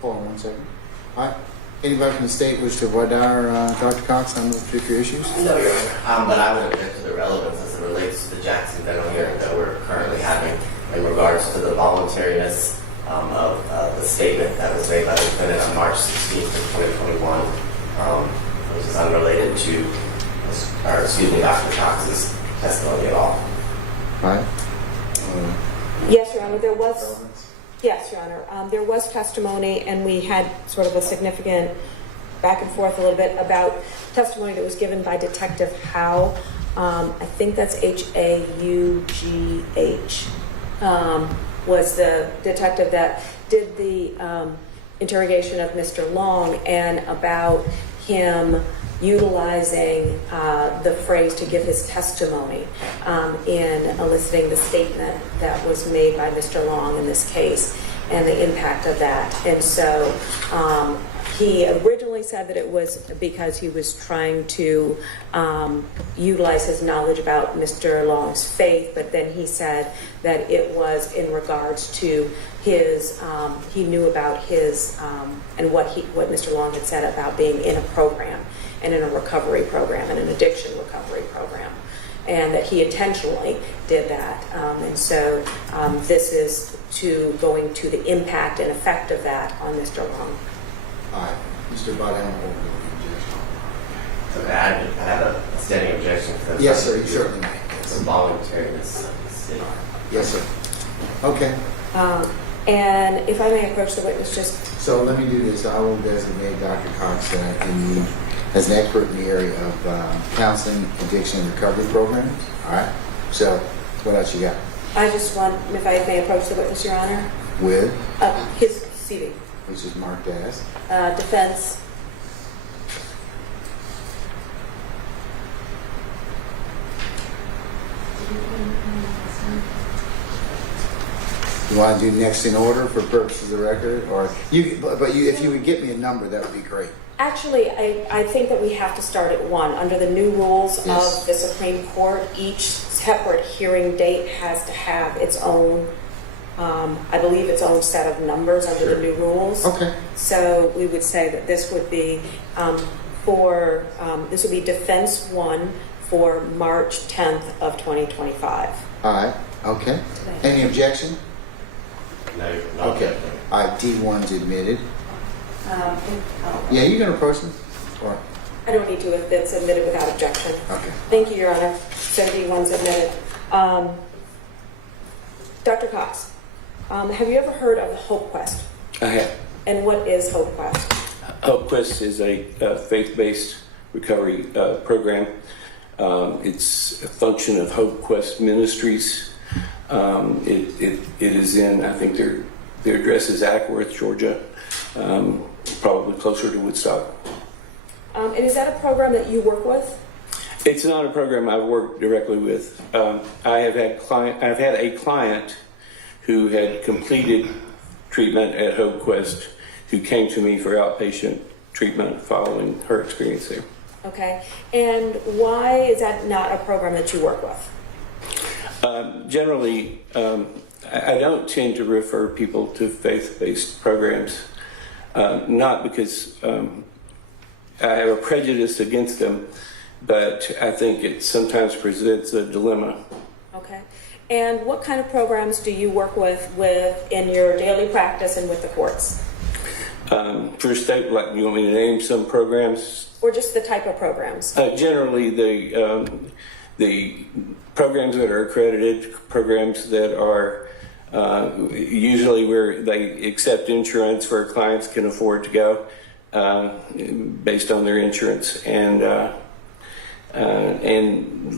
Hold on 1 second. All right. Anybody from the state wish to avoid Dr. Cox on those particular issues? No, Your Honor. But I would object to the relevance as it relates to the Jackson federal hearing that we're currently having in regards to the voluntariness of the statement that was made by the defendant on March 16th of 2021, which is unrelated to, Dr. Cox's testimony at all. All right. Yes, Your Honor, there was. Yes, Your Honor. There was testimony, and we had sort of a significant back and forth a little bit about testimony that was given by Detective Howe. I think that's Haugh, was the detective that did the interrogation of Mr. Long, and about him utilizing the phrase to give his testimony in eliciting the statement that was made by Mr. Long in this case and the impact of that. And so he originally said that it was because he was trying to utilize his knowledge about Mr. Long's faith, but then he said that it was in regards to his, he knew about his, and what Mr. Long had said about being in a program, and in a recovery program, and an addiction recovery program, and that he intentionally did that. And so this is going to the impact and effect of that on Mr. Long. All right. Mr. Bottom. So I have a standing objection to the Yes, sir. You certainly may. the voluntariness of the statement. Yes, sir. Okay. And if I may approach the witness just... So let me do this. I will designate Dr. Cox as an expert in the area of counseling, addiction, and recovery programs. All right. So what else you got? I just want, if I may approach the witness, Your Honor. With? His CV. Which is marked as? Defense. You want to do next in order for purposes of the record, or if you would get me a number, that would be great. Actually, I think that we have to start at 1. Under the new rules Yes. of the Supreme Court, each separate hearing date has to have its own, I believe, its own set of numbers under the new rules. Okay. So we would say that this would be this would be defense 1 for March 10th of 2025. All right. Okay. Any objection? No, Okay. All right. D1's admitted. Yeah, you can approach them. Or I don't need to if it's admitted without objection. okay. Thank you, Your Honor. So D1's admitted. Dr. Cox, have you ever heard of Hope Quest? I have. And what is Hope Quest? Hope Quest is a faith-based recovery program. It's a function of Hope Quest Ministries. It is in, I think their address is Ackworth, Georgia, probably closer to Woodstock. And is that a program that you work with? It's not a program I've worked directly with. I've had a client who had completed treatment at Hope Quest who came to me for outpatient treatment following her experience there. Okay. And why is that not a program that you work with? Generally, I don't tend to refer people to faith-based programs, not because I have a prejudice against them, but I think it sometimes presents a dilemma. Okay. And what kind of programs do you work with in your daily practice and with the courts? For state, like, you want me to name some programs? Or just the type of programs? Generally, the programs that are accredited, programs that are usually where they accept insurance where clients can afford to go based on their insurance, and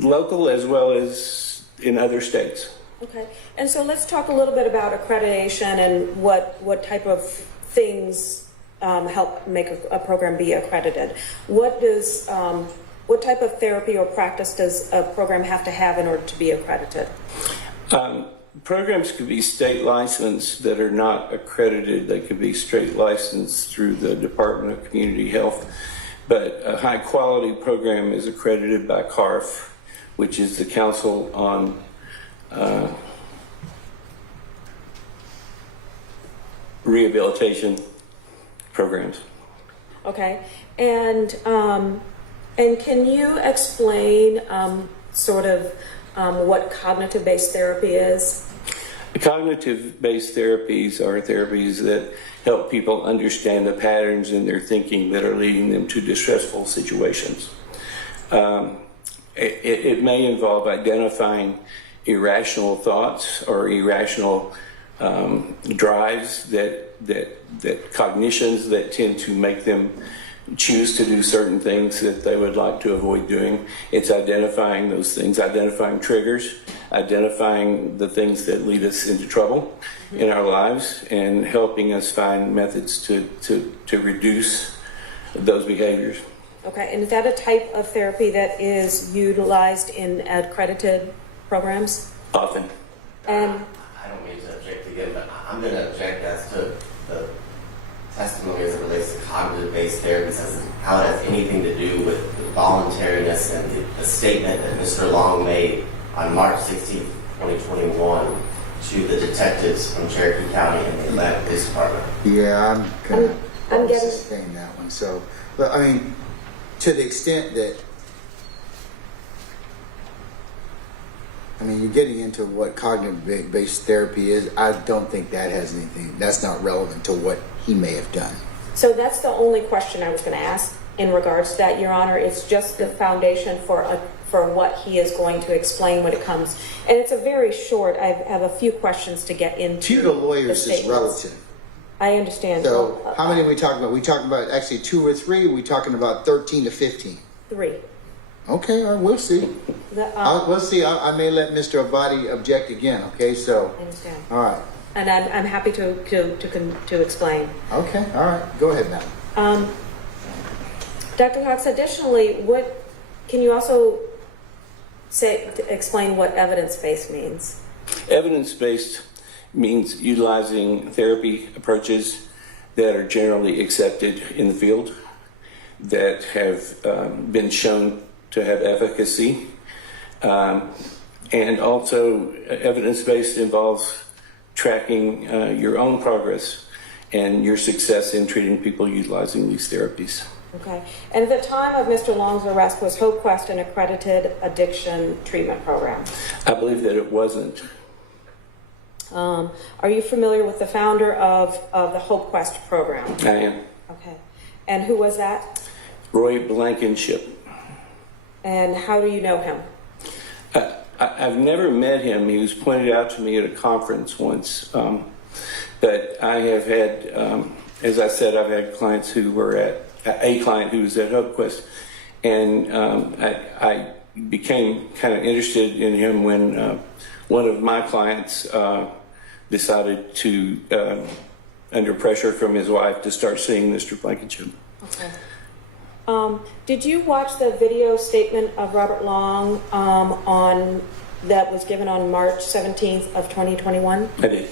local as well as in other states. Okay. And so let's talk a little bit about accreditation and what type of things help make a program be accredited. What type of therapy or practice does a program have to have in order to be accredited? Programs could be state licensed that are not accredited. They could be straight licensed through the Department of Community Health. But a high quality program is accredited by CARF. which is the Council on Rehabilitation Programs. Okay, and can you explain what cognitive-based therapy is? Cognitive-based therapies are therapies that help people understand the patterns in their thinking that are leading them to distressful situations. It may involve identifying irrational thoughts or irrational drives, that cognitions that tend to make them choose to do certain things that they would like to avoid doing. It's identifying those things, identifying triggers, identifying the things that lead us into trouble in our lives, and helping us find methods to reduce those behaviors. Okay, and is that a type of therapy that is utilized in accredited programs? Often. And I don't mean to object again, but I'm going to object as to the testimony as it relates to cognitive-based therapies, as how it has anything to do with the voluntariness and the statement that Mr. Long made on March 16, 2021 to the detectives from Cherokee County and the Atlanta Police Department. Yeah, I'm getting sustain that one. So, but I mean, to the extent that, I mean, you're getting into what cognitive-based therapy is. I don't think that has anything. That's not relevant to what he may have done. So that's the only question I was going to ask in regards to that, Your Honor. It's just the foundation for what he is going to explain when it comes. And it's a very short, I have a few questions to get into. To the lawyers, it's relative. I understand. So how many are we talking about? We talking about actually 2 or 3? Are we talking about 13 to 15? 3. Okay, all right, we'll see. We'll see. I may let Mr. Abadi object again. Okay, so. I understand. All right. And I'm happy to explain. Okay, all right. Go ahead, madam. Dr. Cox, additionally, can you also explain what evidence-based means? Evidence-based means utilizing therapy approaches that are generally accepted in the field, that have been shown to have efficacy. And also, evidence-based involves tracking your own progress and your success in treating people utilizing these therapies. Okay. And at the time of Mr. Long's arrest, was Hope Quest an accredited addiction treatment program? I believe that it wasn't. Are you familiar with the founder of the Hope Quest program? I am. Okay. And who was that? Roy Blankenship. And how do you know him? I've never met him. He was pointed out to me at a conference once. But I have had, as I said, I've had clients who were at, a client who was at Hope Quest. And I became kind of interested in him when one of my clients decided to, under pressure from his wife, to start seeing Mr. Blankenship. Okay. Did you watch the video statement of Robert Long that was given on March 17th of 2021? I did.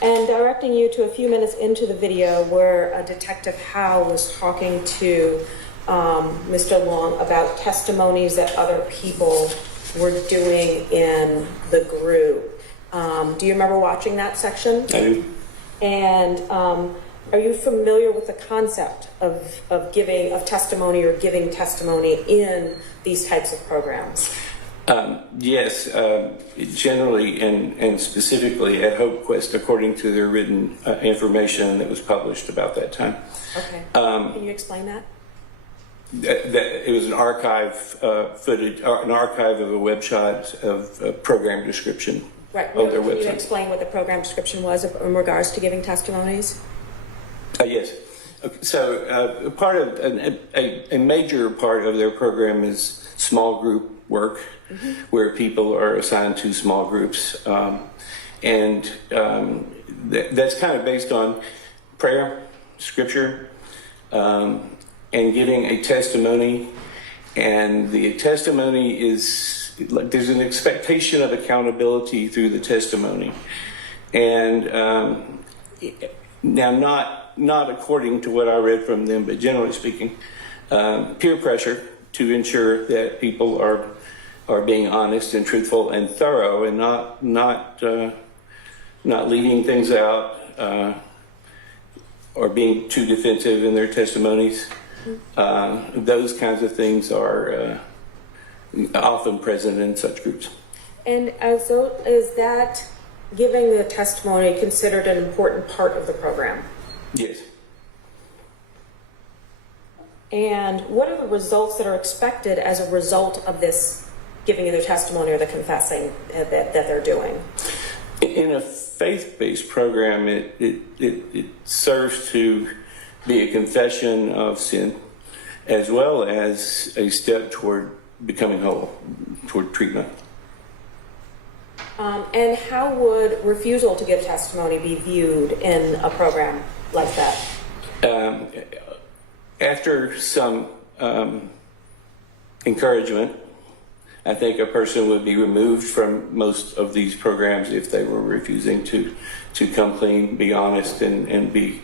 And directing you to a few minutes into the video where Detective Howe was talking to Mr. Long about testimonies that other people were doing in the group. Do you remember watching that section? I do. And are you familiar with the concept of testimony or giving testimony in these types of programs? Yes, generally and specifically at Hope Quest, according to their written information that was published about that time. Okay. Can you explain that? That it was an archive footage, an archive of a web shot of program description on their website. Can you explain what the program description was in regards to giving testimonies? Yes. Okay. So part of a major part of their program is small group work, where people are assigned to small groups, and that's kind of based on prayer, scripture, and giving a testimony. And the testimony is like there's an expectation of accountability through the testimony, and now not according to what I read from them, but generally speaking, peer pressure to ensure that people are being honest and truthful and thorough, and not leaving things out or being too defensive in their testimonies. Those kinds of things are often present in such groups. And so is that giving the testimony considered an important part of the program? Yes. And what are the results that are expected as a result of this giving of their testimony or the confessing that they're doing? In a faith-based program, it serves to be a confession of sin, as well as a step toward becoming whole, toward treatment. And how would refusal to give testimony be viewed in a program like that? After some encouragement, I think a person would be removed from most of these programs if they were refusing to come clean, be honest, and be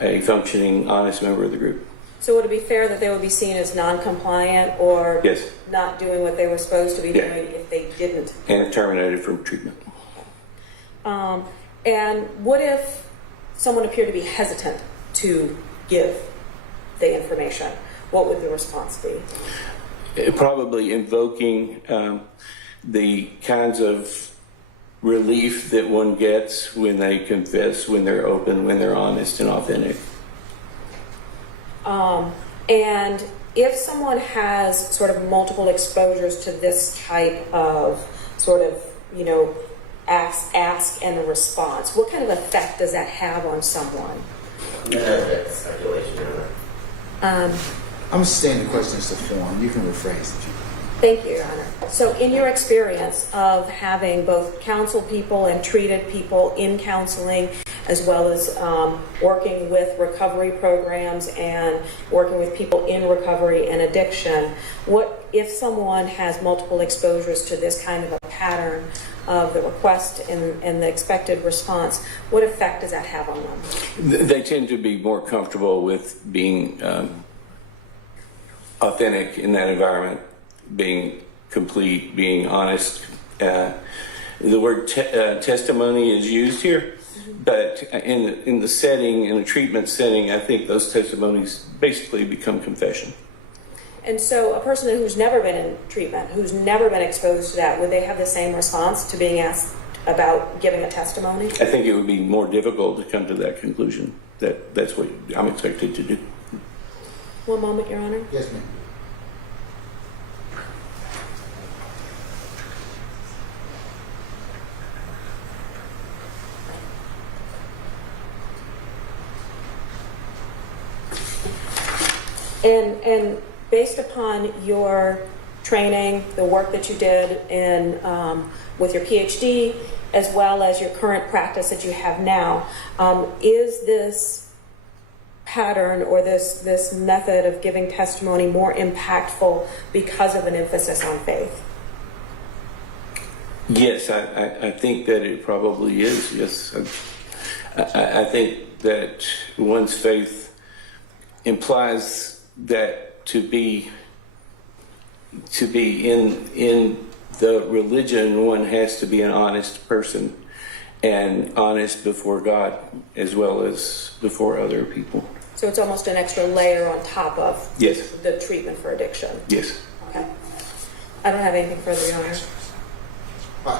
a functioning, honest member of the group. So would it be fair that they would be seen as non-compliant or Yes. not doing what they were supposed to be doing if they didn't? And terminated from treatment. And what if someone appeared to be hesitant to give the information? What would the response be? Probably invoking the kinds of relief that one gets when they confess, when they're open, when they're honest and authentic. And if someone has sort of multiple exposures to this type of sort of, ask and a response, what kind of effect does that have on someone? That's speculation. I'm staying the question as to form. You can rephrase it. Thank you, Your Honor. So in your experience of having both counseled people and treated people in counseling, as well as working with recovery programs and working with people in recovery and addiction, what if someone has multiple exposures to this kind of a pattern of the request and the expected response, what effect does that have on them? They tend to be more comfortable with being authentic in that environment, being complete, being honest. The word testimony is used here, but in the setting, in a treatment setting, I think those testimonies basically become confession. And so a person who's never been in treatment, who's never been exposed to that, would they have the same response to being asked about giving a testimony? I think it would be more difficult to come to that conclusion. That's what I'm expected to do. One moment, Your Honor. Yes, ma'am. And based upon your training, the work that you did in with your PhD, as well as your current practice that you have now, is this pattern or this method of giving testimony more impactful because of an emphasis on faith? Yes, I think that it probably is. Yes, I think that one's faith implies that to be in the religion, one has to be an honest person and honest before God as well as before other people. So it's almost an extra layer on top of Yes. the treatment for addiction. Yes. Okay. I don't have anything further, Your Honor.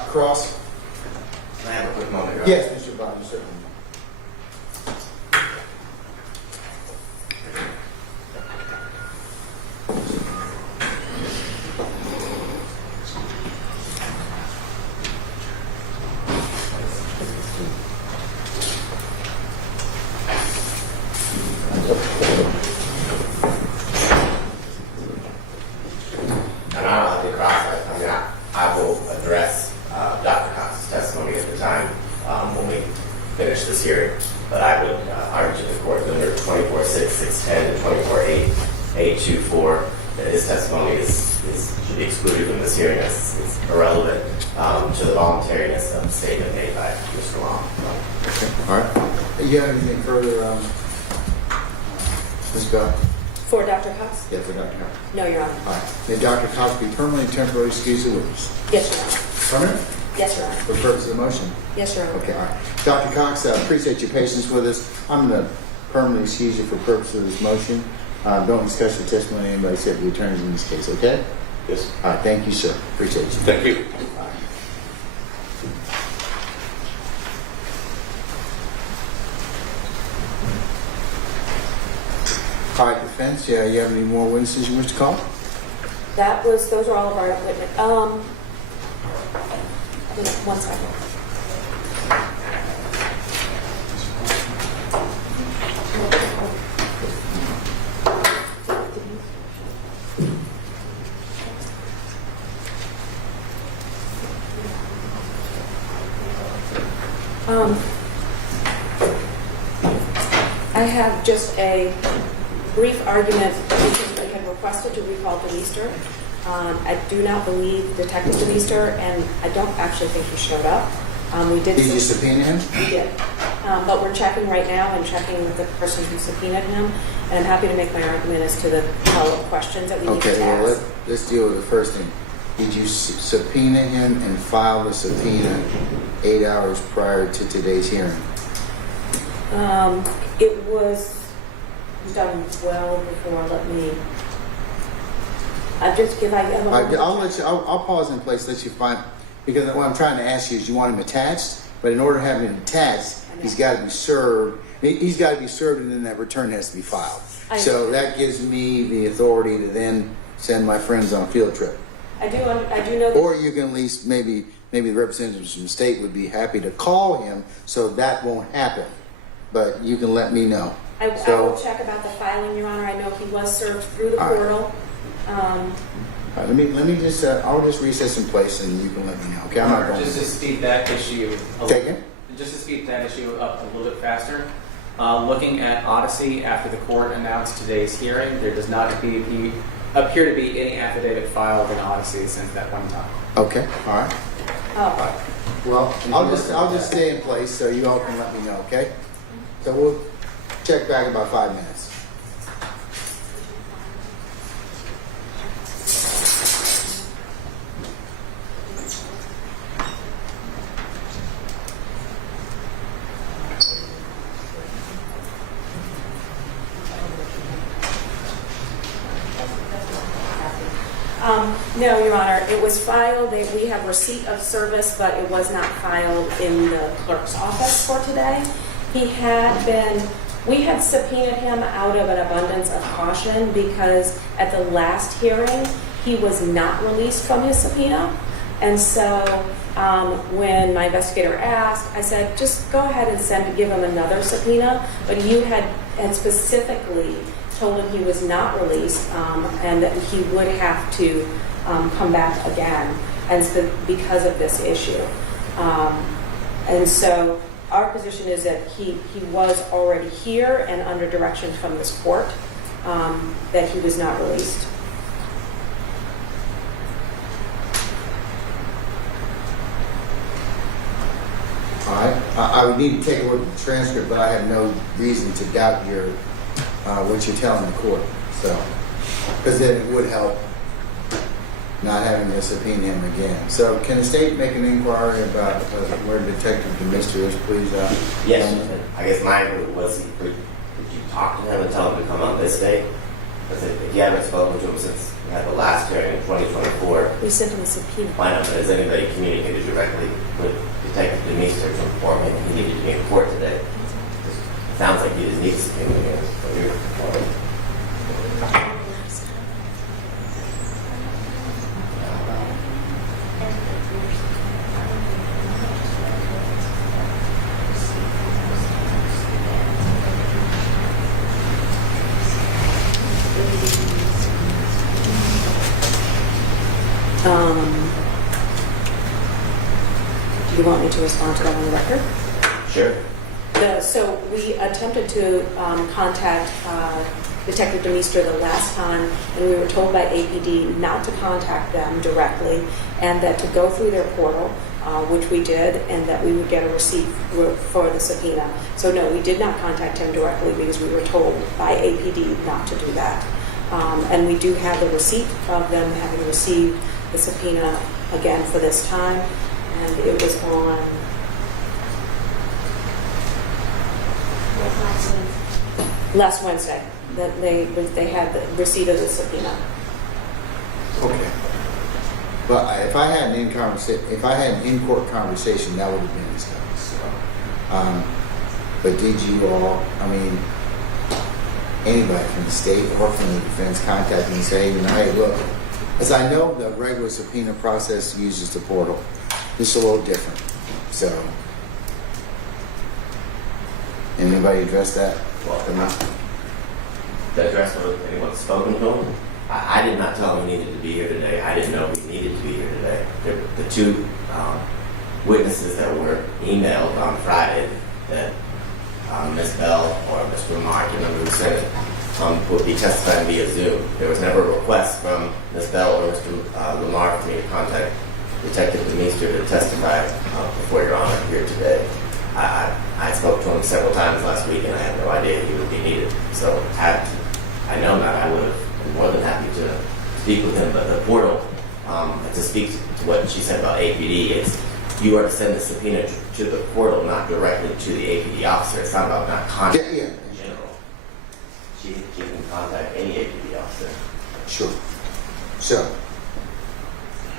Cross. Can I have a quick moment, Your Honor? Yes, Mr. Biden, certainly. And I don't have to cross. I mean, I will address Dr. Cox's testimony at the time when we finish this hearing. But I would argue to the court that under 24.6, 610, and 24.8, 824, that his testimony should be excluded from this hearing as it's irrelevant to the voluntariness of the statement made by Mr. Long. Okay. All right. You have anything further, Ms. Scott? For Dr. Cox? Yeah, for Dr. Cox. No, Your Honor. All right. May Dr. Cox be permanently and temporarily excused the witness? Yes, Your Honor. Permanent? Yes, Your Honor. For the purpose of the motion? Yes, Your Honor. Okay, all right. Dr. Cox, I appreciate your patience with us. I'm going to permanently excuse you for purpose of this motion. Don't discuss your testimony with anybody except the attorneys in this case, okay? Yes. All right, thank you, sir. Appreciate you. Thank you. All right, defense, yeah, you have any more witnesses you wish to call? Those are all of our witnesses. One second. I have just a brief argument because they had requested to recall DeMeester. I do not believe Detective DeMeester, and I don't actually think he showed up. Did you subpoena him? We did. But we're checking right now and checking with the person who subpoenaed him. And I'm happy to make my argument as to the follow-up questions that we need to Okay, well, ask. let's deal with the first thing. Did you subpoena him and file the subpoena 8 hours prior to today's hearing? It was done well before. I'll pause in place, let you find, because what I'm trying to ask you is you want him attached, but in order to have him attached, he's got to be served. He's got to be served, and then that return has to be filed. So that gives me the authority to then send my friends on a field trip. I do know that. Or you can at least maybe the representatives from the state would be happy to call him, so that won't happen. But you can let me know. I will check about the filing, Your Honor. I know he was served through the portal. All right, let me just I'll just recess in place and you can let me know. Okay, I'm not going Just to speed that issue just to speed that issue up a little bit faster. Looking at Odyssey after the court announced today's hearing, there does not appear to be any affidavit filed in Odyssey since that one time. Okay, all right. All right. Well, I'll just stay in place so you all can let me know, okay? So we'll check back in about 5 minutes. No, Your Honor, it was filed. We have receipt of service, but it was not filed in the clerk's office for today. We had subpoenaed him out of an abundance of caution because at the last hearing, he was not released from his subpoena. And so when my investigator asked, I said, just go ahead and give him another subpoena. But you had specifically told him he was not released and that he would have to come back again and because of this issue. And so our position is that he was already here and under direction from this court that he was not released. All right. I would need to take a look at the transcript, but I have no reason to doubt what you're telling the court. So, because then it would help not having to subpoena him again. So, can the state make an inquiry about where Detective DeMeester is, please? Yes. I guess mine was, would you talk to him and tell him to come on this day? Because if you haven't spoken to him since we had the last hearing in 2024, we sent him a subpoena. Why not? Has anybody communicated directly with Detective DeMeester to inform him he needed to be in court today? It sounds like you just need to subpoena him. Do you want me to respond to that on the record? Sure. So we attempted to contact Detective DeMeester the last time, and we were told by APD not to contact them directly and that to go through their portal, which we did, and that we would get a receipt for the subpoena. So no, we did not contact him directly because we were told by APD not to do that. And we do have the receipt of them having received the subpoena again for this time. And it was on last Wednesday that they had the receipt of the subpoena. Okay. But if I had an in-court conversation, that would have been discussed. So, but did you all? I mean, anybody from the state or from the defense contact me and say, hey, look, as I know the regular subpoena process uses the portal. This is a little different. So, anybody address that? Well, the address was anyone spoken to him? I did not tell him he needed to be here today. I didn't know he needed to be here today. The two witnesses that were emailed on Friday that Ms. Bell or Mr. Lamar, I can't remember who said it, would be testifying via Zoom. There was never a request from Ms. Bell or Mr. Lamar for me to contact Detective Deemer to testify before Your Honor here today. I spoke to him several times last week and I had no idea he would be needed. So had I known that, I would have been more than happy to speak with him. But the portal, to speak to what she said about APD, it's you are to send the subpoena to the portal, not directly to the APD officer. It's not about not contacting in general. She can contact any APD officer. Sure. So.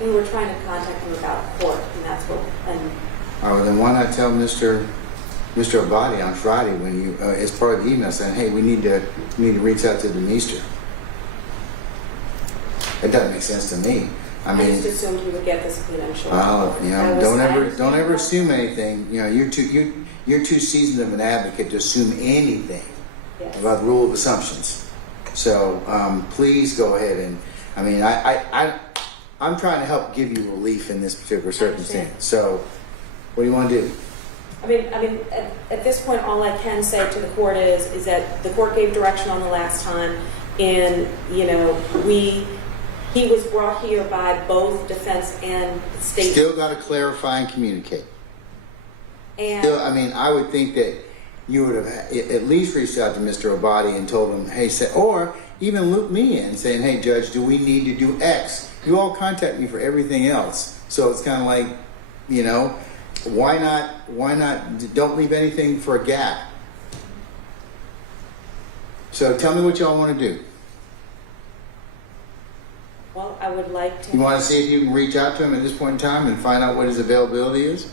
We were trying to contact him about court, and that's what. Oh, then why not tell Mr. Abadi on Friday when you, as part of the email, saying, "Hey, we need to reach out to Deemer." It doesn't make sense to me. I mean, just assumed he would get this subpoena. I'm sure. Well, you know, don't ever assume anything. You know, you're too seasoned of an advocate to assume anything about the rule of assumptions. So please go ahead and. I mean, I'm trying to help give you relief in this particular circumstance. So, what do you want to do? I mean, at this point, all I can say to the court is that the court gave direction on the last time, and you know, he was brought here by both defense and state. Still got to clarify and communicate. And still, I mean, I would think that you would have at least reached out to Mr. Abadi and told him, hey, or even loop me in saying, hey, Judge, do we need to do X? You all contact me for everything else. So it's kind of like, you know, why not, don't leave anything for a gap. So tell me what y'all want to do. Well, I would like to. You want to see if you can reach out to him at this point in time and find out what his availability is?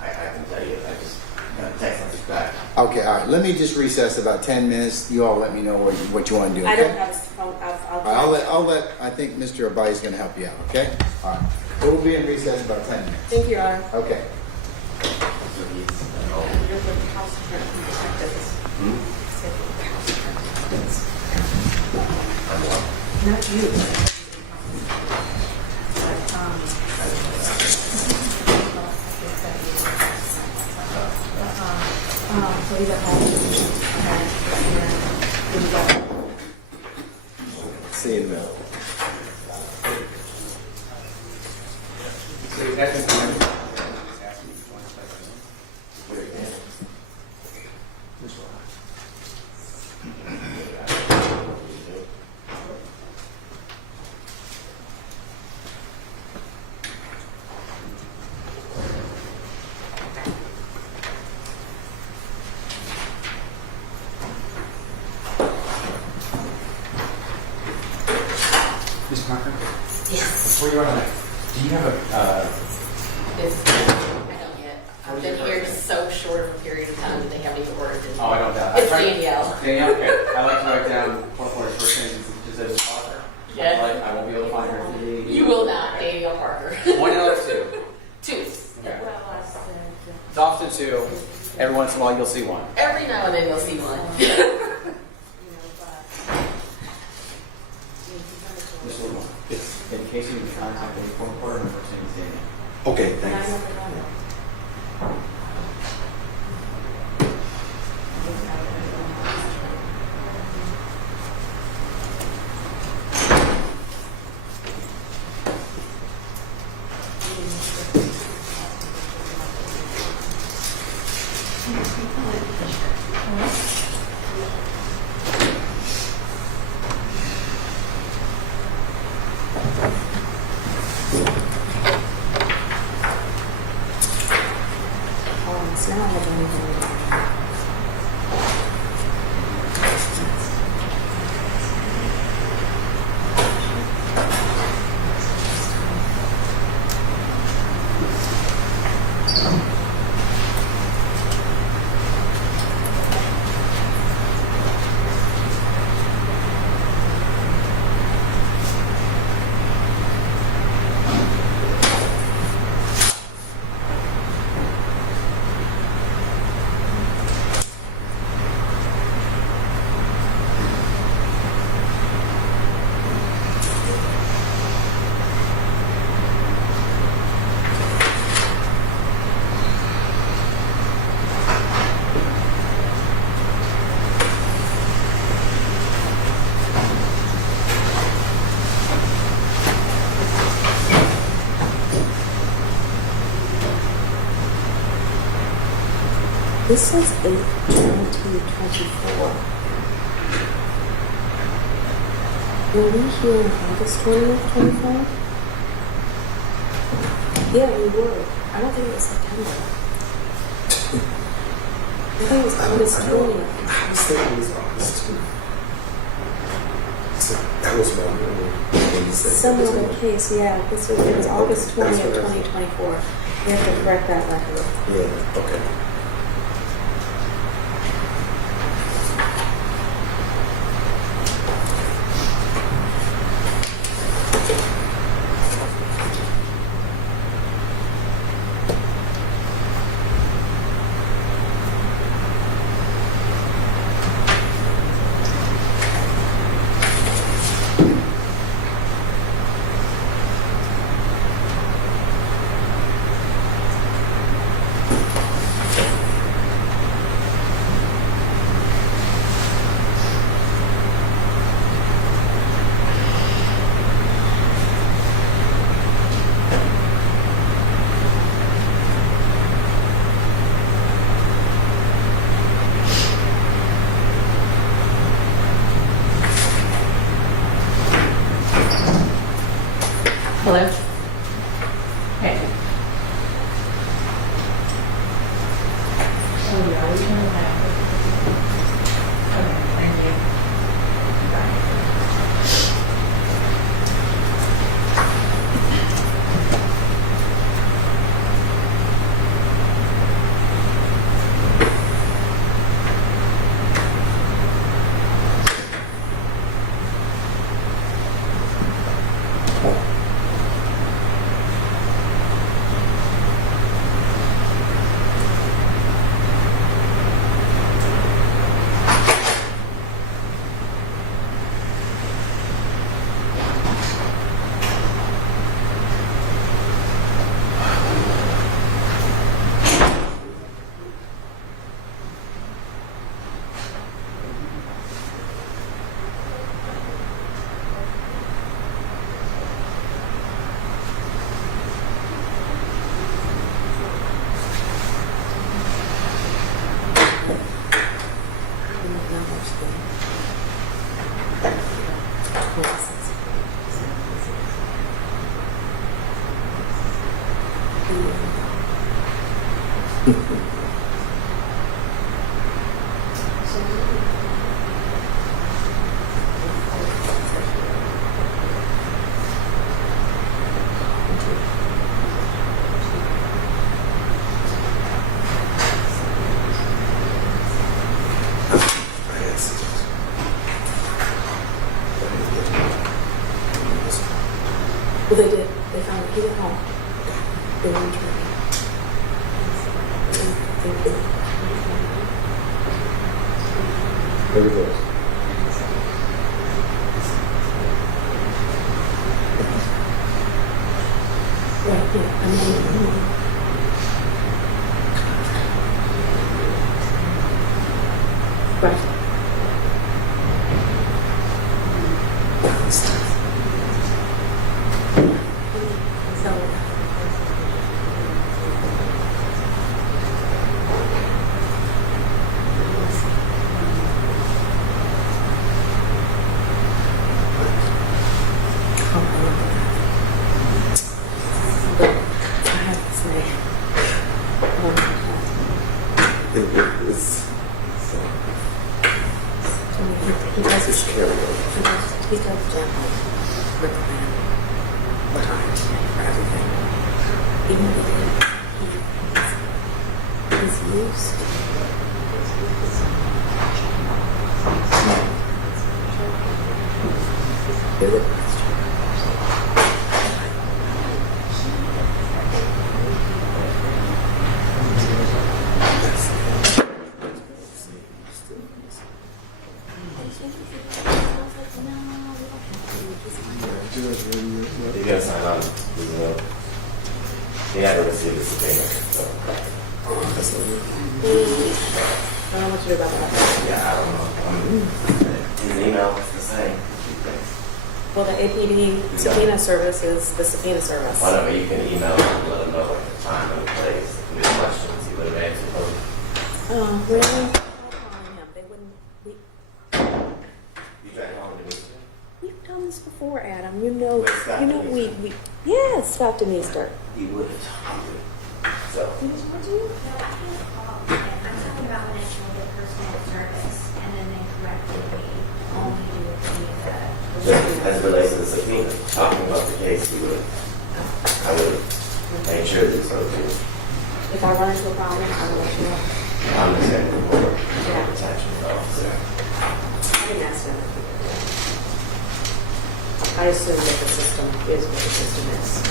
I can tell you, I just got a text message back. Okay, all right. Let me just recess about 10 minutes. You all let me know what you want to do. Okay? I don't have his phone. I'll let. I think Mr. Abadi is going to help you out. Okay. All right. We'll be in recess about 10 minutes. Thank you, Your Honor. Okay. Not you. So he's at home. See you in a minute. So he's asking for Ms. Parker? Yes. Before you run away, do you have a I don't yet. I've been here so short of a period of time that they haven't even ordered it. Oh, I don't doubt. It's Danielle. Danielle, okay. I like to write down California's first name just as a author. Yeah. Like, I won't be able to find her. You will not, Danielle Parker. One or two? Two. Okay. It's often two. Every once in a while, you'll see one. Every now and then you'll see one. Mr. Lamar, in case you need to contact any court reporter, my first name is Daniel. Okay, thanks. This says 8/20/24. Were we here on August 20th, 25? Yeah, we were. I don't think it was September. I think it was August 20th. I was thinking it was August 20th. So that was my memory. Some other case, yeah. It was August 20th, 2024. We have to correct that record. Yeah, okay. Hello? Hey. Oh, yeah, we can have it. Okay, thank you. Bye. Well, they did. They found it. He went home. They were returning. Thank you. There he goes. Right, yeah. I mean, right. You gotta sign on. He had to receive the subpoena. So. I don't know what to do about that. Yeah, I don't know. His email is the same. Well, the APD subpoena service is the subpoena service. Why don't you can email him and let him know like the time and the place, and the questions he would have answered those. Really? I'll call him. They wouldn't. You tried calling me. We've done this before, Adam. You know. With Scott You know Denister. we. Yes, Scott Denister. He would have talked to me. So. Did he talk to you? I'm talking about when it's like personal service, and then they corrected me. Only do it to me that. Just as it relates to the subpoena, talking about the case, I would make sure that it's okay. If I run into a problem, I will let you know. I'm the second report, Yeah. attachment officer. I didn't ask him. I assume that the system is what the system is.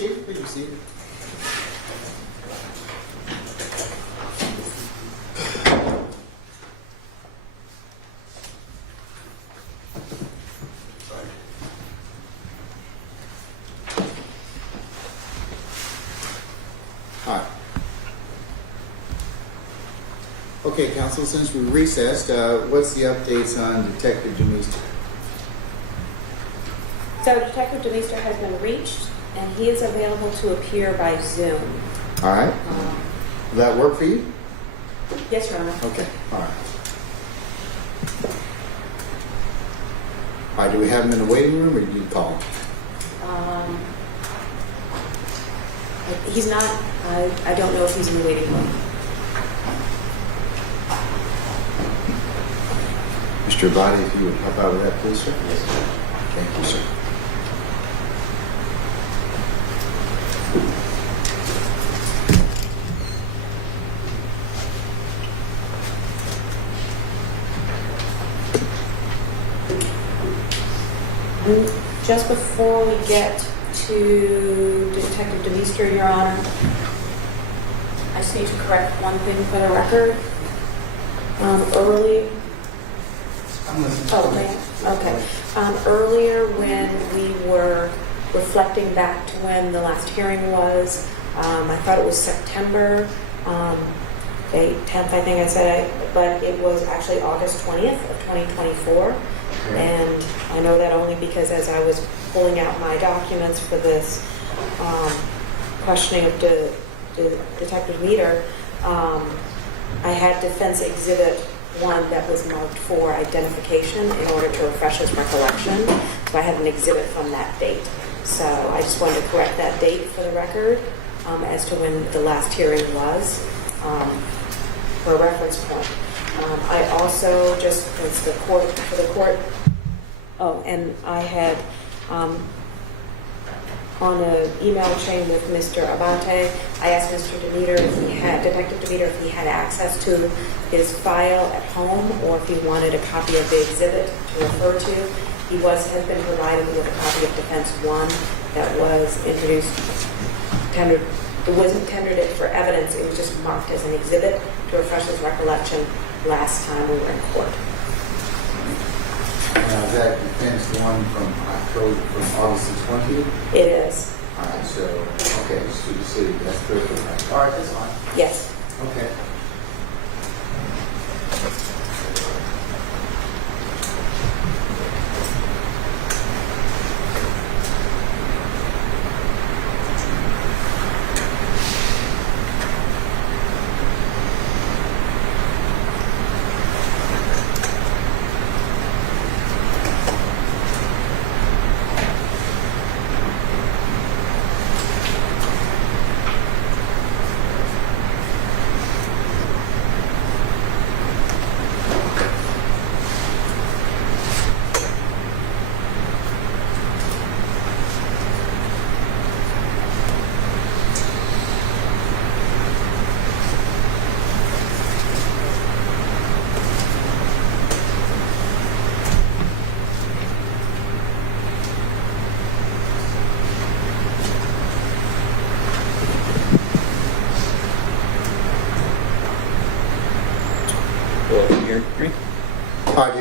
seated. Please be seated. All right. Okay, counsel, since we recessed, what's the updates on Detective Demeester? So Detective Demeester has been reached, and he is available to appear by Zoom. All right. Will that work for you? Yes, Your Honor. Okay. All right. All right. Do we have him in the waiting room, or do you call him? He's not. I don't know if he's in the waiting room. Mr. Abadi, if you would help out with that, please, sir. Yes, sir. Thank you, sir. Just before we get to Detective Demeester, Your Honor, I just need to correct one thing for the record. Earlier when we were reflecting back to when the last hearing was, I thought it was September 10th, I think I said, but it was actually August 20th of 2024. And I know that only because as I was pulling out my documents for this questioning of Detective Meter, I had Defense Exhibit 1 that was marked for identification in order to refresh his recollection. So I have an exhibit from that date. So I just wanted to correct that date for the record as to when the last hearing was for a reference point. I also just, for the court, and I had on an email chain with Mr. Abate, I asked Mr. Detective Demeter, if he had access to his file at home or if he wanted a copy of the exhibit to refer to. He has been provided with a copy of Defense 1 that was it wasn't tendered it for evidence, it was just marked as an exhibit to refresh his recollection last time we were in court. Is that Defense 1 from August the 20th? It is. All right, so, okay, so you see, that's critical. All right, that's fine. Yes. Okay.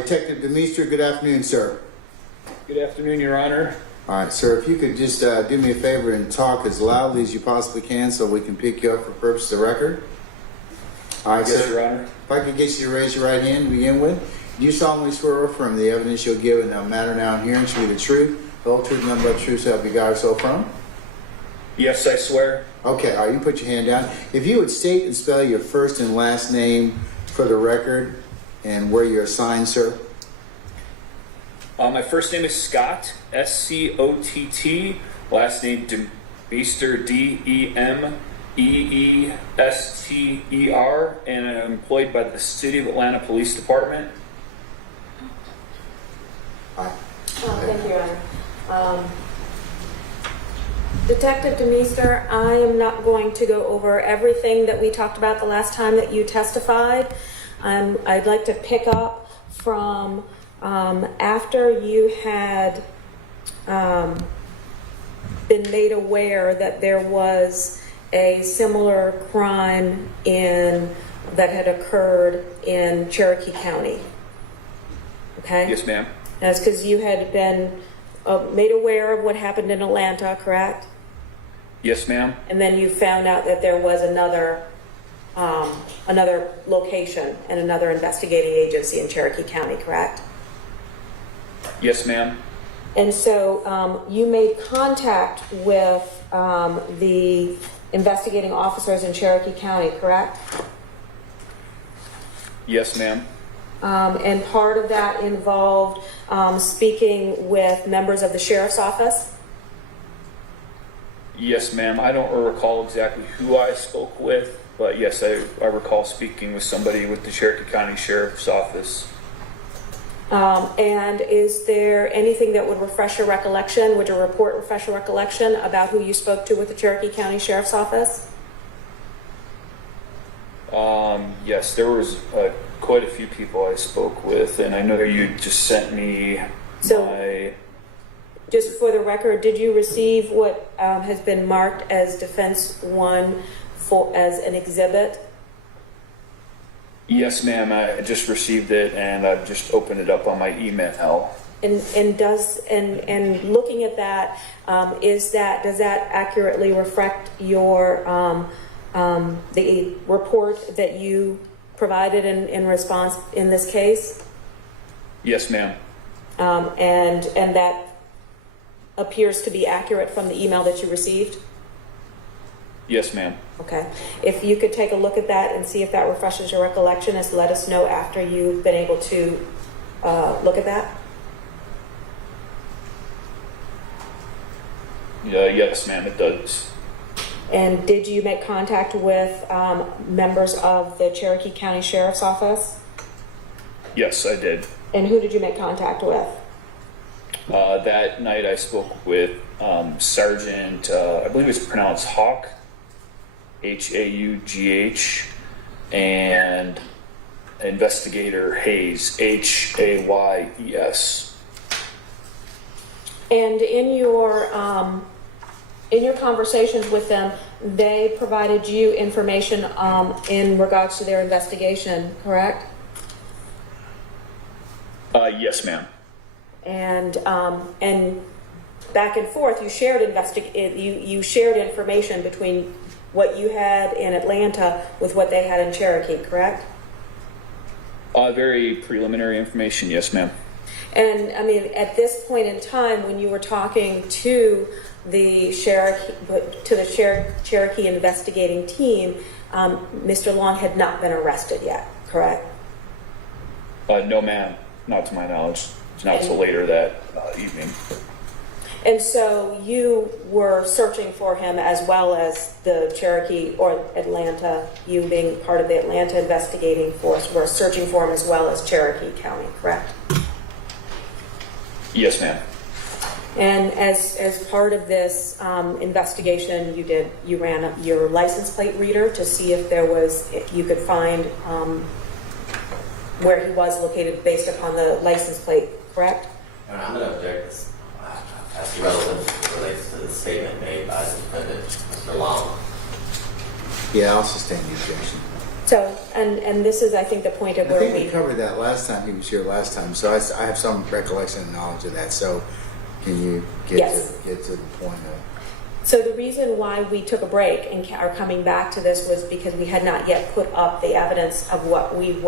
Detective Demeester, good afternoon, sir. Good afternoon, Your Honor. All right, sir, if you could just do me a favor and talk as loudly as you possibly can so we can pick you up for purpose of the record. All right, Yes, sir. Your Honor. If I could get you to raise your right hand to begin with. Do you solemnly swear or affirm the evidence you'll give in a matter now and hearing shall be the truth, the whole truth, and nothing but the truth, so help you God so from? Yes, I swear. Okay, all right, you put your hand down. If you would state and spell your first and last name for the record and where you're assigned, sir. My first name is Scott, S-C-O-T-T. Last name Demeester, D-E-M-E-E-S-T-E-R, and I'm employed by the City of Atlanta Police Department. Thank you, Your Honor. Detective Demeester, I am not going to go over everything that we talked about the last time that you testified. I'd like to pick up from after you had been made aware that there was a similar crime that had occurred in Cherokee County. Okay? Yes, ma'am. That's because you had been made aware of what happened in Atlanta, correct? Yes, ma'am. And then you found out that there was another location and another investigating agency in Cherokee County, correct? Yes, ma'am. And so you made contact with the investigating officers in Cherokee County, correct? Yes, ma'am. And part of that involved speaking with members of the sheriff's office? Yes, ma'am. I don't recall exactly who I spoke with, but yes, I recall speaking with somebody with the Cherokee County Sheriff's Office. And is there anything that would refresh your recollection? Would your report refresh your recollection about who you spoke to with the Cherokee County Sheriff's Office? Yes, there was quite a few people I spoke with, and I know you just sent me my... Just for the record, did you receive what has been marked as Defense 1 as an exhibit? Yes, ma'am. I just received it, and I've just opened it up on my email. And looking at that, does that accurately reflect your the report that you provided in response in this case? Yes, ma'am. And that appears to be accurate from the email that you received? Yes, ma'am. Okay. If you could take a look at that and see if that refreshes your recollection, and let us know after you've been able to look at that. Yes, ma'am, it does. And did you make contact with members of the Cherokee County Sheriff's Office? Yes, I did. And who did you make contact with? That night I spoke with Sergeant, I believe it's pronounced Hawk, Haugh, and Investigator Hayes, Hayes. And in your conversations with them, they provided you information in regards to their investigation, correct? Yes, ma'am. And back and forth, you shared you shared information between what you had in Atlanta with what they had in Cherokee, correct? Very preliminary information, yes, ma'am. And I mean, at this point in time, when you were talking to the Cherokee investigating team, Mr. Long had not been arrested yet, correct? No, ma'am, not to my knowledge. Not until later that evening. And so you were searching for him as well as the Cherokee or Atlanta, you being part of the Atlanta investigating force, were searching for him as well as Cherokee County, correct? Yes, ma'am. And as part of this investigation, you ran your license plate reader to see if you could find where he was located based upon the license plate, correct? I'm going to object this as relevant relates to the statement made by the defendant, Mr. Long. Yeah, I'll sustain the objection. So, and this is, I think, the point of I where think we covered that last time he was here last time, so I have some recollection and knowledge of that. So, can you get to the point of? So the reason why we took a break and are coming back to this was because we had not yet put up the evidence of what we've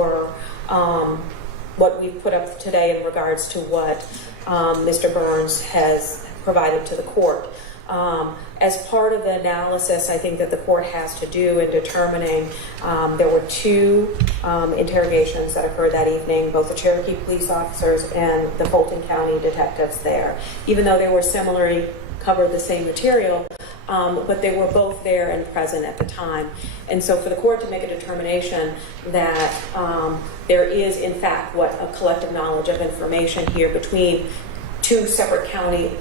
put up today in regards to what Mr. Burns has provided to the court. As part of the analysis, I think that the court has to do in determining, there were two interrogations that occurred that evening, both the Cherokee police officers and the Fulton County detectives there. Even though they were similarly covered the same material, but they were both there and present at the time. And so for the court to make a determination that there is, in fact, a collective knowledge of information here between two separate county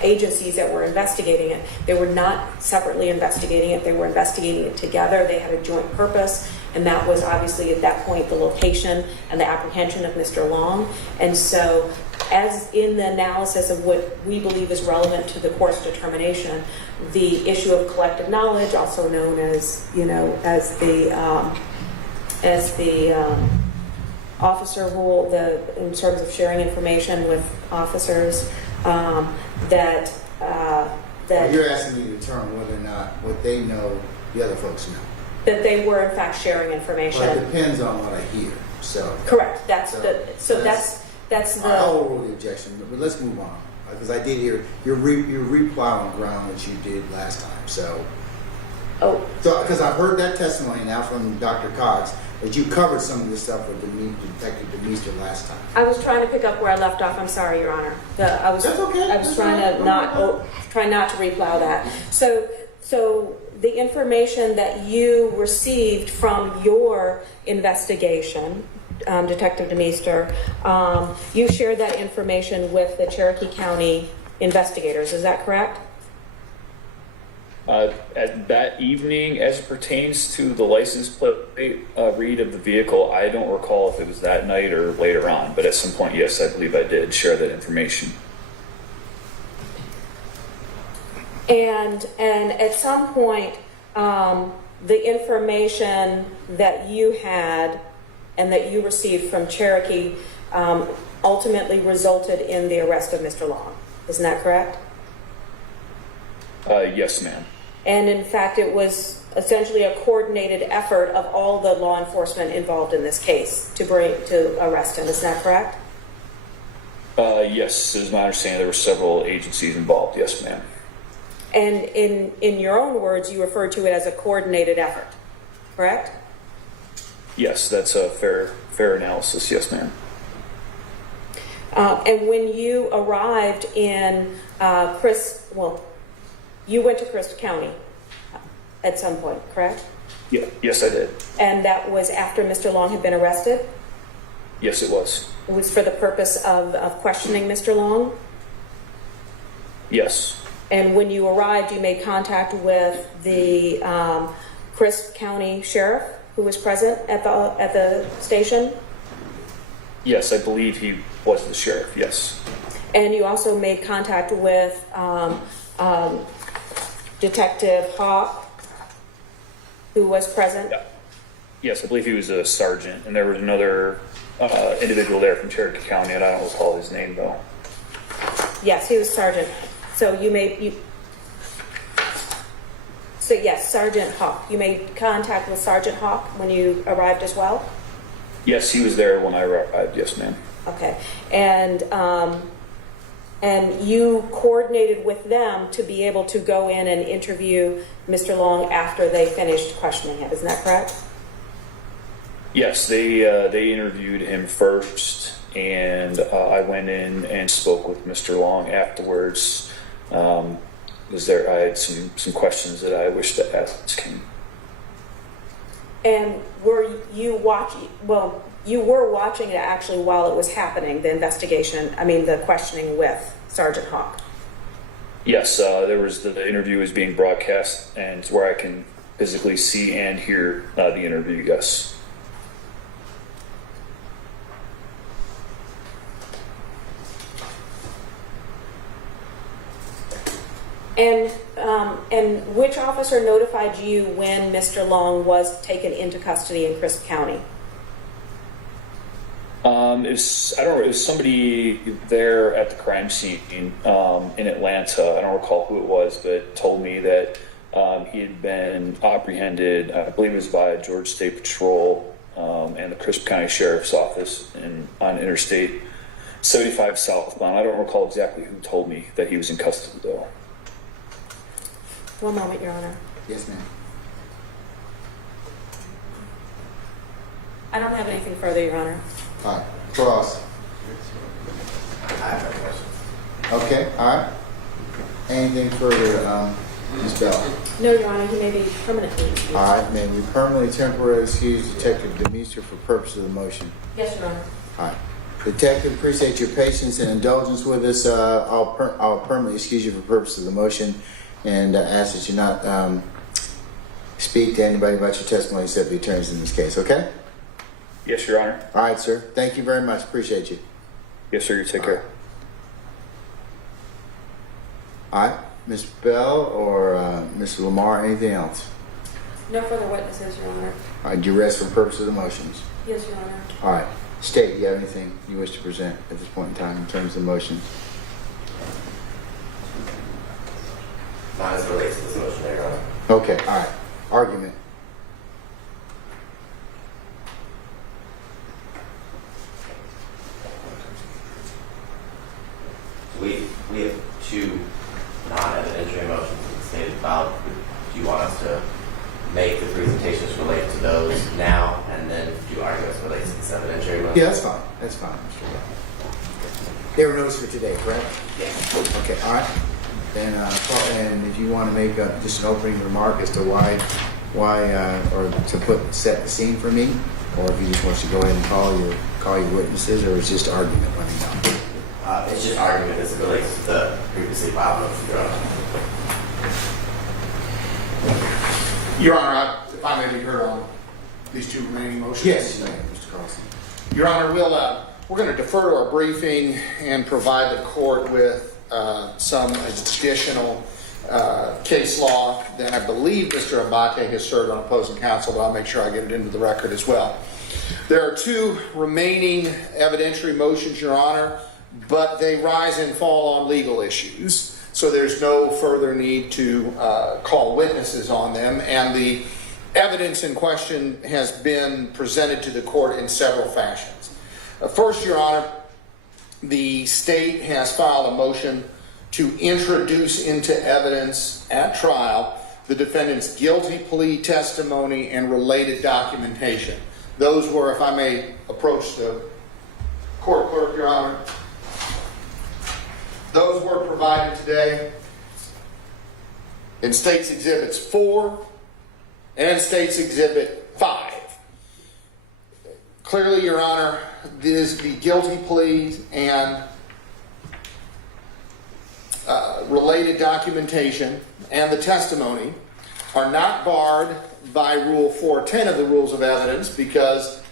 agencies that were investigating it. They were not separately investigating it. They were investigating it together. They had a joint purpose, and that was obviously at that point the location and the apprehension of Mr. Long. And so as in the analysis of what we believe is relevant to the court's determination, the issue of collective knowledge, also known as, as the officer rule, in terms of sharing information with officers, that You're asking me to determine whether or not what they know, the other folks know. that they were in fact sharing information. Well, it depends on what I hear, so. Correct. That's So the. I overrule the objection, but let's move on. Because I did hear, you're replowing ground that you did last time, so. Oh. So, because I've heard that testimony now from Dr. Cox, that you covered some of this stuff with Detective Deemer last time. I was trying to pick up where I left off. I'm sorry, Your Honor. That's okay. I was trying to not to replow that. So the information that you received from your investigation, Detective Deemer, you shared that information with the Cherokee County investigators. Is that correct? At that evening, as it pertains to the license plate read of the vehicle, I don't recall if it was that night or later on, but at some point, yes, I believe I did share that information. And at some point, the information that you had and that you received from Cherokee ultimately resulted in the arrest of Mr. Long. Isn't that correct? Yes, ma'am. And in fact, it was essentially a coordinated effort of all the law enforcement involved in this case to arrest him. Isn't that correct? Yes, as my understanding, there were several agencies involved. Yes, ma'am. And in your own words, you referred to it as a coordinated effort, correct? Yes, that's a fair analysis. Yes, ma'am. And when you arrived in you went to Courtroom County at some point, correct? Yeah, yes, I did. And that was after Mr. Long had been arrested? Yes, it was. It was for the purpose of questioning Mr. Long? Yes. And when you arrived, you made contact with the Courtroom County Sheriff who was present at the station? Yes, I believe he was the sheriff, yes. And you also made contact with Detective Hawk, who was present? Yeah. Yes, I believe he was a sergeant, and there was another individual there from Cherokee County, and I don't recall his name, though. Yes, he was sergeant. So yes, Sergeant Hawk. You made contact with Sergeant Hawk when you arrived as well? Yes, he was there when I arrived, yes, ma'am. Okay. And you coordinated with them to be able to go in and interview Mr. Long after they finished questioning him. Isn't that correct? Yes, they interviewed him first, and I went in and spoke with Mr. Long afterwards. I had some questions that I wished to ask him. And were you watching? Well, you were watching it actually while it was happening, the questioning with Sergeant Hawk. Yes, the interview was being broadcast, and it's where I can physically see and hear the interview, yes. And which officer notified you when Mr. Long was taken into custody in Courtroom County? It was somebody there at the crime scene in Atlanta. I don't recall who it was, but told me that he had been apprehended, I believe it was by Georgia State Patrol and the Courtroom County Sheriff's Office on Interstate 75 southbound. I don't recall exactly who told me that he was in custody, though. One moment, Your Honor. Yes, ma'am. I don't have anything further, Your Honor. All right. Cross. I have no questions. Okay, all right. Anything further, Ms. Bell? No, Your Honor, he may be permanently excused. All right, may we permanently temporarily excuse Detective Deemer for purpose of the motion? Yes, Your Honor. All right. Detective, appreciate your patience and indulgence with us. I'll permanently excuse you for purpose of the motion and ask that you not speak to anybody about your testimony except the attorneys in this case, okay? Yes, Your Honor. All right, sir. Thank you very much. Appreciate you. Yes, sir. You take care. All right, Ms. Bell or Mr. Lamar, anything else? No further witnesses, Your Honor. All right, do you rest for the purpose of the motions? Yes, Your Honor. All right, State, do you have anything you wish to present at this point in time in terms of motions? Not as it relates to this motion, Your Honor. Okay, all right. Argument. We have two non-evidentiary motions in the state filed. Do you want us to make the presentations related to those now and then do arguments related to this evidentiary motion? Yeah, that's fine. That's fine. They were noticed for today, correct? Yes. Okay, all right. Then, and if you want to make just an opening remark as to why, or to set the scene for me, or if you just want to go ahead and call your witnesses, or it's just argument, let me know. It's just argument as it relates to the previously filed motion, Your Honor. Your Honor, if I may be heard on these two remaining motions. Yes, Mr. Carlson. Your Honor, we're going to defer to our briefing and provide the court with some additional case law that I believe Mr. Abate has served on opposing counsel, but I'll make sure I get it into the record as well. There are two remaining evidentiary motions, Your Honor, but they rise and fall on legal issues, so there's no further need to call witnesses on them, and the evidence in question has been presented to the court in several fashions. First, Your Honor, the state has filed a motion to introduce into evidence at trial the defendant's guilty plea testimony and related documentation. Those were, if I may approach the court clerk, Your Honor, those were provided today in State's Exhibits 4 and State's Exhibit 5. Clearly, Your Honor, the guilty pleas and related documentation and the testimony are not barred by Rule 410 of the Rules of Evidence because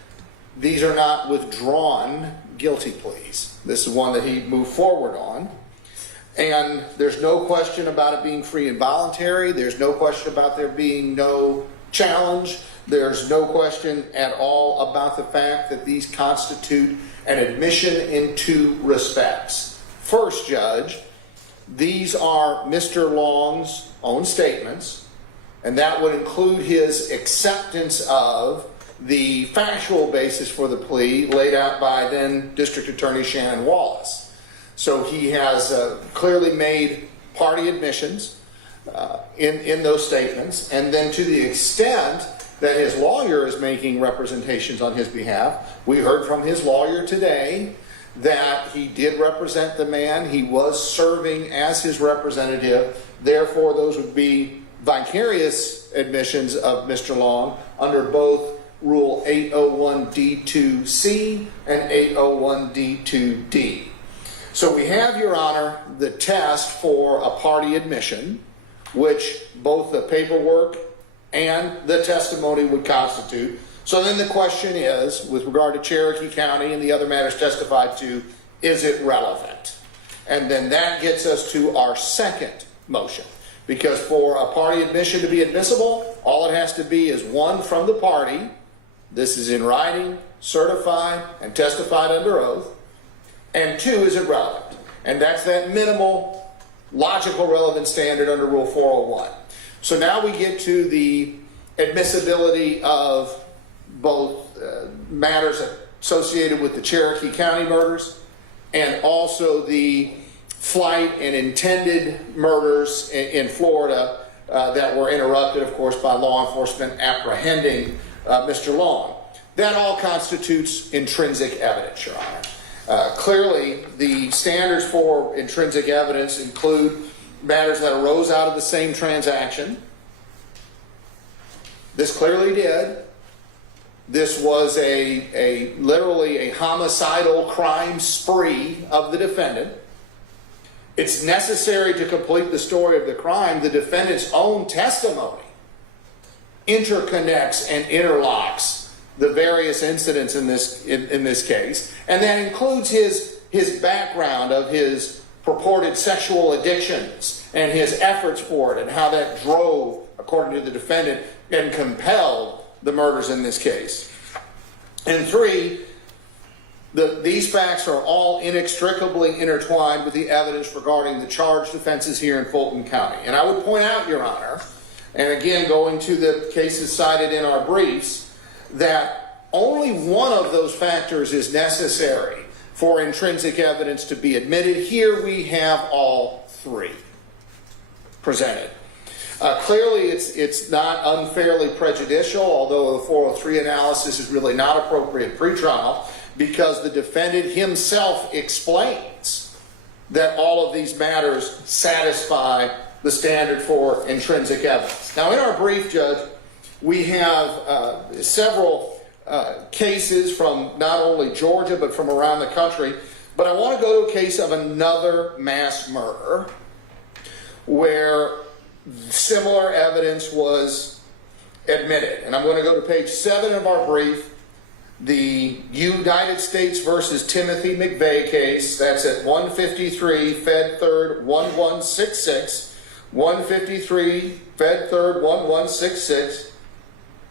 these are not withdrawn guilty pleas. This is one that he moved forward on. And there's no question about it being free and voluntary. There's no question about there being no challenge. There's no question at all about the fact that these constitute an admission in two respects. First, Judge, these are Mr. Long's own statements, and that would include his acceptance of the factual basis for the plea laid out by then District Attorney Shannon Wallace. So he has clearly made party admissions in those statements, and then to the extent that his lawyer is making representations on his behalf, we heard from his lawyer today that he did represent the man, he was serving as his representative, therefore those would be vicarious admissions of Mr. Long under both Rule 801D2C and 801D2D. So we have, Your Honor, the test for a party admission, which both the paperwork and the testimony would constitute. So then the question is, with regard to Cherokee County and the other matters testified to, is it relevant? And then that gets us to our second motion. Because for a party admission to be admissible, all it has to be is one from the party. This is in writing, certified, and testified under oath. And two, is it relevant? And that's that minimal logical relevance standard under Rule 401. So now we get to the admissibility of both matters associated with the Cherokee County murders and also the flight and intended murders in Florida that were interrupted, of course, by law enforcement apprehending Mr. Long. That all constitutes intrinsic evidence, Your Honor. Clearly, the standards for intrinsic evidence include matters that arose out of the same transaction. This clearly did. This was literally a homicidal crime spree of the defendant. It's necessary to complete the story of the crime. The defendant's own testimony interconnects and interlocks the various incidents in this case, and that includes his background of his purported sexual addictions and his efforts for it and how that drove, according to the defendant, and compelled the murders in this case. And 3, these facts are all inextricably intertwined with the evidence regarding the charged offenses here in Fulton County. And I would point out, Your Honor, and again going to the cases cited in our briefs, that only one of those factors is necessary for intrinsic evidence to be admitted. Here we have all 3 presented. Clearly, it's not unfairly prejudicial, although the 403 analysis is really not appropriate pretrial, because the defendant himself explains that all of these matters satisfy the standard for intrinsic evidence. Now, in our brief, Judge, we have several cases from not only Georgia, but from around the country. But I want to go to a case of another mass murder where similar evidence was admitted. And I'm going to go to page 7 of our brief, the United States versus Timothy McVeigh case. That's at 153 Fed 3rd 1166, 153 Fed 3rd 1166,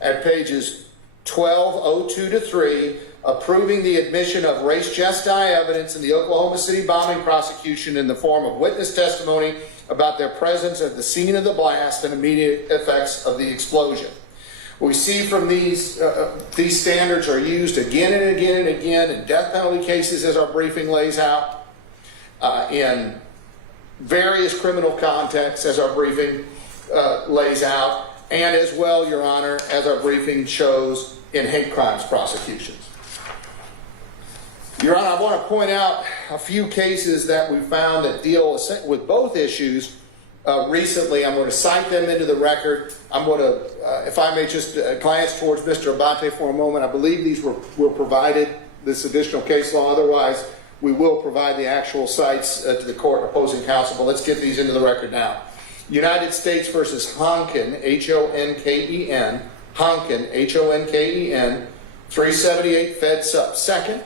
at pages 1202 to 3, approving the admission of race gesti evidence in the Oklahoma City bombing prosecution in the form of witness testimony about their presence at the scene of the blast and immediate effects of the explosion. We see from these standards are used again and again and again in death penalty cases, as our briefing lays out, in various criminal contexts, as our briefing lays out, and as well, Your Honor, as our briefing shows in hate crimes prosecutions. Your Honor, I want to point out a few cases that we found that deal with both issues recently. I'm going to cite them into the record. I'm going to, if I may just glance towards Mr. Abate for a moment. I believe these were provided, this additional case law. Otherwise, we will provide the actual cites to the court opposing counsel. But let's get these into the record now. United States versus Honken, H-O-N-K-E-N, Honken, H-O-N-K-E-N, 378 Fed Sup 2nd,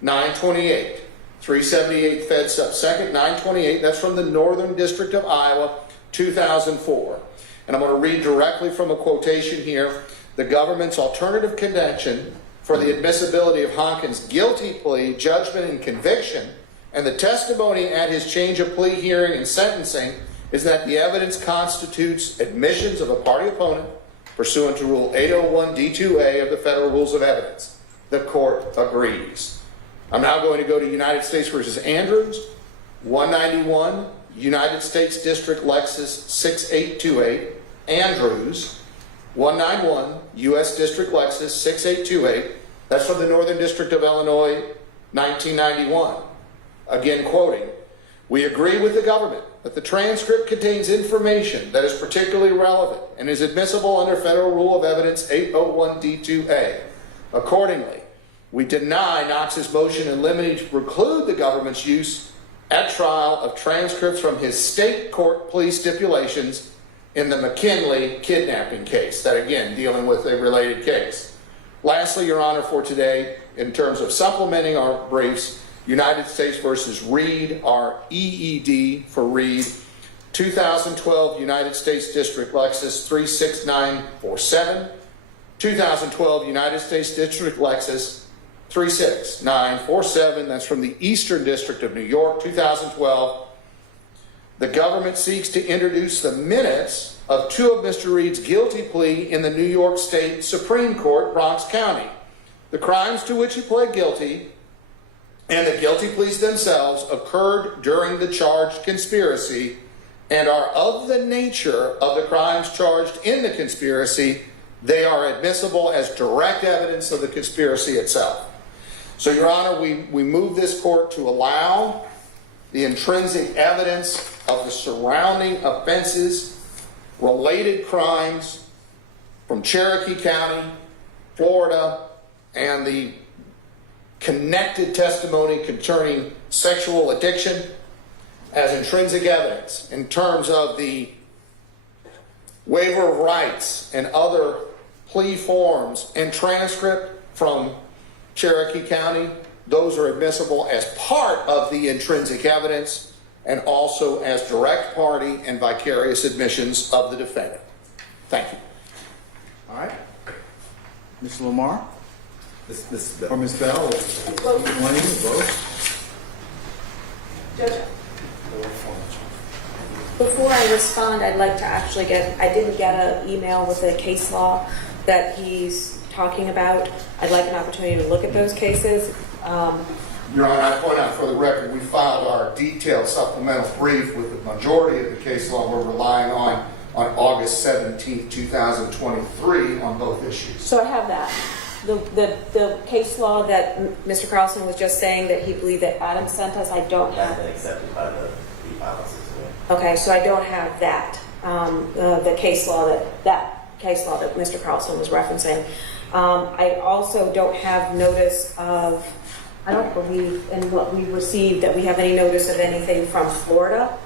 928. 378 Fed Sup 2nd, 928. That's from the Northern District of Iowa, 2004. And I'm going to read directly from a quotation here. The government's alternative contention for the admissibility of Honken's guilty plea, judgment, and conviction, and the testimony at his change of plea hearing and sentencing is that the evidence constitutes admissions of a party opponent pursuant to Rule 801 D2A of the Federal Rules of Evidence. The court agrees. I'm now going to go to United States versus Andrews, 191, United States District Lexus 6828, Andrews, 191, U.S. District Lexus 6828. That's from the Northern District of Illinois, 1991. Again, quoting, we agree with the government that the transcript contains information that is particularly relevant and is admissible under Federal Rule of Evidence 801 D2A. Accordingly, we deny Knox's motion in limine to preclude the government's use at trial of transcripts from his state court plea stipulations in the McKinley kidnapping case. That, again, dealing with a related case. Lastly, Your Honor, for today, in terms of supplementing our briefs, United States versus Reed, R-E-E-D for Reed, 2012 United States District Lexus 36947, 2012 United States District Lexus 36947, that's from the Eastern District of New York, 2012. The government seeks to introduce the minutes of 2 of Mr. Reed's guilty plea in the New York State Supreme Court, Bronx County. The crimes to which he pled guilty and the guilty pleas themselves occurred during the charged conspiracy and are of the nature of the crimes charged in the conspiracy. They are admissible as direct evidence of the conspiracy itself. So, Your Honor, we move this court to allow the intrinsic evidence of the surrounding offenses, related crimes from Cherokee County, Florida, and the connected testimony concerning sexual addiction as intrinsic evidence in terms of the waiver of rights and other plea forms and transcript from Cherokee County. Those are admissible as part of the intrinsic evidence and also as direct party and vicarious admissions of the defendant. Thank you. All right. Mr. Lamar? This Or Ms. Bell? One of you, both? Judge, before I respond, I'd like to actually I didn't get an email with a case law that he's talking about. I'd like an opportunity to look at those cases. Your Honor, I point out for the record, we filed our detailed supplemental brief with the majority of the case law we're relying on August 17, 2023 on both issues. So I have that. The case law that Mr. Carlson was just saying that he believed that Adam sent us, I don't have. That's been accepted by the policies. Okay, so I don't have that. The case law that case law that Mr. Carlson was referencing. I also don't have notice of. I don't believe in what we received that we have any notice of anything from Florida.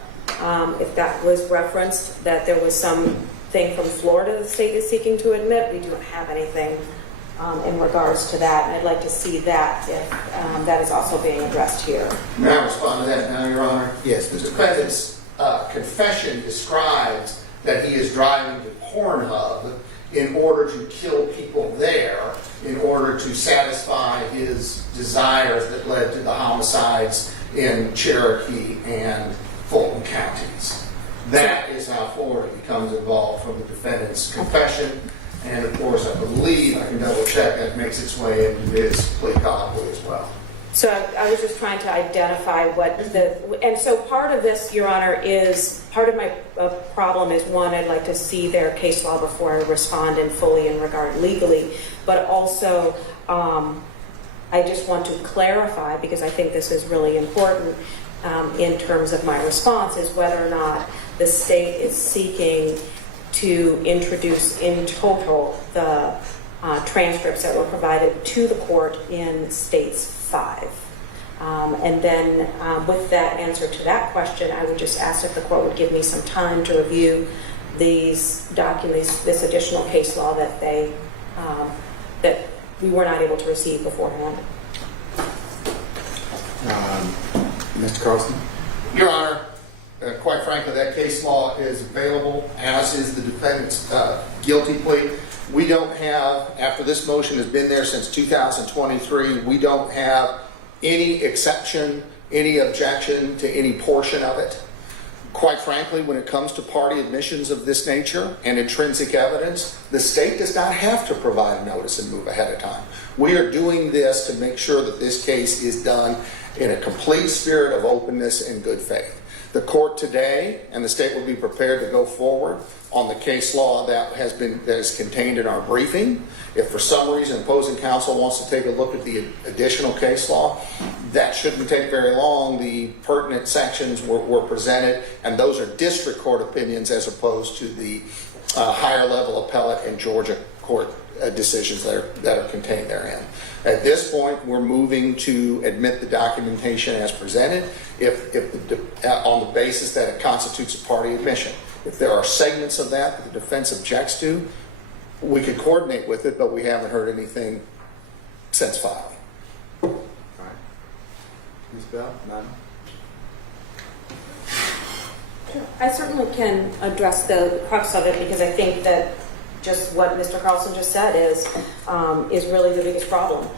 If that was referenced, that there was something from Florida the state is seeking to admit, we don't have anything in regards to that. And I'd like to see that if that is also being addressed here. May I respond to that now, Your Honor? Yes, The defendant's confession describes that he is driving to Pornhub in order to kill people there, in order to satisfy his desires that led to the homicides in Cherokee and Fulton counties. That is how Florida becomes involved from the defendant's confession. And of course, I believe, I can double check, that makes its way into his plea colloquy as well. So I was just trying to identify and so part of this, Your Honor, is, part of my problem is, one, I'd like to see their case law before I respond and fully in regard legally, but also I just want to clarify, because I think this is really important in terms of my response, is whether or not the state is seeking to introduce in total the transcripts that were provided to the court in states 5. And then with that answer to that question, I would just ask if the court would give me some time to review these documents, this additional case law that that we were not able to receive beforehand. Mr. Carlson? Your Honor, quite frankly, that case law is available, as is the defendant's guilty plea. We don't have, after this motion has been there since 2023, we don't have any exception, any objection to any portion of it. Quite frankly, when it comes to party admissions of this nature and intrinsic evidence, the state does not have to provide a notice and move ahead of time. We are doing this to make sure that this case is done in a complete spirit of openness and good faith. The court today and the state will be prepared to go forward on the case law that is contained in our briefing. If for some reason opposing counsel wants to take a look at the additional case law, that shouldn't take very long. The pertinent sections were presented, and those are district court opinions as opposed to the higher level appellate and Georgia court decisions that are contained therein. At this point, we're moving to admit the documentation as presented on the basis that it constitutes a party admission. If there are segments of that the defense objects to, we could coordinate with it, but we haven't heard anything since filing. All right. Ms. Bell? None? I certainly can address the crux of it, because I think that just what Mr. Carlson just said is really the biggest problem.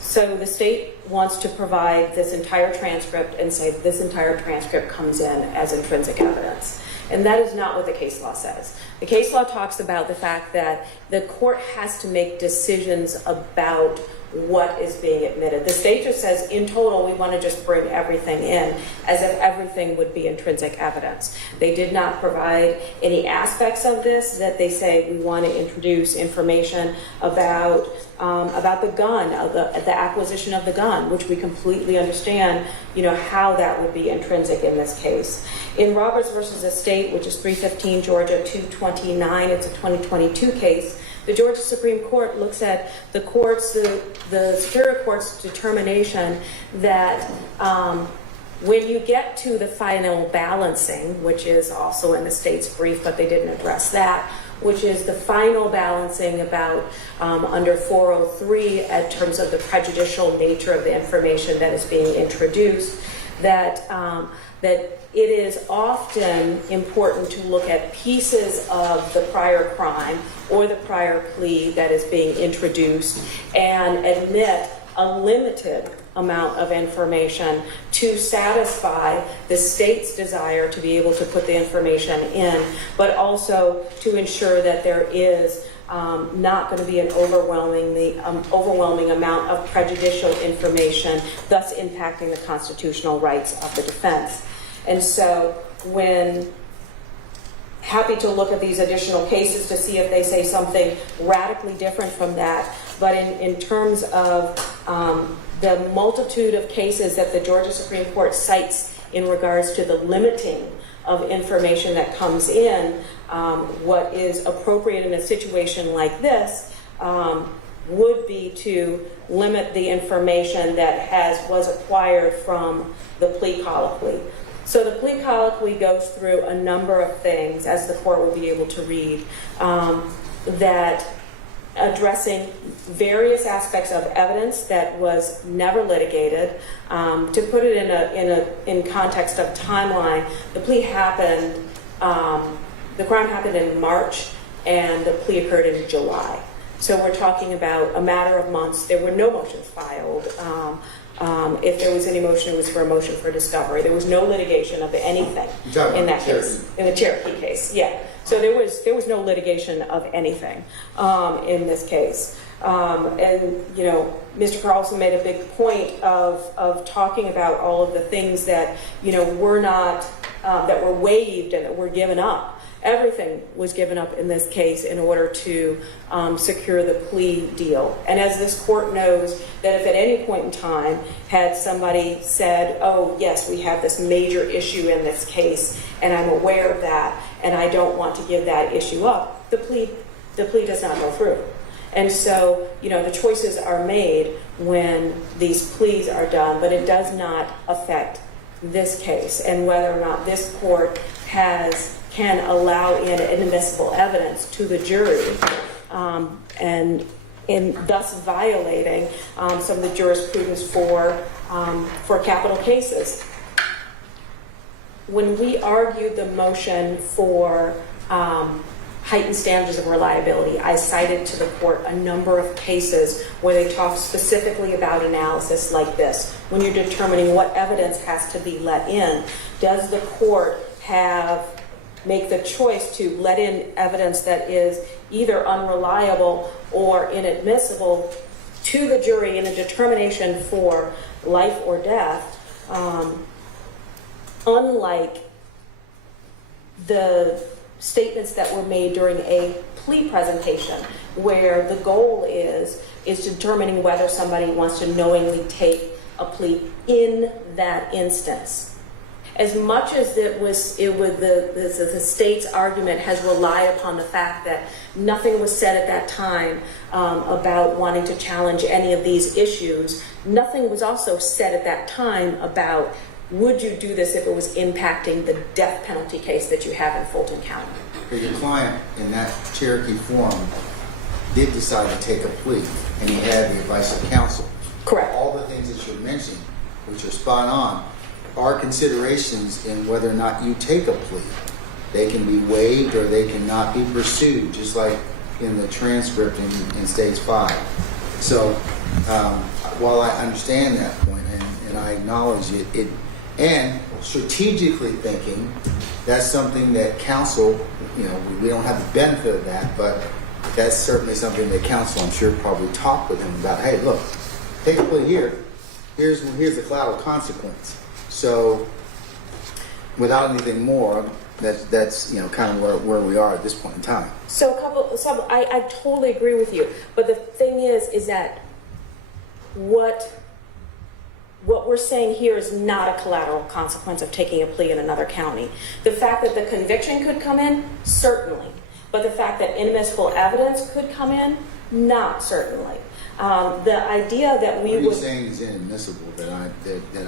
So the state wants to provide this entire transcript and say this entire transcript comes in as intrinsic evidence. And that is not what the case law says. The case law talks about the fact that the court has to make decisions about what is being admitted. The state just says, in total, we want to just bring everything in, as if everything would be intrinsic evidence. They did not provide any aspects of this that they say we want to introduce information about the gun, the acquisition of the gun, which we completely understand, how that would be intrinsic in this case. In Roberts versus Estate, which is 315 Georgia 229, it's a 2022 case. The Georgia Supreme Court looks at the Superior Court's determination that when you get to the final balancing, which is also in the state's brief, but they didn't address that, which is the final balancing about under 403 in terms of the prejudicial nature of the information that is being introduced, that that it is often important to look at pieces of the prior crime or the prior plea that is being introduced and admit a limited amount of information to satisfy the state's desire to be able to put the information in, but also to ensure that there is not going to be an overwhelming amount of prejudicial information, thus impacting the constitutional rights of the defense. And so when happy to look at these additional cases to see if they say something radically different from that, but in terms of the multitude of cases that the Georgia Supreme Court cites in regards to the limiting of information that comes in, what is appropriate in a situation like this would be to limit the information that was acquired from the plea colloquy. So the plea colloquy goes through a number of things, as the court will be able to read, that addressing various aspects of evidence that was never litigated. To put it in context of timeline, the plea happened, the crime happened in March, and the plea occurred in July. So we're talking about a matter of months. There were no motions filed. If there was any motion, it was for a motion for discovery. There was no litigation of anything in that case, in the Cherokee case. Yeah. So there was no litigation of anything in this case. And you know, Mr. Carlson made a big point of talking about all of the things that were not that were waived and that were given up. Everything was given up in this case in order to secure the plea deal. And as this court knows, that if at any point in time had somebody said, oh yes, we have this major issue in this case and I'm aware of that and I don't want to give that issue up, the plea does not go through. And so, the choices are made when these pleas are done, but it does not affect this case and whether or not this court can allow in inadmissible evidence to the jury, and in thus violating some of the jurisprudence for capital cases. When we argued the motion for heightened standards of reliability, I cited to the court a number of cases where they talk specifically about analysis like this. When you're determining what evidence has to be let in, does the court make the choice to let in evidence that is either unreliable or inadmissible to the jury in a determination for life or death, unlike the statements that were made during a plea presentation, where the goal is determining whether somebody wants to knowingly take a plea in that instance. As much as the state's argument has relied upon the fact that nothing was said at that time about wanting to challenge any of these issues, nothing was also said at that time about would you do this if it was impacting the death penalty case that you have in Fulton County. But your client in that Cherokee forum did decide to take a plea, and he had the advice of counsel. Correct. All the things that you're mentioning, which are spot on, are considerations in whether or not you take a plea. They can be waived or they cannot be pursued, just like in the transcript in Stage 5. So while I understand that point and I acknowledge it, and strategically thinking, that's something that counsel, we don't have the benefit of that, but that's certainly something that counsel, I'm sure, probably talked with him about. Hey, look, take a plea here. Here's the collateral consequence. So, without anything more, that's kind of where we are at this point in time. So I totally agree with you. But the thing is that what we're saying here is not a collateral consequence of taking a plea in another county. The fact that the conviction could come in, certainly. But the fact that inadmissible evidence could come in, not certainly. The idea that we would... What are you saying is inadmissible that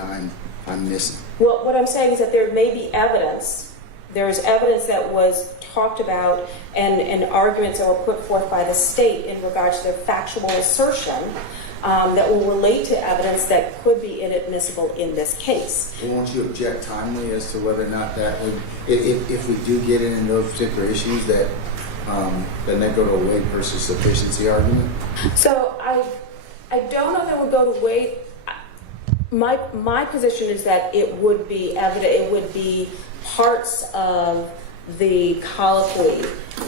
I'm missing? Well, what I'm saying is that there may be evidence. There is evidence that was talked about and arguments that were put forth by the state in regards to their factual assertion that will relate to evidence that could be inadmissible in this case. Well, won't you object timely as to whether or not that would, if we do get into those particular issues, that then they go to a weight versus sufficiency argument? So I don't know that it would go to weight. My position is that it would be evident, it would be parts of the colloquy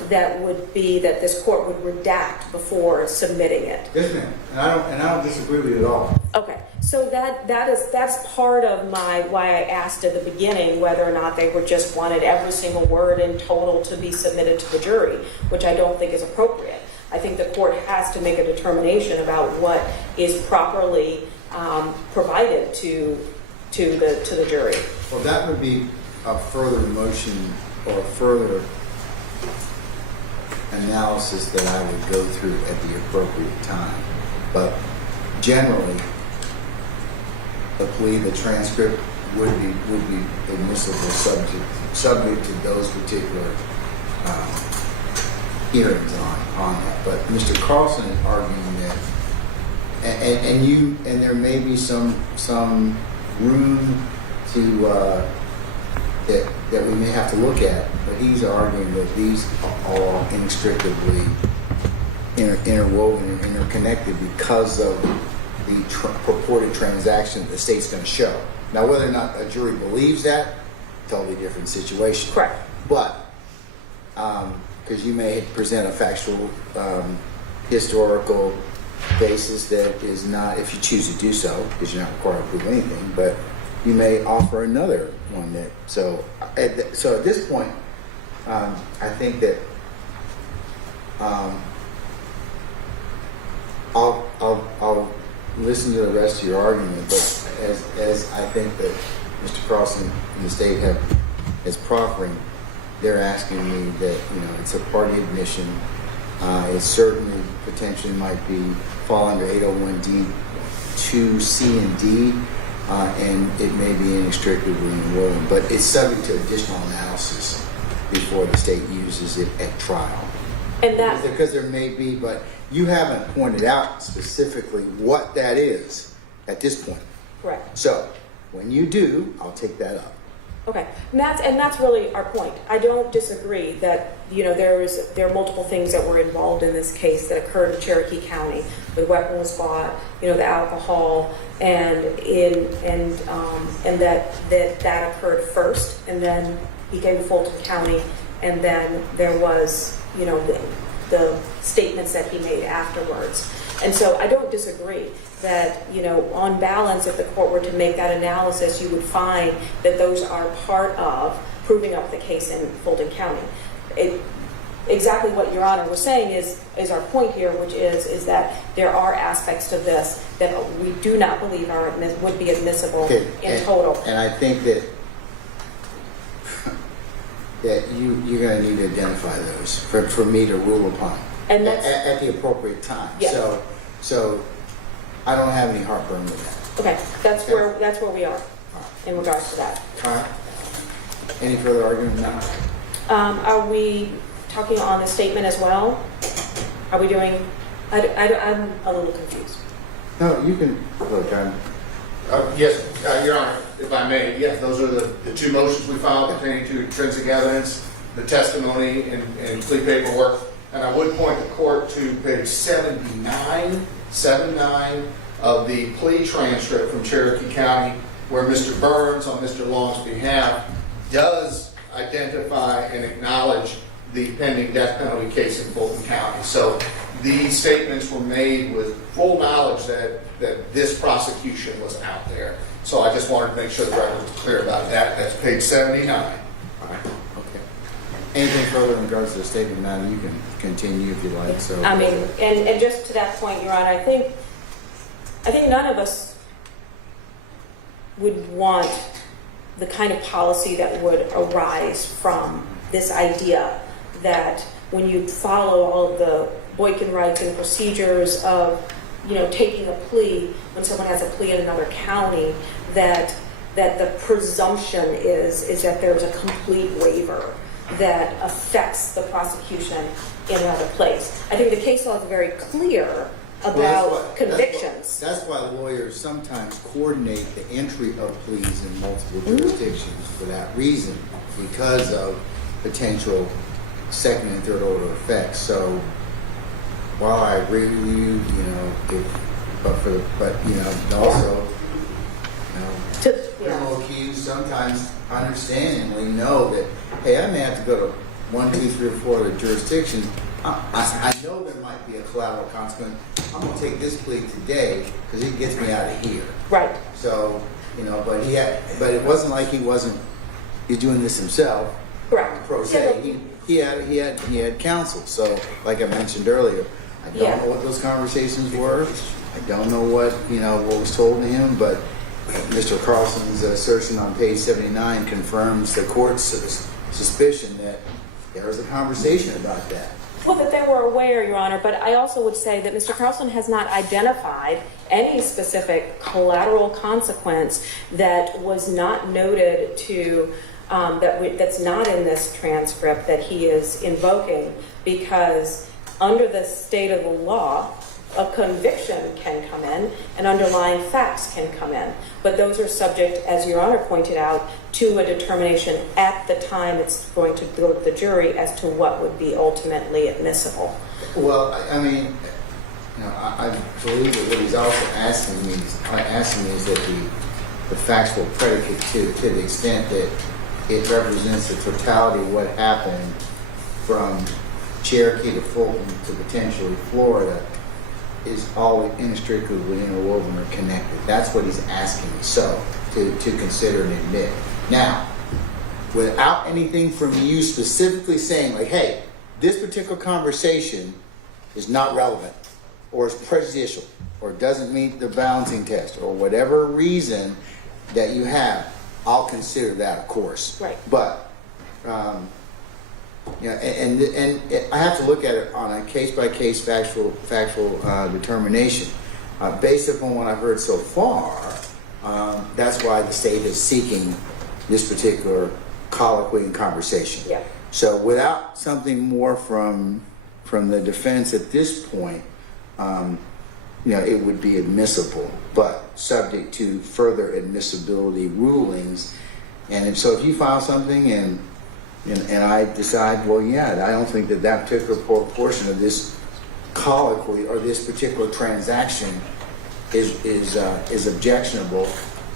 that would be that this court would redact before submitting it. Yes, ma'am. And I don't disagree with you at all. Okay, so that's part of why I asked at the beginning whether or not they were just wanted every single word in total to be submitted to the jury, which I don't think is appropriate. I think the court has to make a determination about what is properly provided to the jury. Well, that would be a further motion or further analysis that I would go through at the appropriate time. But generally, the plea, the transcript would be admissible subject to those particular hearings on that. But Mr. Carlson is arguing that, and there may be some room to that we may have to look at, but he's arguing that these are all inextricably interwoven and interconnected because of the purported transaction that the state's going to show. Now, whether or not a jury believes that, totally different situation. Correct. But because you may present a factual, historical basis that is not, if you choose to do so, because you're not required to prove anything, but you may offer another one that, so at this point, I think that I'll listen to the rest of your argument, but as I think that Mr. Carlson and the state is proffering, they're asking me that, it's a party admission. It certainly potentially might fall under 801D 2C and D, and it may be inextricably interwoven, but it's subject to additional analysis before the state uses it at trial. And that, because there may be, but you haven't pointed out specifically what that is at this point. correct. So when you do, I'll take that up. Okay, and that's really our point. I don't disagree that there are multiple things that were involved in this case that occurred in Cherokee County. The weapon was bought, the alcohol, and that occurred first, and then became Fulton County, and then there was the statements that he made afterwards. And so I don't disagree that, on balance, if the court were to make that analysis, you would find that those are part of proving up the case in Fulton County. Exactly what Your Honor was saying is our point here, which is that there are aspects to this that we do not believe would be admissible in total. And I think that you're going to need to identify those for me to rule upon And that's, at the appropriate time. Yes. So I don't have any heartburn with that. okay, that's where we are in regards to that. All right. Any further argument now? Are we talking on the statement as well? Are we doing? I'm a little confused. No, you can look. Yes, Your Honor, if I may, yes, those are the two motions we filed pertaining to intrinsic evidence, the testimony, and plea paperwork. And I would point the court to page 79 of the plea transcript from Cherokee County, where Mr. Burns, on Mr. Long's behalf, does identify and acknowledge the pending death penalty case in Fulton County. So these statements were made with full knowledge that this prosecution was out there. So I just wanted to make sure the record was clear about that. That's page 79. All right. Okay. Anything further in regards to the statement, Matt? You can continue if you like. So I mean, and just to that point, Your Honor, I think none of us would want the kind of policy that would arise from this idea that when you follow all of the Boykin rights and procedures of, taking a plea when someone has a plea in another county, that the presumption is that there's a complete waiver that affects the prosecution in another place. I think the case law is very clear about convictions. That's why lawyers sometimes coordinate the entry of pleas in multiple jurisdictions for that reason, because of potential second and third order effects. So while I agree with you, also, criminal accused sometimes understandingly know that, hey, I may have to go to 1, 2, 3, or 4 other jurisdictions. I know there might be a collateral consequence. I'm going to take this plea today because it gets me out of here. Right. So, but it wasn't like he's doing this himself. Correct. Pro se. He had counsel. So, like I mentioned earlier, I don't know what those conversations were. I don't know what was told to him, but Mr. Carlson's assertion on page 79 confirms the court's suspicion that there was a conversation about that. Well, that they were aware, Your Honor, but I also would say that Mr. Carlson has not identified any specific collateral consequence that was not noted to, that's not in this transcript that he is invoking, because under the state of the law, a conviction can come in and underlying facts can come in. But those are subject, as Your Honor pointed out, to a determination at the time it's going to go to the jury as to what would be ultimately admissible. Well, I mean, I believe that what he's also asking me is that the factual predicate to the extent that it represents the totality of what happened from Cherokee to Fulton to potentially Florida is all inextricably interwoven or connected. That's what he's asking me to consider and admit. Now, without anything from you specifically saying, like, hey, this particular conversation is not relevant or is prejudicial or doesn't meet the balancing test or whatever reason that you have, I'll consider that, of course. Right. But and I have to look at it on a case-by-case factual determination. Based upon what I've heard so far, that's why the state is seeking this particular colloquy and conversation. Yeah. So without something more from the defense at this point, it would be admissible, but subject to further admissibility rulings. And so if you file something and I decide, well, I don't think that particular portion of this colloquy or this particular transaction is objectionable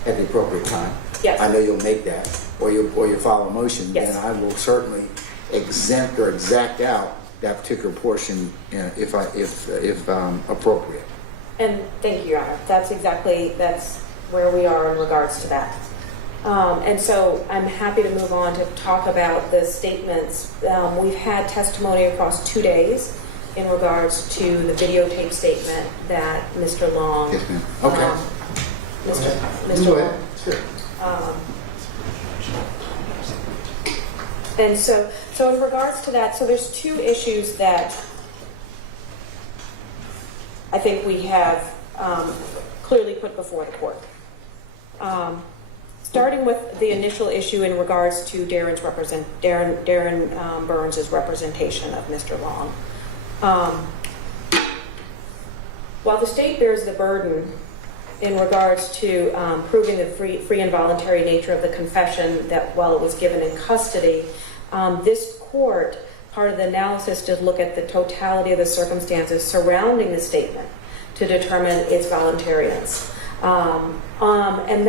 at the appropriate time. Yes. I know you'll make that, or you'll file a motion. Yes. Then I will certainly exempt or exact out that particular portion if appropriate. And thank you, Your Honor. That's where we are in regards to that. And so I'm happy to move on to talk about the statements. We've had testimony across 2 days in regards to the videotape statement that Mr. Long. Yes, ma'am. Okay. Mr. Go Long. ahead. Sure. And so in regards to that, so there's 2 issues that I think we have clearly put before the court. Starting with the initial issue in regards to Darren Burns' representation of Mr. Long. While the state bears the burden in regards to proving the free and voluntary nature of the confession that while it was given in custody, this court, part of the analysis, did look at the totality of the circumstances surrounding the statement to determine its voluntariness. And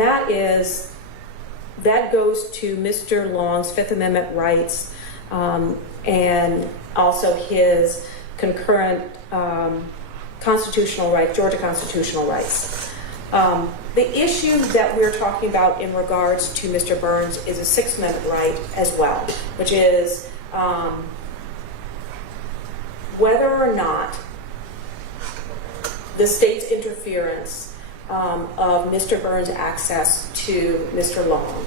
that goes to Mr. Long's Fifth Amendment rights and also his concurrent constitutional rights, Georgia constitutional rights. The issue that we're talking about in regards to Mr. Burns is a Sixth Amendment right as well, which is whether or not the state's interference of Mr. Burns' access to Mr. Long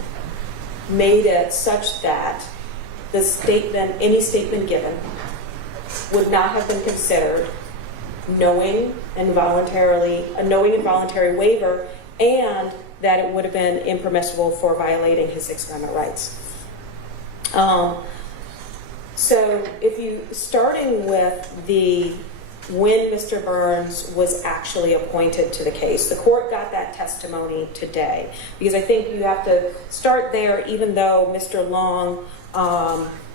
made it such that the statement, any statement given, would not have been considered a knowing and voluntary waiver, and that it would have been impermissible for violating his Sixth Amendment rights. So if you, starting with the when Mr. Burns was actually appointed to the case. The court got that testimony today, because I think you have to start there, even though Mr. Long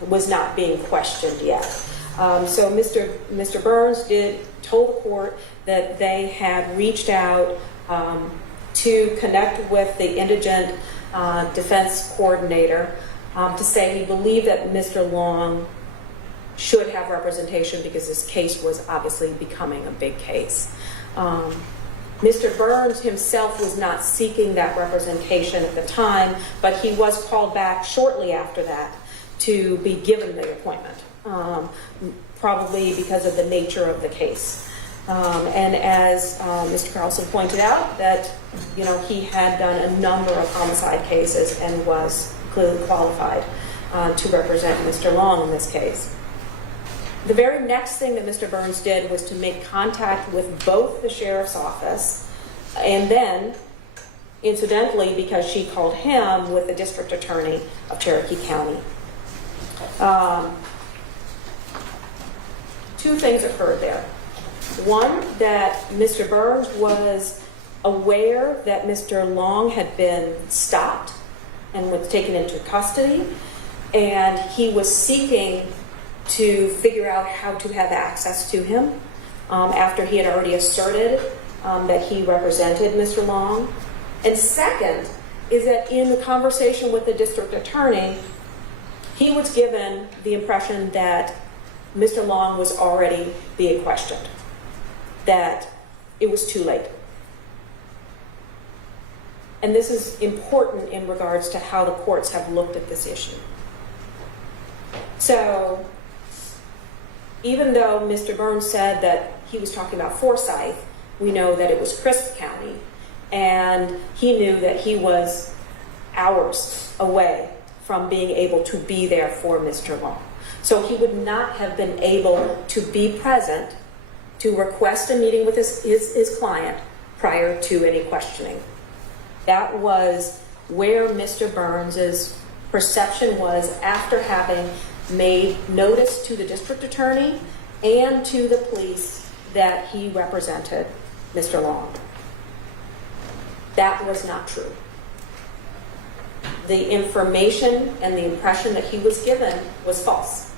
was not being questioned yet. So Mr. Burns told the court that they had reached out to connect with the indigent defense coordinator to say he believed that Mr. Long should have representation because this case was obviously becoming a big case. Mr. Burns himself was not seeking that representation at the time, but he was called back shortly after that to be given the appointment, probably because of the nature of the case. And as Mr. Carlson pointed out, that he had done a number of homicide cases and was clearly qualified to represent Mr. Long in this case. The very next thing that Mr. Burns did was to make contact with both the sheriff's office and then, incidentally, because she called him, with the district attorney of Cherokee County. Two things occurred there. One, that Mr. Burns was aware that Mr. Long had been stopped and was taken into custody, and he was seeking to figure out how to have access to him after he had already asserted that he represented Mr. Long. And second is that in the conversation with the district attorney, he was given the impression that Mr. Long was already being questioned, that it was too late. And this is important in regards to how the courts have looked at this issue. So, even though Mr. Burns said that he was talking about Forsyth, we know that it was Crisp County, and he knew that he was hours away from being able to be there for Mr. Long. So he would not have been able to be present to request a meeting with his client prior to any questioning. That was where Mr. Burns's perception was after having made notice to the district attorney and to the police that he represented Mr. Long. That was not true. The information and the impression that he was given was false,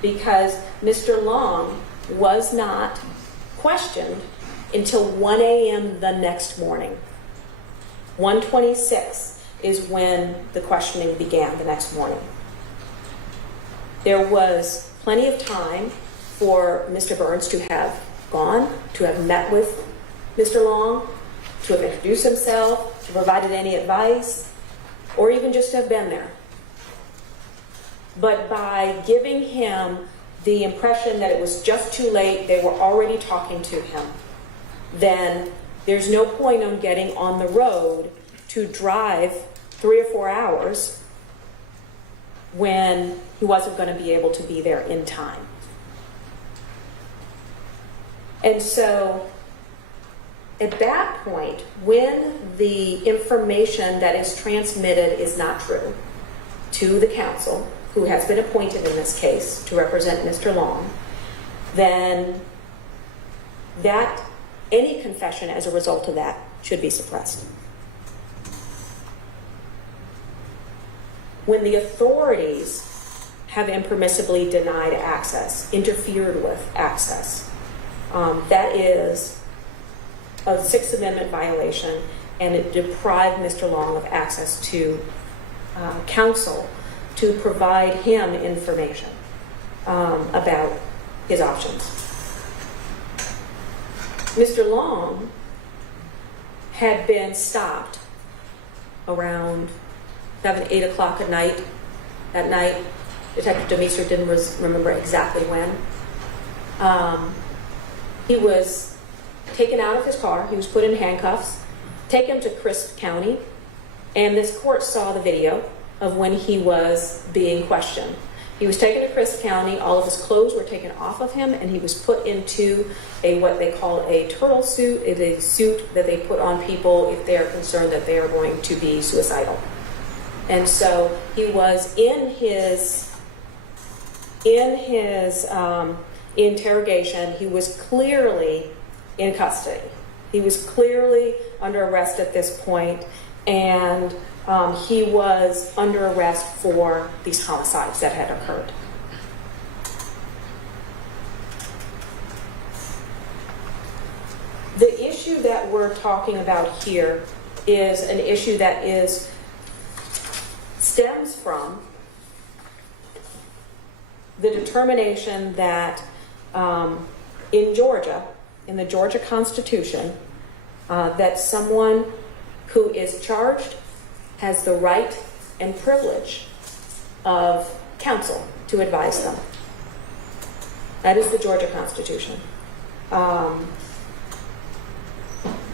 because Mr. Long was not questioned until 1 a.m. the next morning. 1:26 is when the questioning began the next morning. There was plenty of time for Mr. Burns to have gone, to have met with Mr. Long, to have introduced himself, to provided any advice, or even just to have been there. But by giving him the impression that it was just too late, they were already talking to him, then there's no point in getting on the road to drive 3 or 4 hours when he wasn't going to be able to be there in time. And so at that point, when the information that is transmitted is not true to the counsel, who has been appointed in this case to represent Mr. Long, then any confession as a result of that should be suppressed. When the authorities have impermissibly denied access, interfered with access, that is a Sixth Amendment violation, and it deprived Mr. Long of access to counsel to provide him information about his options. Mr. Long had been stopped around 7, 8 o'clock at night. That night, Detective Deemer didn't remember exactly when. He was taken out of his car. He was put in handcuffs, taken to Crisp County, and this court saw the video of when he was being questioned. He was taken to Crisp County, all of his clothes were taken off of him, and he was put into what they call a turtle suit. It's a suit that they put on people if they are concerned that they are going to be suicidal. And so he was in his interrogation, he was clearly in custody. He was clearly under arrest at this point, and he was under arrest for these homicides that had occurred. The issue that we're talking about here is an issue that stems from the determination that in Georgia, in the Georgia Constitution, that someone who is charged has the right and privilege of counsel to advise them. That is the Georgia Constitution.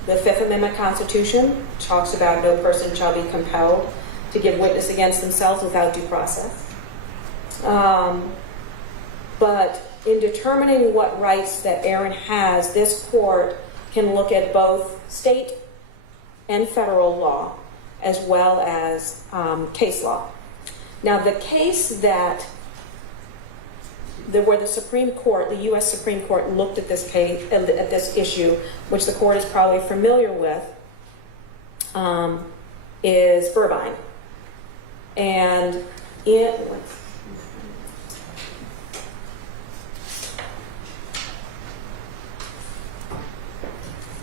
The Fifth Amendment Constitution talks about no person shall be compelled to give witness against themselves without due process. But in determining what rights that Aaron has, this court can look at both state and federal law as well as case law. Now, the case where the Supreme Court, the U.S. Supreme Court, looked at this case, at this issue, which the court is probably familiar with, is Burbine. And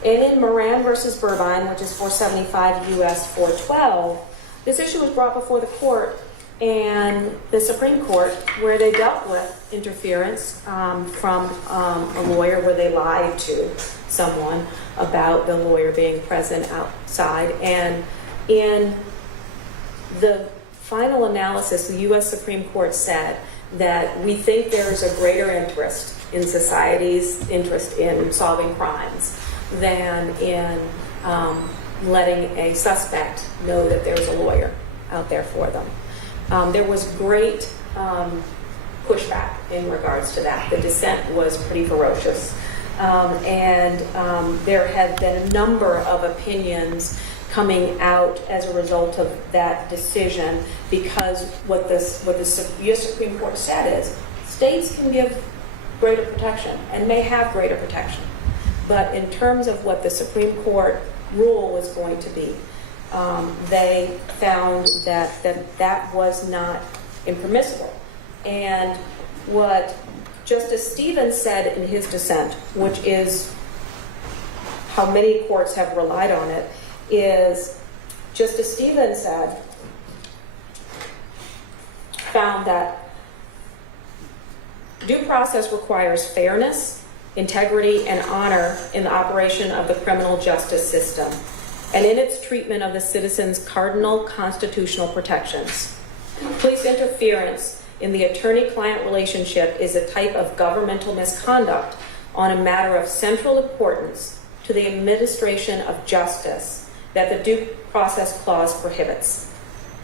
in Moran versus Burbine, which is 475 U.S. 412, this issue was brought before the court and the Supreme Court, where they dealt with interference from a lawyer, where they lied to someone about the lawyer being present outside. And in the final analysis, the U.S. Supreme Court said that we think there is a greater interest in society's interest in solving crimes than in letting a suspect know that there's a lawyer out there for them. There was great pushback in regards to that. The dissent was pretty ferocious. And there have been a number of opinions coming out as a result of that decision, because what the U.S. Supreme Court said is states can give greater protection and may have greater protection. But in terms of what the Supreme Court rule was going to be, they found that was not impermissible. And what Justice Stevens said in his dissent, which is how many courts have relied on it, is Justice Stevens found that due process requires fairness, integrity, and honor in the operation of the criminal justice system and in its treatment of the citizens' cardinal constitutional protections. Police interference in the attorney-client relationship is a type of governmental misconduct on a matter of central importance to the administration of justice that the Due Process Clause prohibits.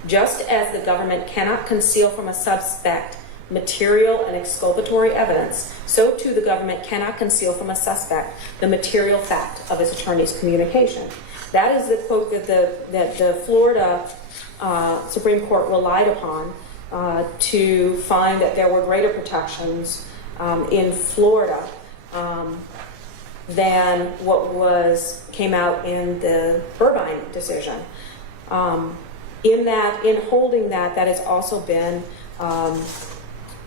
Just as the government cannot conceal from a suspect material and exculpatory evidence, so too the government cannot conceal from a suspect the material fact of his attorney's communication. That is the quote that the Florida Supreme Court relied upon to find that there were greater protections in Florida than what came out in the Burbine decision. In holding that has also been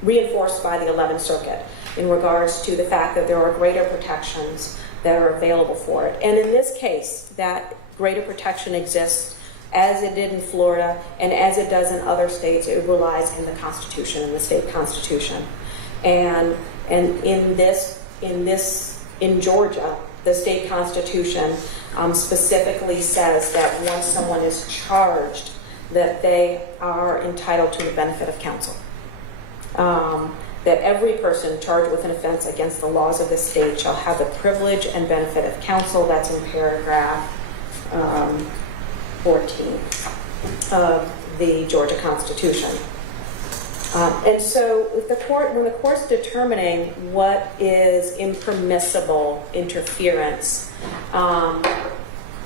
reinforced by the 11th Circuit in regards to the fact that there are greater protections that are available for it. And in this case, that greater protection exists as it did in Florida and as it does in other states. It relies in the Constitution, in the state Constitution. And in Georgia, the state Constitution specifically says that once someone is charged, that they are entitled to the benefit of counsel. That every person charged with an offense against the laws of the state shall have the privilege and benefit of counsel. That's in paragraph 14 of the Georgia Constitution. And so when the court's determining what is impermissible interference, to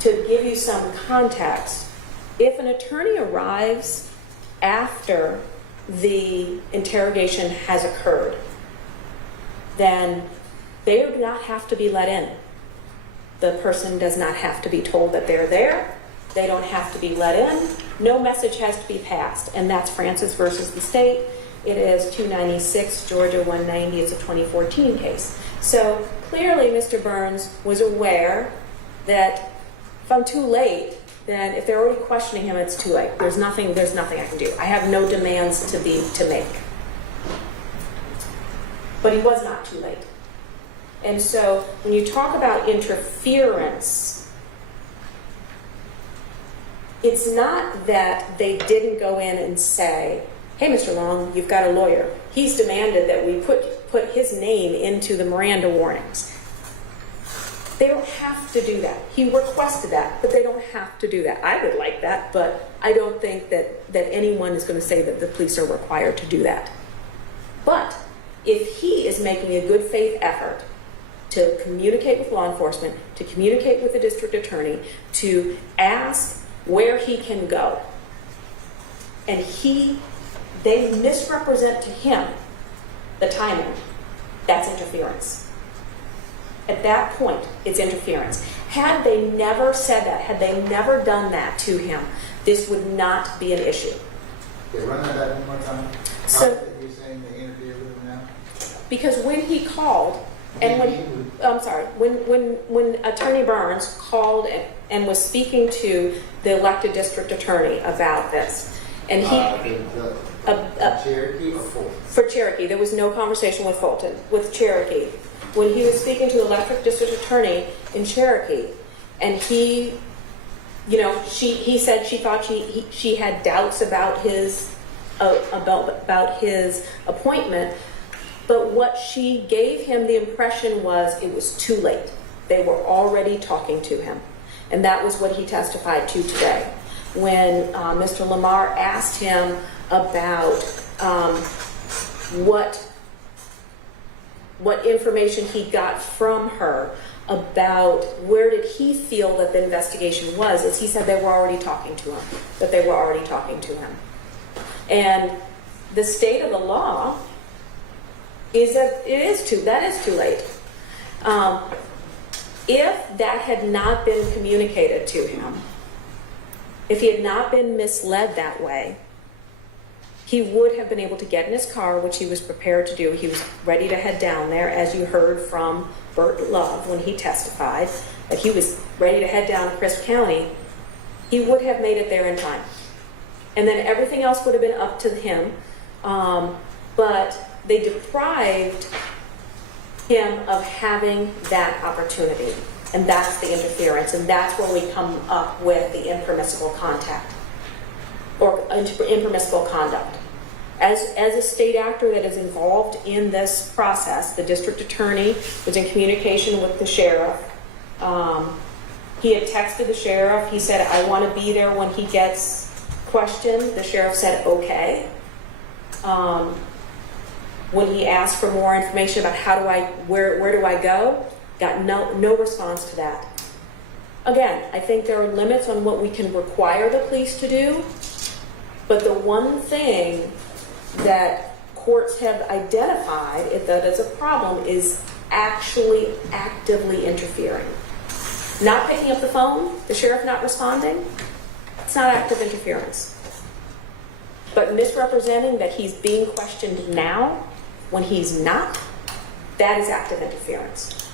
give you some context, if an attorney arrives after the interrogation has occurred then they do not have to be let in. The person does not have to be told that they're there. They don't have to be let in. No message has to be passed. And that's Francis versus the state. It is 296, Georgia 190. It's a 2014 case. So clearly Mr. Burns was aware that if I'm too late, then if they're already questioning him, it's too late. There's nothing I can do. I have no demands to make. But he was not too late. And so when you talk about interference, it's not that they didn't go in and say, hey, Mr. Long, you've got a lawyer. He's demanded that we put his name into the Miranda warnings. They don't have to do that. He requested that, but they don't have to do that. I would like that, but I don't think that anyone is going to say that the police are required to do that. But if he is making a good faith effort to communicate with law enforcement, to communicate with the district attorney, to ask where he can go, and they misrepresent to him the timing, that's interference. At that point, it's interference. Had they never said that, had they never done that to him, this would not be an issue. Okay, run that back one more time. So, you're saying they interfered with him now? because when he called, and when Attorney Burns called and was speaking to the elected district attorney about this, and he Cherokee or Fulton? for Cherokee, there was no conversation with Fulton. With Cherokee, when he was speaking to the elected district attorney in Cherokee, and he said she thought she had doubts about his appointment. But what she gave him the impression was it was too late. They were already talking to him. And that was what he testified to today. When Mr. Lamar asked him about what information he got from her about where did he feel that the investigation was, is he said they were already talking to him. And the state of the law is that that is too late. If that had not been communicated to him, if he had not been misled that way, he would have been able to get in his car, which he was prepared to do. He was ready to head down there, as you heard from Bert Love when he testified, that he was ready to head down to Crisp County. He would have made it there in time. And then everything else would have been up to him. But they deprived him of having that opportunity. And that's the interference. And that's where we come up with the impermissible contact or impermissible conduct. As a state actor that is involved in this process, the district attorney was in communication with the sheriff. He had texted the sheriff. He said, I want to be there when he gets questioned. The sheriff said, okay. When he asked for more information about where do I go, got no response to that. Again, I think there are limits on what we can require the police to do, but the one thing that courts have identified that is a problem is actually actively interfering. Not picking up the phone, the sheriff not responding, it's not active interference. But misrepresenting that he's being questioned now when he's not, that is active interference.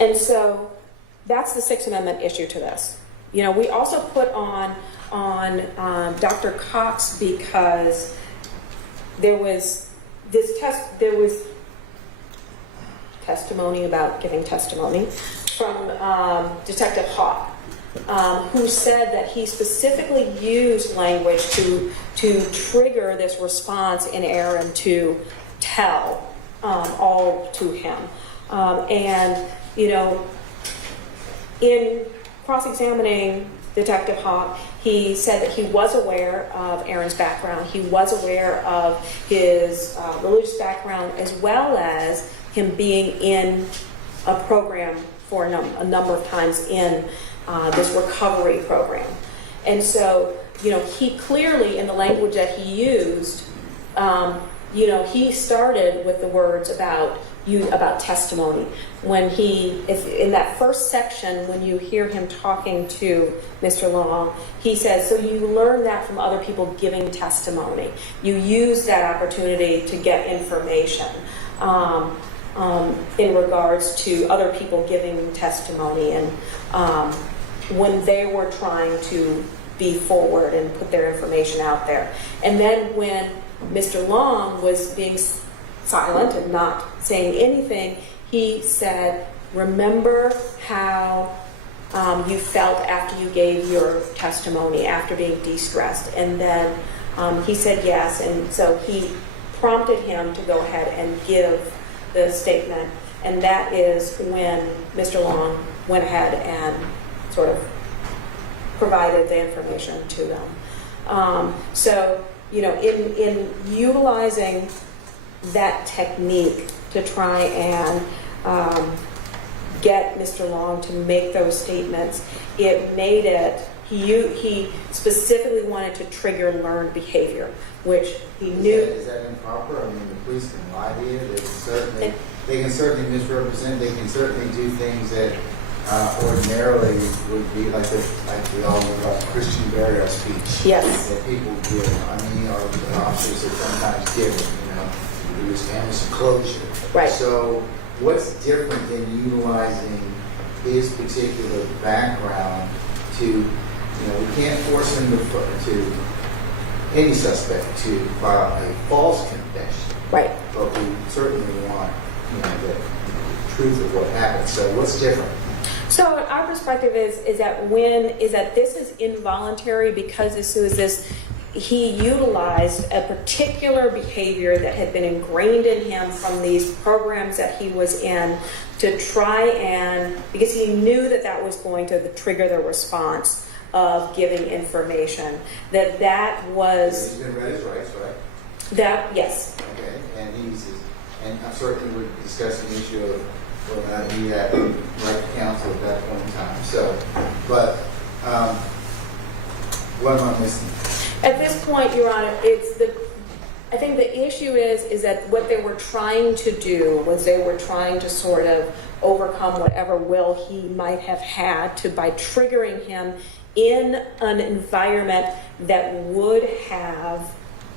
And so that's the Sixth Amendment issue to this. You know, we also put on Dr. Cox because there was testimony about giving testimony from Detective Hawk, who said that he specifically used language to trigger this response in Aaron to tell all to him. And, you know, in cross-examining Detective Hawk, he said that he was aware of Aaron's background. He was aware of his religious background, as well as him being in a program for a number of times in this recovery program. And so, you know, he clearly, in the language that he used, he started with the words about testimony. When in that first section, when you hear him talking to Mr. Long, he says, so you learn that from other people giving testimony. You use that opportunity to get information in regards to other people giving testimony and when they were trying to be forward and put their information out there. And then when Mr. Long was being silent and not saying anything, he said, remember how you felt after you gave your testimony, after being de-stressed. And then he said yes, and so he prompted him to go ahead and give the statement, and that is when Mr. Long went ahead and sort of provided the information to them. In utilizing that technique to try and get Mr. Long to make those statements, it made it, he specifically wanted to trigger learned behavior, which he knew. Is that improper? I mean, the police can lie to you. They can certainly misrepresent. They can certainly do things that ordinarily would be like we all know about Christian burial speech. Yes. That people give. I mean, or the officers are sometimes given. To his family some closure. Right. So, what's different than utilizing his particular background to, we can't force him to any suspect to file a false confession. Right. But we certainly want, the truth of what happened. So what's different? So our perspective is that this is involuntary because he utilized a particular behavior that had been ingrained in him from these programs that he was in to try and, because he knew that was going to trigger the response of giving information, that was... He's been read his rights, right? That, yes. Okay, and I'm certainly we're discussing the issue of whether or not he had the right to counsel at that point in time. So, but what am I missing? At this point, Your Honor, I think the issue is that what they were trying to do was they were trying to sort of overcome whatever will he might have had by triggering him in an environment that would have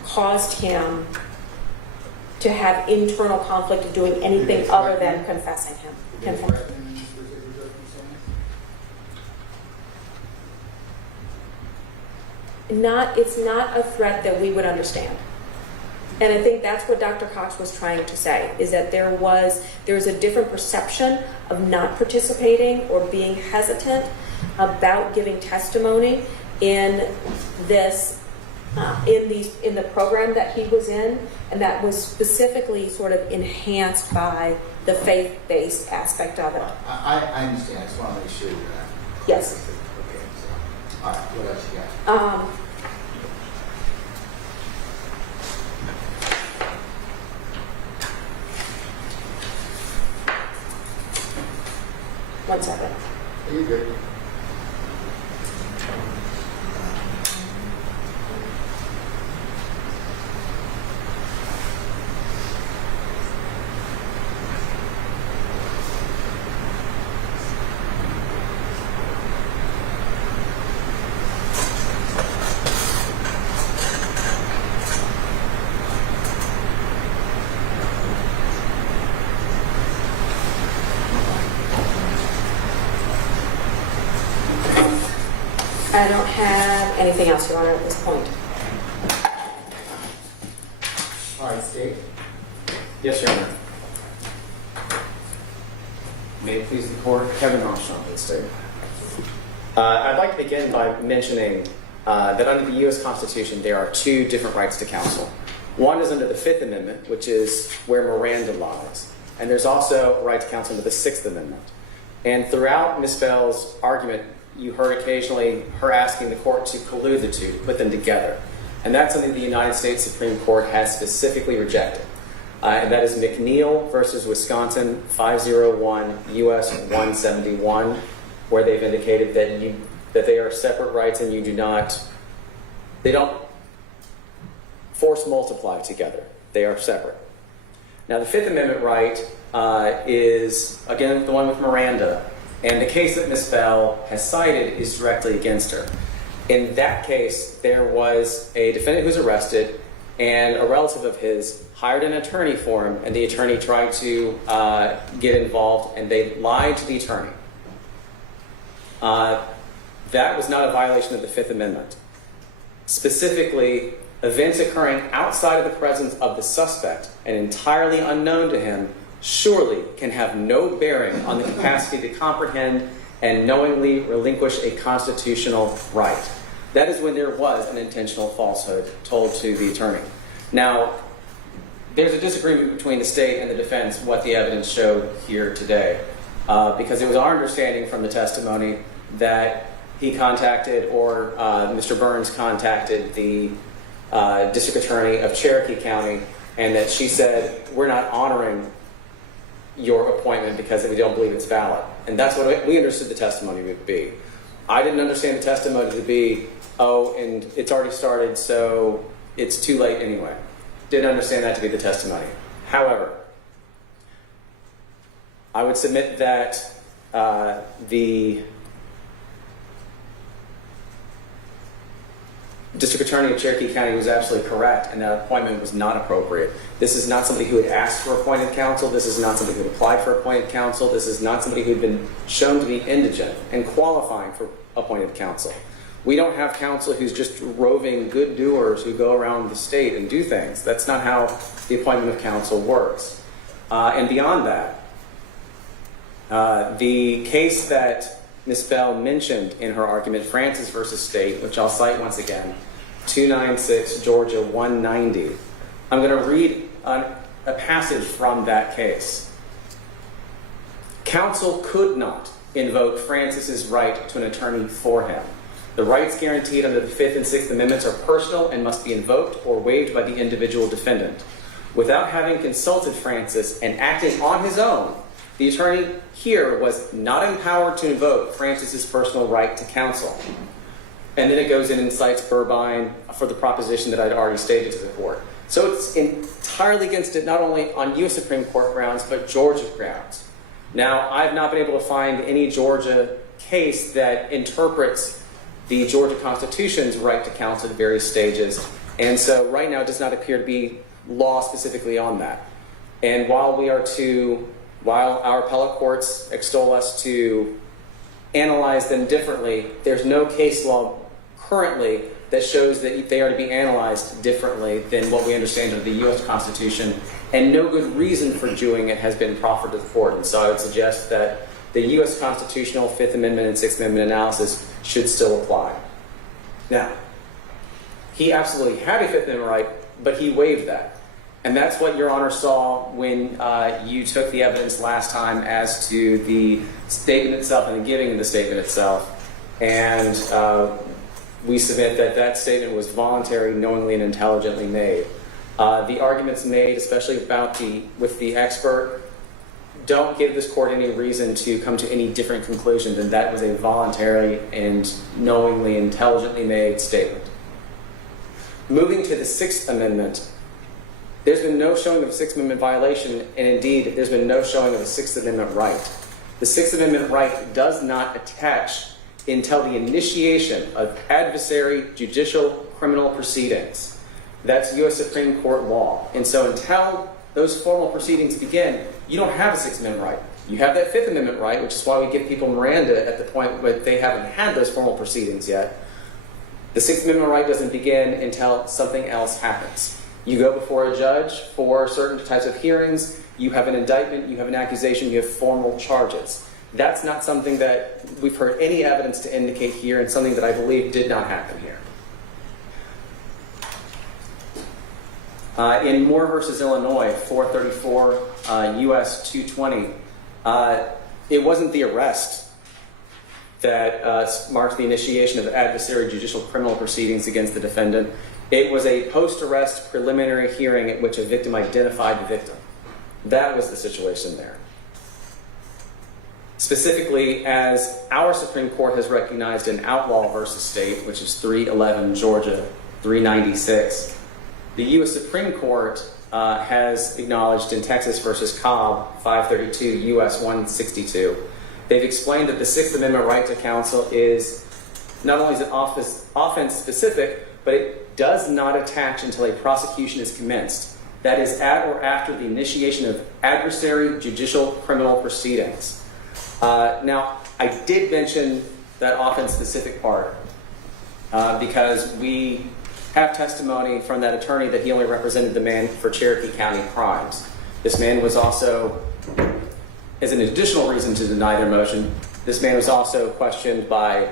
caused him to have internal conflict of doing anything other than confessing him. It's not a threat that we would understand. And I think that's what Dr. Cox was trying to say, is that there was a different perception of not participating or being hesitant about giving testimony in the program that he was in, and that was specifically sort of enhanced by the faith-based aspect of it. I understand. I just want to make sure you're not. Yes. Okay. So, all right. What else you got? One second. You're good. I don't have anything else, Your Honor, at this point. All right, State. Yes, Your Honor. May it please the court, Kevin Armstrong, please state. I'd like to begin by mentioning that under the U.S. Constitution, there are two different rights to counsel. One is under the Fifth Amendment, which is where Miranda lies. And there's also a right to counsel under the Sixth Amendment. And throughout Ms. Bell's argument, you heard occasionally her asking the court to collude the two, to put them together. And that's something the United States Supreme Court has specifically rejected. And that is McNeil versus Wisconsin, 501 U.S. 171, where they've indicated that they are separate rights and they don't force multiply together. They are separate. Now, the Fifth Amendment right is, again, the one with Miranda, and the case that Ms. Bell has cited is directly against her. In that case, there was a defendant who was arrested, and a relative of his hired an attorney for him, and the attorney tried to get involved, and they lied to the attorney. That was not a violation of the Fifth Amendment. Specifically, events occurring outside of the presence of the suspect and entirely unknown to him surely can have no bearing on the capacity to comprehend and knowingly relinquish a constitutional right. That is when there was an intentional falsehood told to the attorney. Now, there's a disagreement between the state and the defense what the evidence showed here today, because it was our understanding from the testimony that he contacted, or Mr. Burns contacted the district attorney of Cherokee County, and that she said, we're not honoring your appointment because we don't believe it's valid. And that's what we understood the testimony would be. I didn't understand the testimony to be, oh, and it's already started, so it's too late anyway. Didn't understand that to be the testimony. However, I would submit that the district attorney of Cherokee County was absolutely correct, and that appointment was not appropriate. This is not somebody who had asked for appointed counsel. This is not somebody who had applied for appointed counsel. This is not somebody who had been shown to be indigent and qualifying for appointed counsel. We don't have counsel who's just roving good doers who go around the state and do things. That's not how the appointment of counsel works. And beyond that, the case that Ms. Bell mentioned in her argument, Francis versus State, which I'll cite once again, 296 Georgia 190. I'm going to read a passage from that case. Counsel could not invoke Francis's right to an attorney for him. The rights guaranteed under the Fifth and Sixth Amendments are personal and must be invoked or waived by the individual defendant. Without having consulted Francis and acting on his own, the attorney here was not empowered to invoke Francis's personal right to counsel. And then it goes in and cites Burbine for the proposition that I'd already stated to the court. So it's entirely against it, not only on U.S. Supreme Court grounds, but Georgia grounds. Now, I've not been able to find any Georgia case that interprets the Georgia Constitution's right to counsel at various stages. And so right now it does not appear to be law specifically on that. And while our appellate courts extol us to analyze them differently, there's no case law currently that shows that they are to be analyzed differently than what we understand of the U.S. Constitution, and no good reason for doing it has been proffered to the court. And so I would suggest that the U.S. Constitutional Fifth Amendment and Sixth Amendment analysis should still apply. Now, he absolutely had a Fifth Amendment right, but he waived that. And that's what Your Honor saw when you took the evidence last time as to the statement itself and the giving of the statement itself. And we submit that that statement was voluntary, knowingly, and intelligently made. The arguments made, especially with the expert, don't give this court any reason to come to any different conclusion than that was a voluntary and knowingly, intelligently made statement. Moving to the Sixth Amendment, there's been no showing of a Sixth Amendment violation, and indeed, there's been no showing of a Sixth Amendment right. The Sixth Amendment right does not attach until the initiation of adversary judicial criminal proceedings. That's U.S. Supreme Court law. And so until those formal proceedings begin, you don't have a Sixth Amendment right. You have that Fifth Amendment right, which is why we give people Miranda at the point where they haven't had those formal proceedings yet. The Sixth Amendment right doesn't begin until something else happens. You go before a judge for certain types of hearings, you have an indictment, you have an accusation, you have formal charges. That's not something that we've heard any evidence to indicate here, and something that I believe did not happen here. In Moore versus Illinois, 434 U.S. 220, it wasn't the arrest that marked the initiation of adversary judicial criminal proceedings against the defendant. It was a post-arrest preliminary hearing at which a victim identified the victim. That was the situation there. Specifically, as our Supreme Court has recognized in Outlaw versus State, which is 311 Georgia 396, The U.S. Supreme Court has acknowledged in Texas versus Cobb, 532 U.S. 162. They've explained that the Sixth Amendment right to counsel is not only is it offense specific, but it does not attach until a prosecution is commenced. That is at or after the initiation of adversary judicial criminal proceedings. Now, I did mention that offense specific part because we have testimony from that attorney that he only represented the man for Cherokee County crimes. This man was also, as an additional reason to deny their motion, this man was also questioned by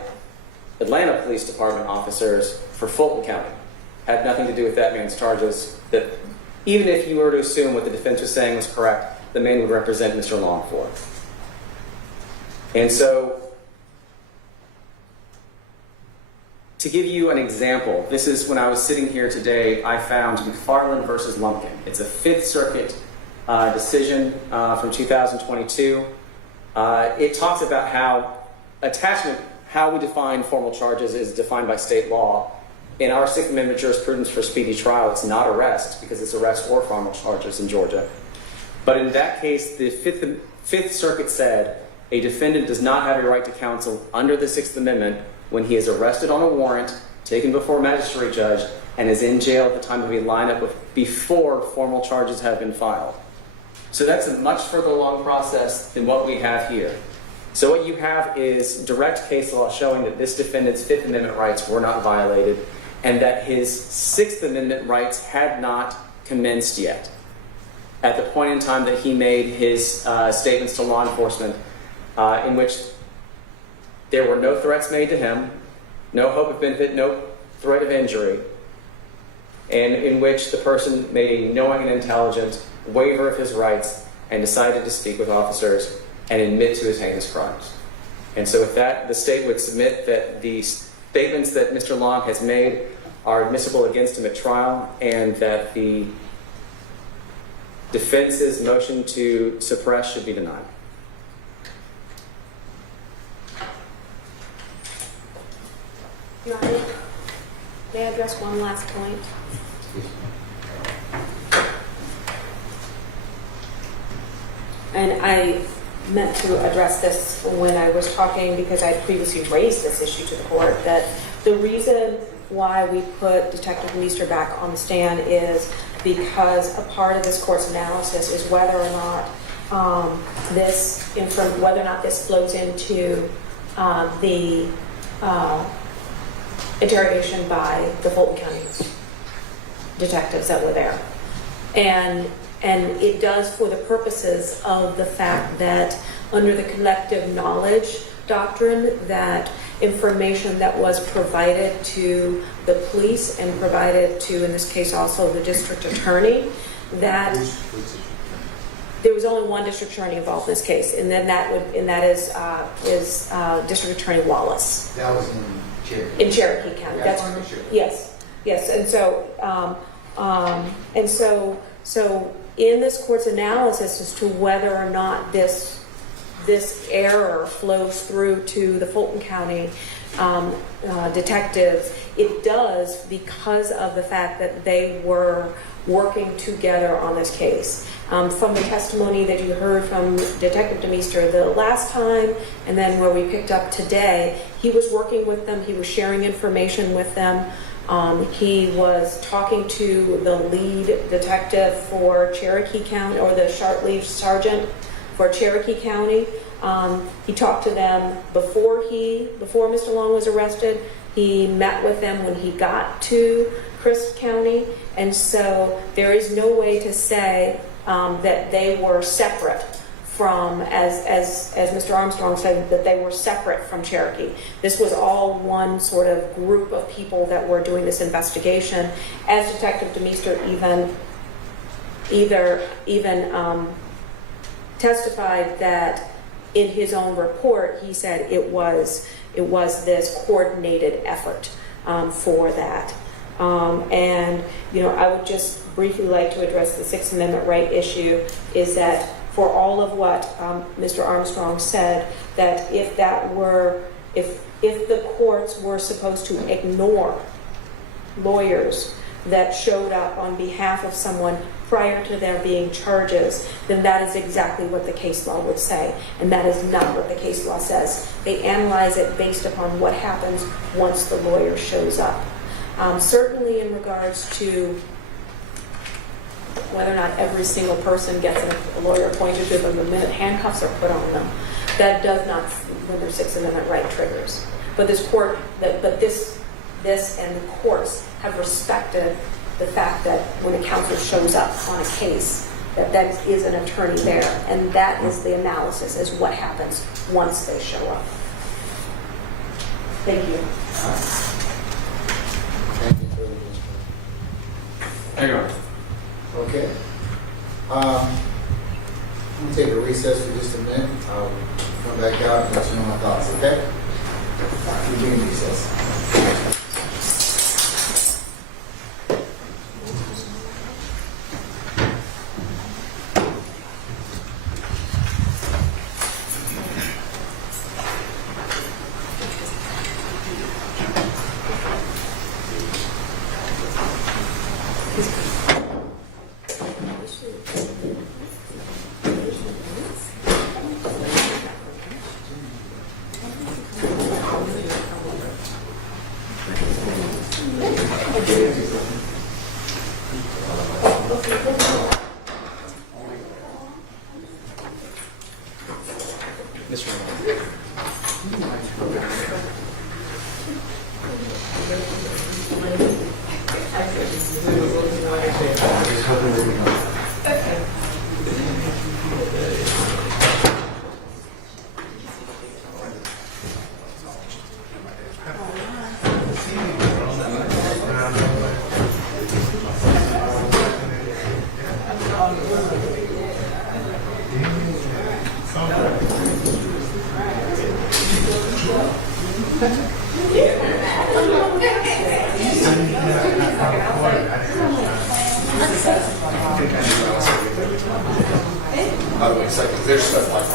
Atlanta Police Department officers for Fulton County. Had nothing to do with that man's charges. That even if you were to assume what the defense was saying was correct, the man would represent Mr. Long for. And so, to give you an example, this is when I was sitting here today, I found McFarland versus Lumpkin. It's a Fifth Circuit decision from 2022. It talks about how attachment, how we define formal charges is defined by state law. In our Sixth Amendment jurisprudence for speedy trial, it's not arrest because it's arrest or formal charges in Georgia. But in that case, the Fifth Circuit said a defendant does not have a right to counsel under the Sixth Amendment when he is arrested on a warrant, taken before a magistrate judge, and is in jail at the time of a lineup before formal charges have been filed. So that's a much further along process than what we have here. So what you have is direct case law showing that this defendant's Fifth Amendment rights were not violated and that his Sixth Amendment rights had not commenced yet at the point in time that he made his statements to law enforcement in which there were no threats made to him, no hope of benefit, no threat of injury, and in which the person made a knowing and intelligent waiver of his rights and decided to speak with officers and admit to his heinous crimes. And so with that, the state would submit that the statements that Mr. Long has made are admissible against him at trial and that the defense's motion to suppress should be denied. Your Honor, may I address one last point? And I meant to address this when I was talking because I had previously raised this issue to the court, that the reason why we put Detective Meester back on the stand is because a part of this court's analysis is whether or not this flows into the interrogation by the Fulton County detectives that were there. And it does for the purposes of the fact that under the collective knowledge doctrine, that information that was provided to the police and provided to, in this case, also the district attorney, that there was only one district attorney involved in this case, and then that is District Attorney Wallace. That was in Cherokee County. Yeah, That's sure. Yes, and so in this court's analysis as to whether or not this error flows through to the Fulton County detectives, it does because of the fact that they were working together on this case. From the testimony that you heard from Detective Demeester the last time, and then where we picked up today, he was working with them, he was sharing information with them. He was talking to the lead detective for Cherokee County, or the lead sergeant for Cherokee County. He talked to them before Mr. Long was arrested. He met with them when he got to Crisp County, and so there is no way to say that they were separate from, as Mr. Armstrong said, that they were separate from Cherokee. This was all one sort of group of people that were doing this investigation. As Detective Demeester even testified that in his own report, he said it was this coordinated effort for that. And I would just briefly like to address the Sixth Amendment right issue, is that for all of what Mr. Armstrong said, that if the courts were supposed to ignore lawyers that showed up on behalf of someone prior to there being charges, then that is exactly what the case law would say. And that is not what the case law says. They analyze it based upon what happens once the lawyer shows up. Certainly in regards to whether or not every single person gets a lawyer appointed to them the minute handcuffs are put on them, that does not, when their Sixth Amendment right triggers. But this and the courts have respected the fact that when a counselor shows up on a case, that is an attorney there, and that is the analysis, is what happens once they show up. Thank you. Thank you for the Hang on. Okay. I'm going to take a recess for just a minute. I'll come back out and let you know my thoughts, okay? We'll be in recess. There's stuff like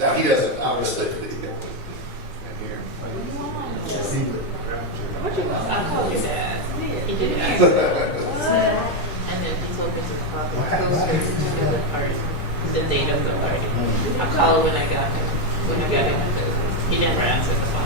now he doesn't obviously. I called his dad. He did ask. And then he told me to call the party, the date of the party. I called when I got him. He never answered the phone.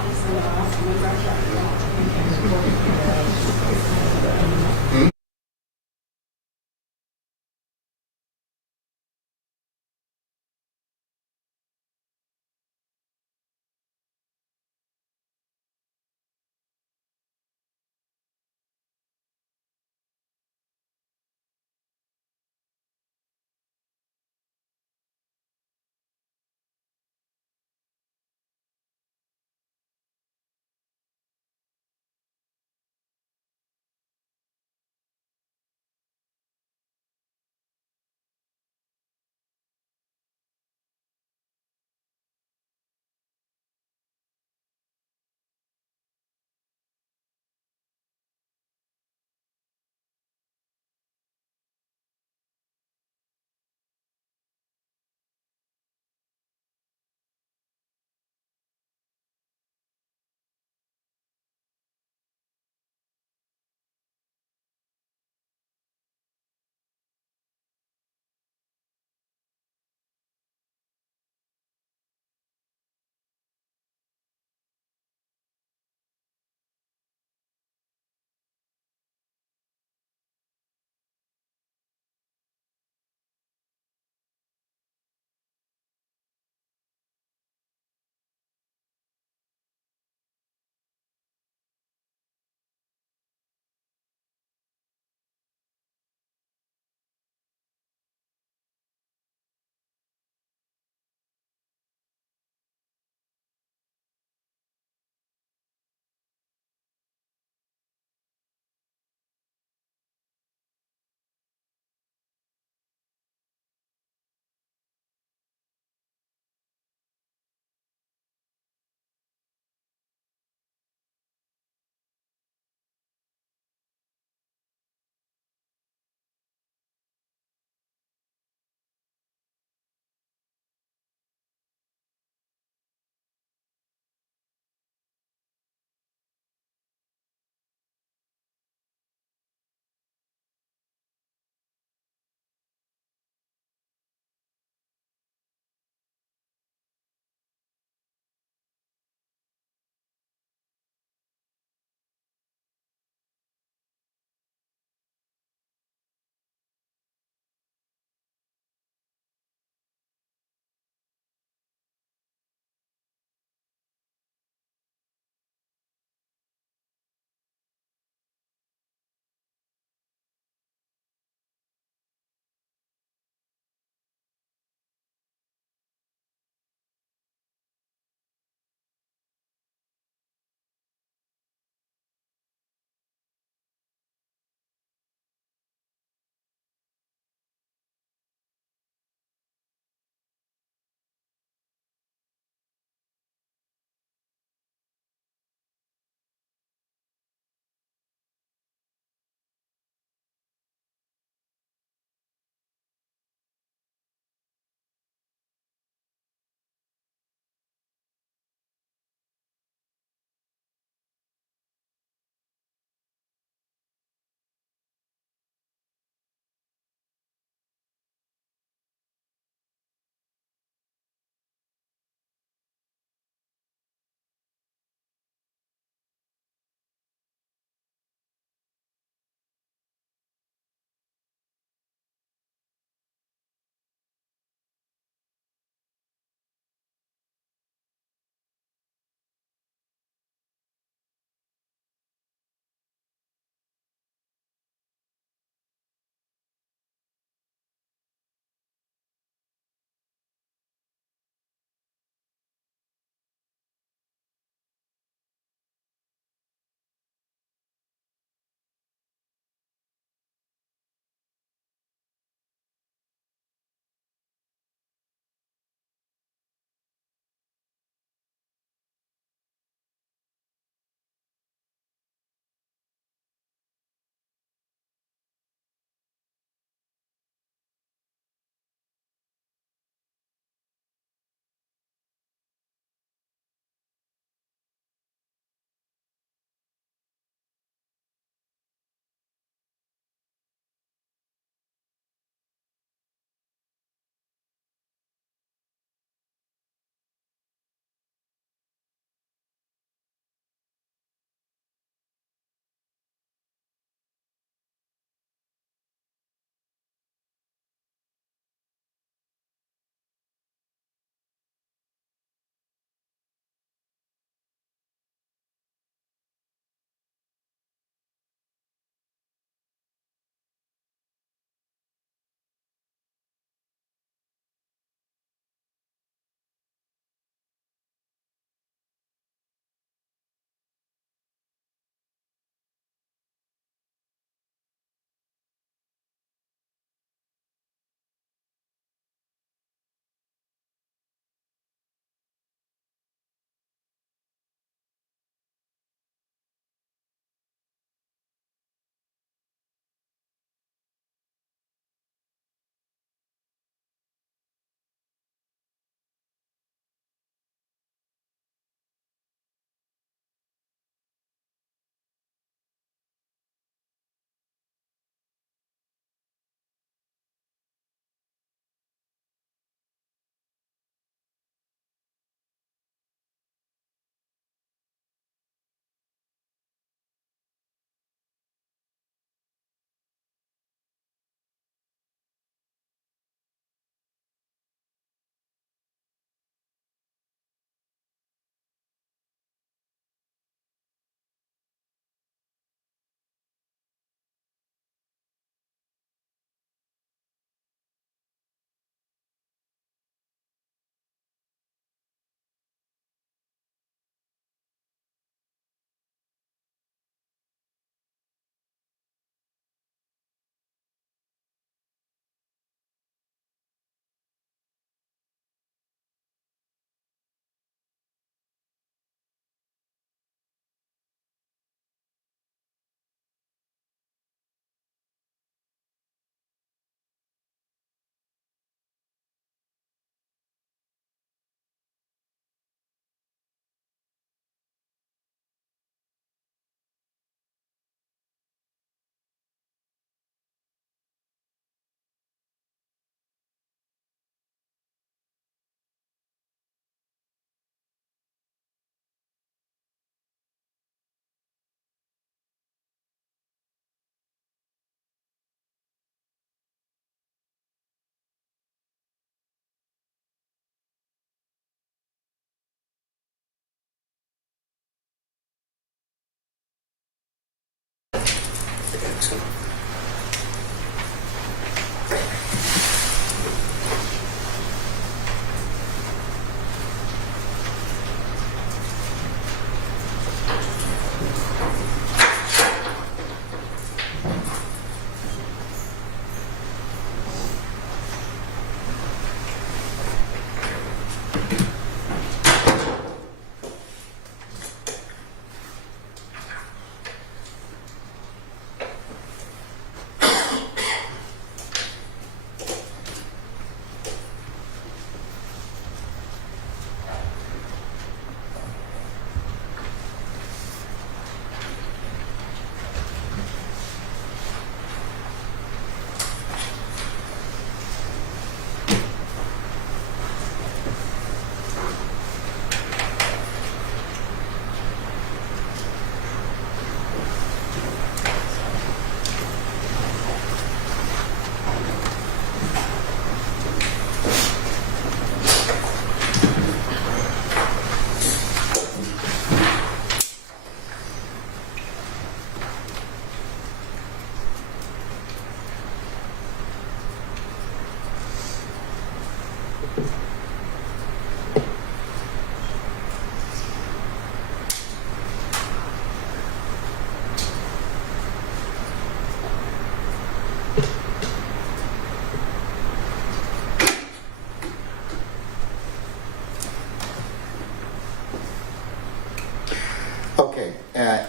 Okay,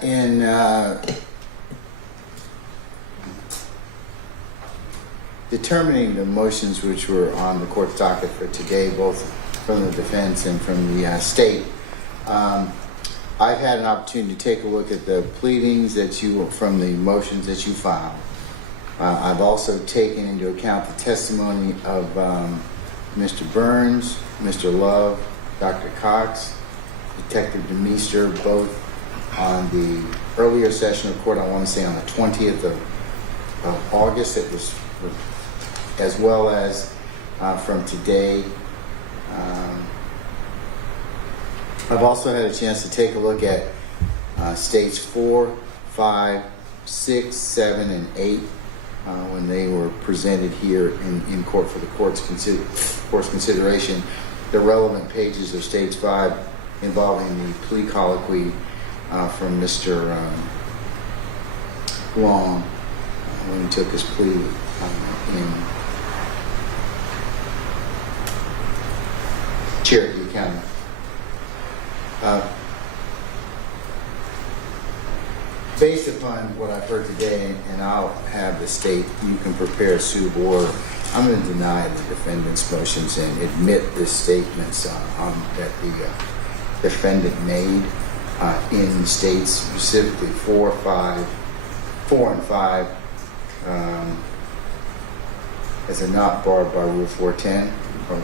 in determining the motions which were on the court's docket for today, both from the defense and from the state, I've had an opportunity to take a look at the pleadings from the motions that you filed. I've also taken into account the testimony of Mr. Burns, Mr. Love, Dr. Cox, Detective Deemer, both on the earlier session of court, I want to say on the 20th of August, it was, as well as from today. I've also had a chance to take a look at states 4, 5, 6, 7, and 8 when they were presented here in court for the court's consideration. The relevant pages of states 5 involving the plea colloquy from Mr. Long when he took his plea in Cherokee County. Based upon what I've heard today, and I'll have the state, you can prepare a suitable order. I'm going to deny the defendant's motions and admit the statements that the defendant made in states, specifically 4 and 5, as they're not barred by Rule 410 or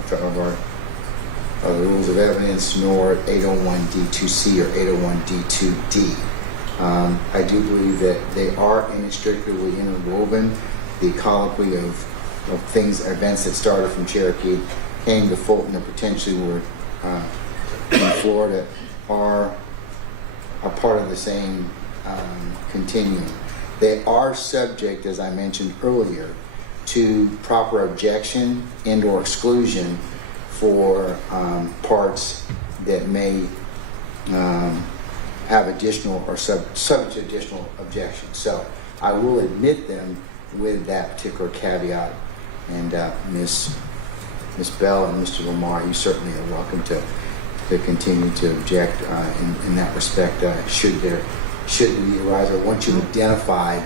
the rules of evidence, nor 801D2C or 801D2D. I do believe that they are inextricably interwoven. The colloquy of events that started from Cherokee, came to Fulton, and potentially were in Florida, are part of the same continuum. They are subject, as I mentioned earlier, to proper objection and/or exclusion for parts that may have additional or subject to additional objections. So I will admit them with that particular caveat. And Ms. Bell and Mr. Lamar, you certainly are welcome to continue to object in that respect. Should the need arise, or once you've identified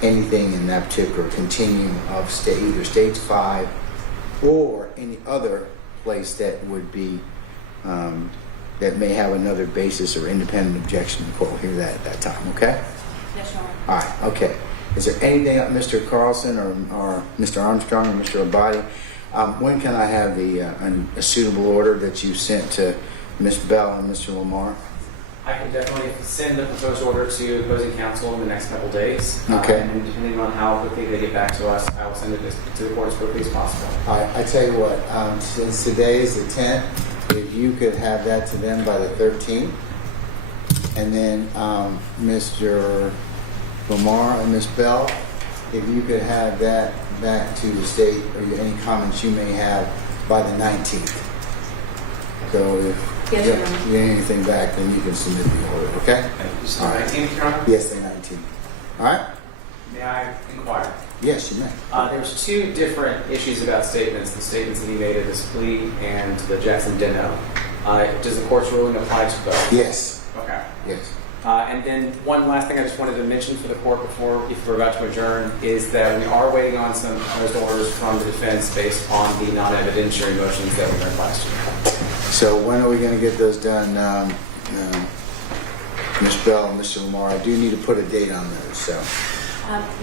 anything in that particular continuum of either states 5 or any other place that would be that may have another basis or independent objection, the court will hear that at that time. Okay. Yes, Your Honor. All right. Okay. Is there anything, Mr. Carlson or Mr. Armstrong or Mr. Abadi? When can I have a suitable order that you sent to Ms. Bell and Mr. Lamar? I can definitely send the proposed order to opposing counsel in the next couple days. Okay. And depending on how quickly they get back to us, I will send it to the court as quickly as possible. All right. I tell you what, since today is the 10th, if you could have that to them by the 13th, and then Mr. Lamar and Ms. Bell, if you could have that back to the state, or any comments you may have by the 19th. So if Yes, you Your Honor. get anything back, then you can submit the order, okay? So 19th, Your Honor? Yes, the 19th. All right? May I inquire? Yes, you may. There's two different issues about statements, the statements that he made at this plea and the Jackson Deno. Does the court's ruling apply to both? Yes. Okay. Yes. And then one last thing I just wanted to mention for the court before, if we're about to adjourn, is that we are waiting on some proposed orders from the defense based on the non-evidentiary motions that we heard last year. So when are we going to get those done, Ms. Bell and Mr. Lamar? I do need to put a date on those, so.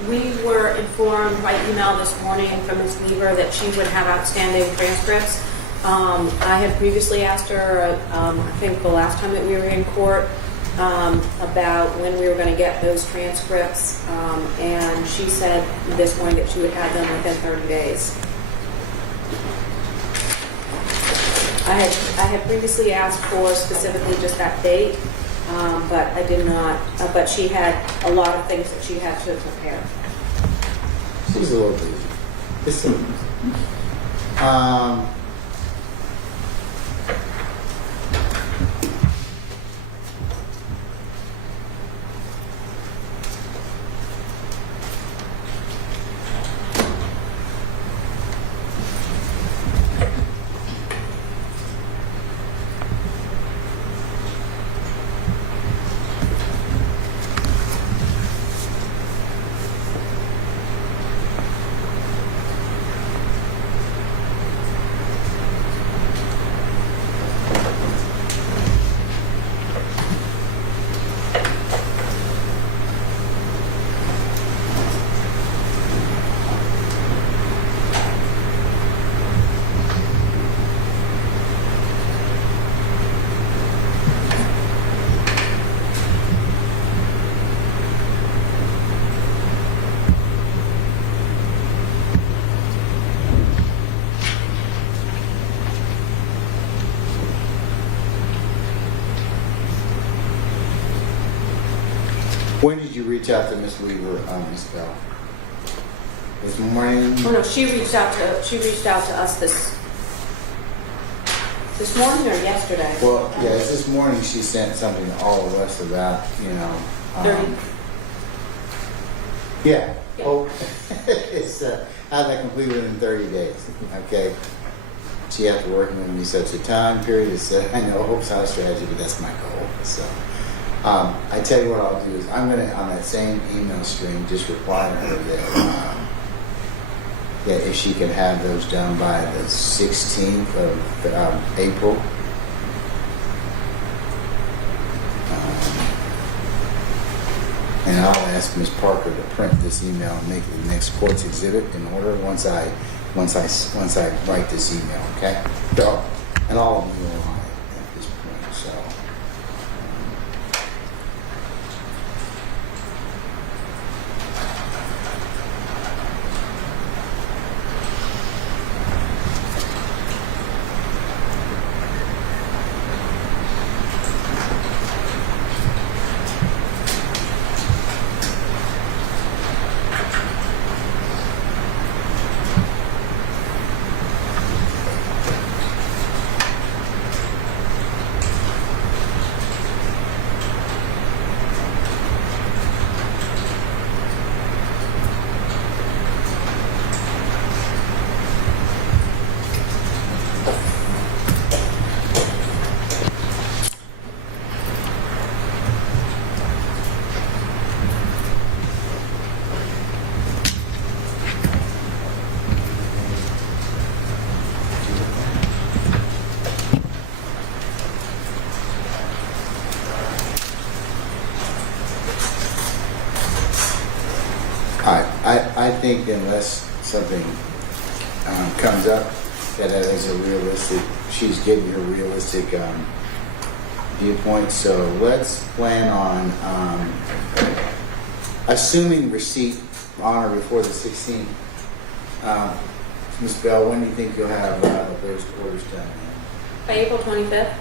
We were informed by email this morning from Ms. Weaver that she would have outstanding transcripts. I had previously asked her, I think the last time that we were in court, about when we were going to get those transcripts, and she said this morning that she would have them within 30 days. I had previously asked for specifically just that date, but I did not. But she had a lot of things that she had to prepare. She's a little busy. Listen. When did you reach out to Ms. Weaver, Ms. Bell? This morning? Oh no, she reached out to us this morning or yesterday. Well, yeah, it's this morning she sent something to all of us about, 30. Yeah. Oh, it's have that completed within 30 days. Okay. She had to work with me such a time period. It's, I know hope's not a strategy, but that's my goal. So, I tell you what I'll do is I'm gonna on that same email string just reply to her that if she can have those done by the 16th of April. And I'll ask Ms. Parker to print this email and make it the next court's exhibit in order once I write this email, okay? So, and all of them are on it at this point, so. I think unless something comes up that is a realistic, she's giving her realistic viewpoint. So let's plan on assuming receipt on or before the 16th. Ms. Bell, when do you think you'll have those orders done? By April 25th.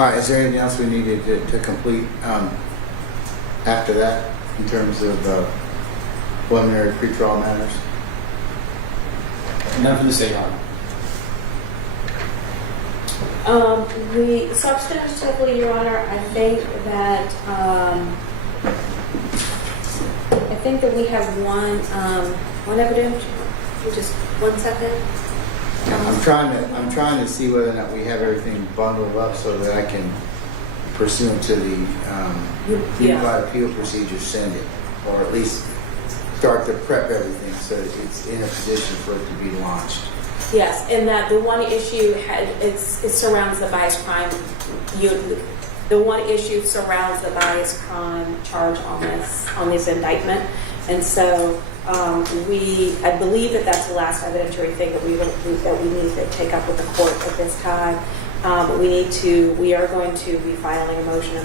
All right, is there anything else we needed to complete after that in terms of preliminary pretrial matters? Nothing to say, Your Honor. We substantively, Your Honor, I think that we have one evidence. Just 1 second. I'm trying to see whether or not we have everything bundled up so that I can, pursuant to the unified appeal procedure, send it, or at least start to prep everything so that it's in a position for it to be launched. Yes, and that the one issue it surrounds the bias crime. The one issue surrounds the bias crime charge on this indictment, and so I believe that that's the last evidentiary thing that we need to take up with the court at this time. We are going to be filing a motion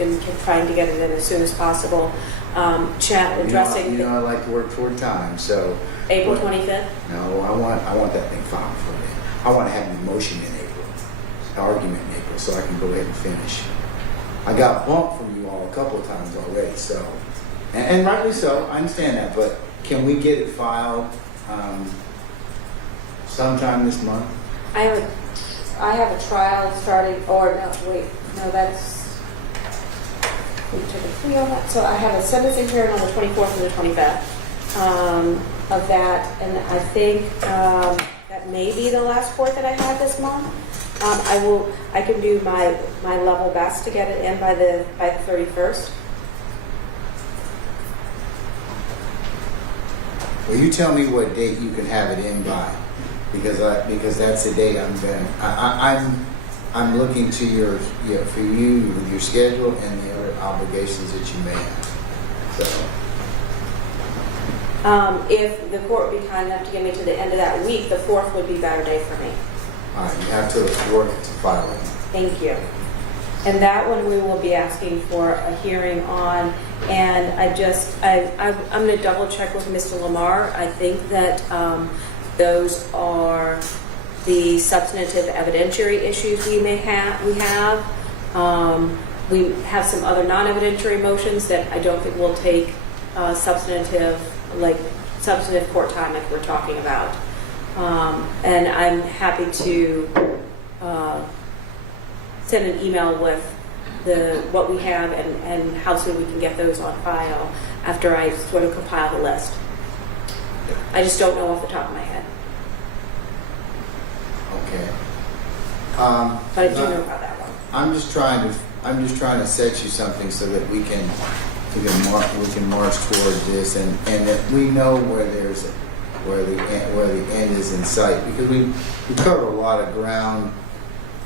and trying to get it in as soon as possible. Addressing. I like to work toward time, so. April 25th? No, I want that thing filed for me. I want to have an motion in April, an argument in April, so I can go ahead and finish. I got bumped from you all a couple of times already, so, and rightly so, I understand that, but can we get it filed sometime this month? I have a trial starting, or no, wait, no, that's, we took a plea on that. So I have a sentencing hearing on the 24th and the 25th of that, and I think that may be the last court that I have this month. I can do my level best to get it in by the 31st. Well, you tell me what date you can have it in by, because that's the date I'm looking to for you with your schedule and the other obligations that you may have. So, if the court would be kind enough to get me to the end of that week, the 4th would be a better day for me. all right, you have to work to file it. Thank you. And that one we will be asking for a hearing on. And I'm going to double check with Mr. Lamar. I think that those are the substantive evidentiary issues we have. We have some other non-evidentiary motions that I don't think will take substantive court time like we're talking about. And I'm happy to send an email with what we have and how soon we can get those on file after I sort of compile the list. I just don't know off the top of my head. Okay. But I do know about that one. I'm just trying to set you something so that we can march toward this, and that we know where the end is in sight, because we covered a lot of ground,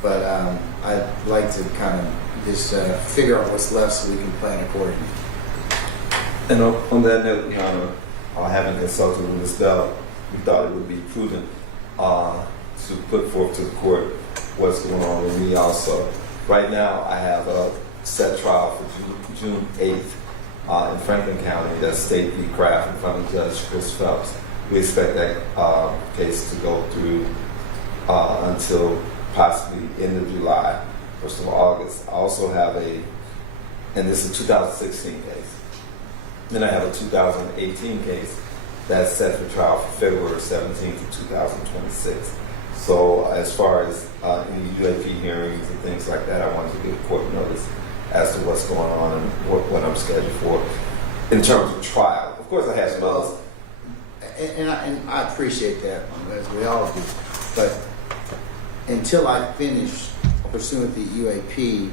but I'd like to kind of just figure out what's left so we can plan accordingly. And on that note, Your Honor, having consulted with Ms. Bell, we thought it would be prudent to put forth to the court what's going on with me also. Right now, I have a set trial for June 8th in Franklin County. That's State v. Kraft in front of Judge Chris Phelps. We expect that case to go through until possibly end of July, 1st of August. I also have and this is a 2016 case. Then I have a 2018 case that's set for trial for February 17th of 2026. So as far as any UAP hearings and things like that, I wanted to give court notice as to what's going on and what I'm scheduled for. In terms of trial, of course I have some others. And I appreciate that, as we all do. But until I finish pursuant to UAP,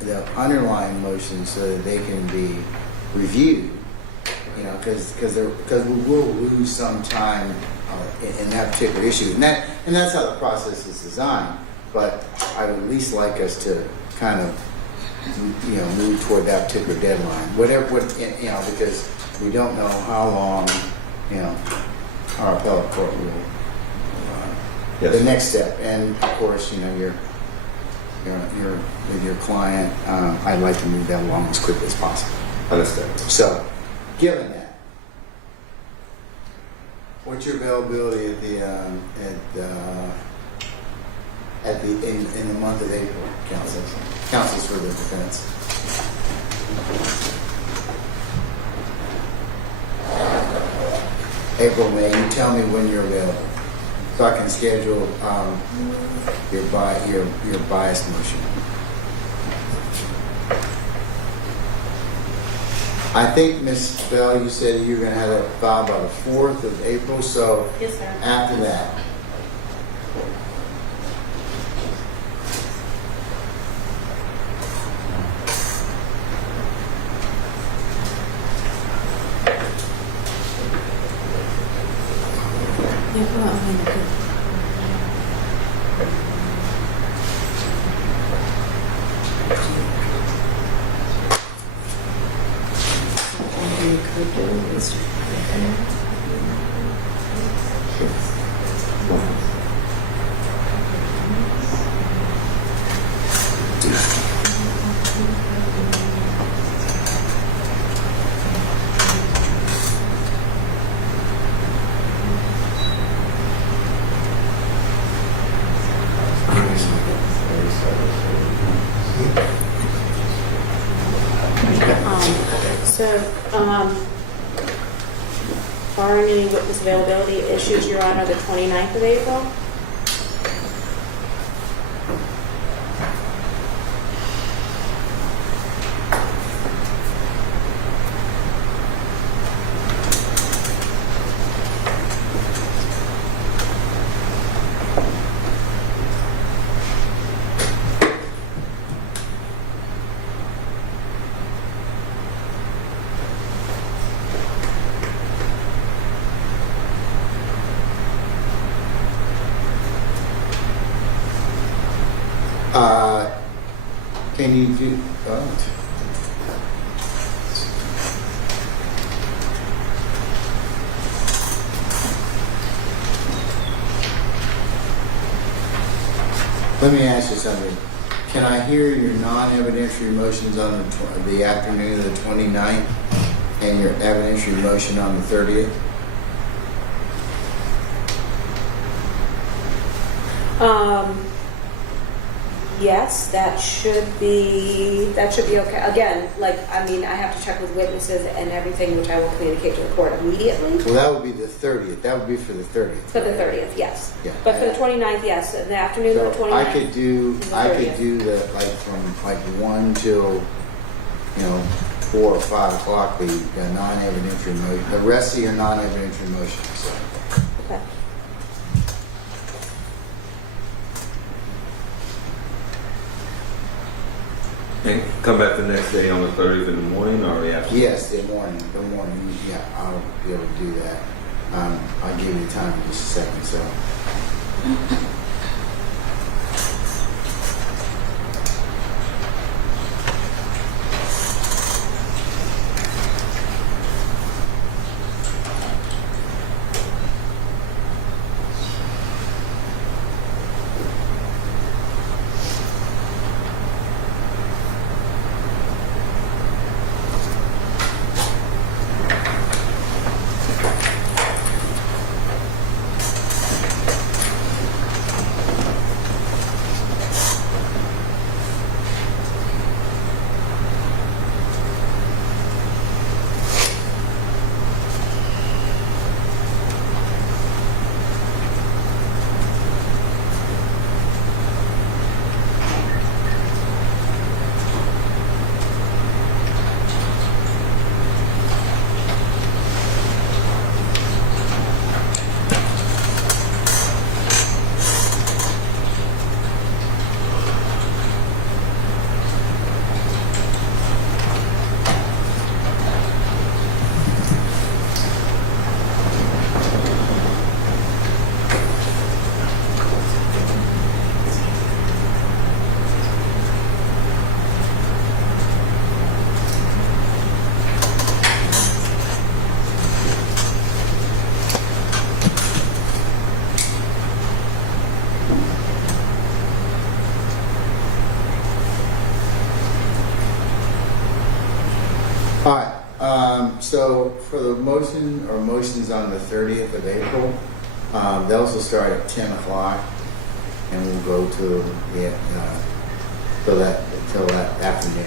the underlying motions so that they can be reviewed, because we will lose some time in that particular issue, and that's how the process is designed. But I would at least like us to kind of move toward that particular deadline, because we don't know how long our appellate court will. Yes. The next step, and of course, you're with your client. I'd like to move that along as quickly as possible. Understand. So, given that, what's your availability at in the month of April, counsels for the defense. April, May, you tell me when you're available, so I can schedule your bias motion. I think, Ms. Bell, you said you're going to have a file by the 4th of April, so Yes, sir. after that. Barring any witness availability issues, Your Honor, the 29th of April? Can you do? Let me ask you something. Can I hear your non-evidentiary motions on the afternoon of the 29th and your evidentiary motion on the 30th? Yes, that should be okay. Again, I have to check with witnesses and everything, which I will communicate to the court immediately. Well, that would be the 30th. That would be for the 30th. For the 30th, yes. Yeah. But for the 29th, yes, in the afternoon of the 29th. I could do the from 1 till 4 or 5 o'clock. The non-evidentiary motion. The rest of your non-evidentiary motions. Okay. And come back the next day on the 30th in the morning or the afternoon? Yes, the morning. Yeah, I'll be able to do that. I'll give you time in just a second. So. All right, so for the motion or motions on the 30th of April, those will start at 10 o'clock. and we'll go to the till that afternoon.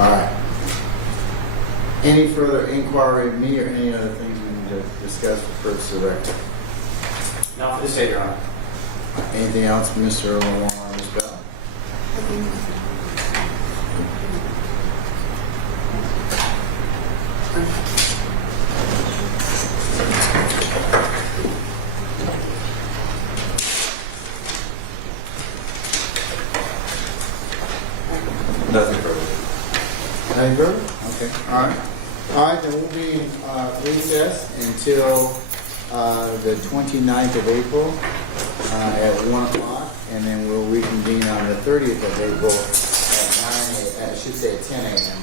All right. Any further inquiry of me or any other things we need to discuss for purpose of record? Not for this day, Your Honor. Anything else, Mr. Lamar or Ms. Bell? Nothing further. Nothing further? Okay, all right. All right, then we'll be in recess until the 29th of April at 1 o'clock, and then we'll reconvene on the 30th of April at 9 a.m., I should say at 10 a.m.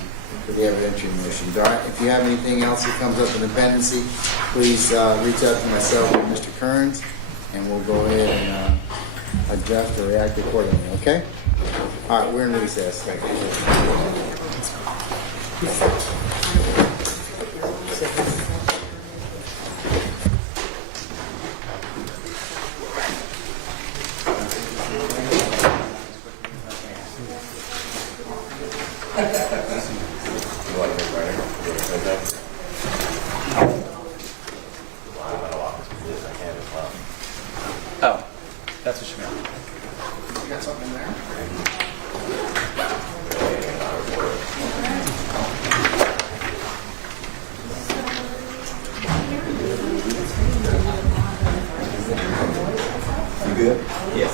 for the evidentiary motions. All right, if you have anything else that comes up in the pendency, please reach out to myself or Mr. Kearns, and we'll go ahead and adjust or react accordingly, okay? All right, we're in recess. Thank you. Oh, that's what you meant. You got something in there? You good? Yes.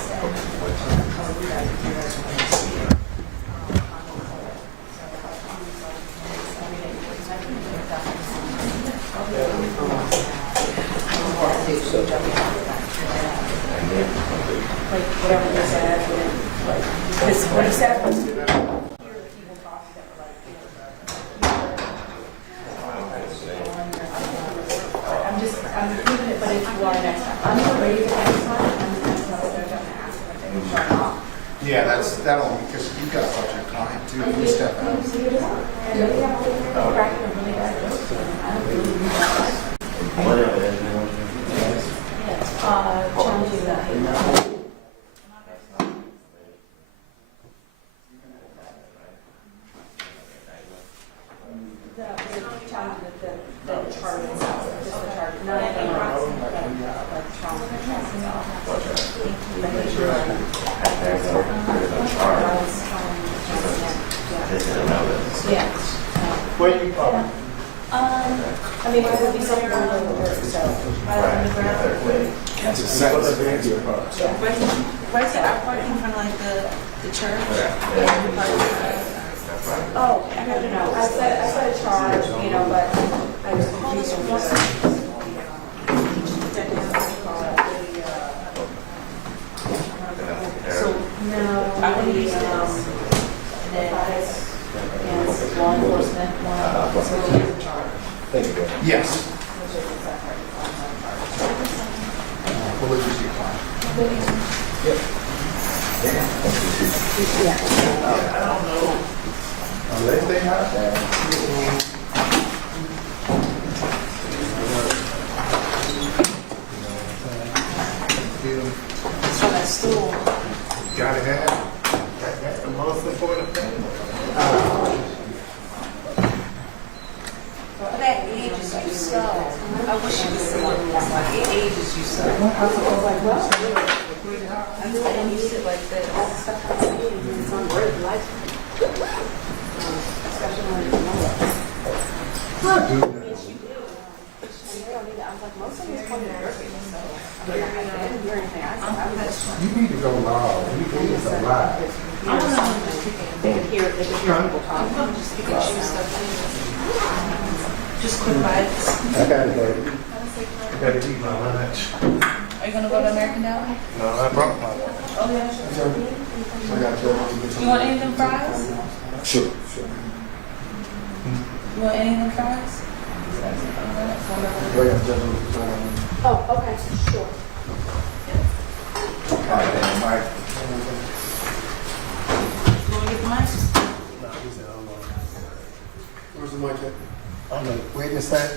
Whatever he said, what he said was. I'm leaving it, but if you are next time, I'm not ready to next time, I'm going to ask if I can off. Yeah, that'll, because you've got such a client too. You step out. Challenging that. The charge itself, just the charge, not anything else. Yeah. Where are you from? I mean, it would be something on the work, so. That's a sentence. Where's the parking in front of like the church? Oh, I don't know. I said a charge, you know, but I was confused with So, no, I would use this. And then yes, law enforcement, so it's a charge. Thank you. Yes. What would you see, client? Yep. Yeah. I don't know. Unless they have that. So that stool. Gotta have. That's the most important thing. That ages you so. I wish you could see what it looks like. It ages you so. I was like, well, I didn't use it like this. All the stuff I see is on great life. Especially when you know it. I do. Yes, you do. And they don't need it. I was like, most of these come in dirty, so. I mean, I didn't hear anything. I said, You need to go loud. You need to go live. I don't know. They could hear people talk. Just pick and choose stuff. Just quick bites. I gotta go. I gotta eat my lunch. Are you gonna go to American Deli? No, I brought my lunch. Oh, yeah. I gotta go. You want any of them fries? Sure, sure. You want any of them cards? Oh, okay, sure. You want to get the mic? Where's the mic at? On the witness stand?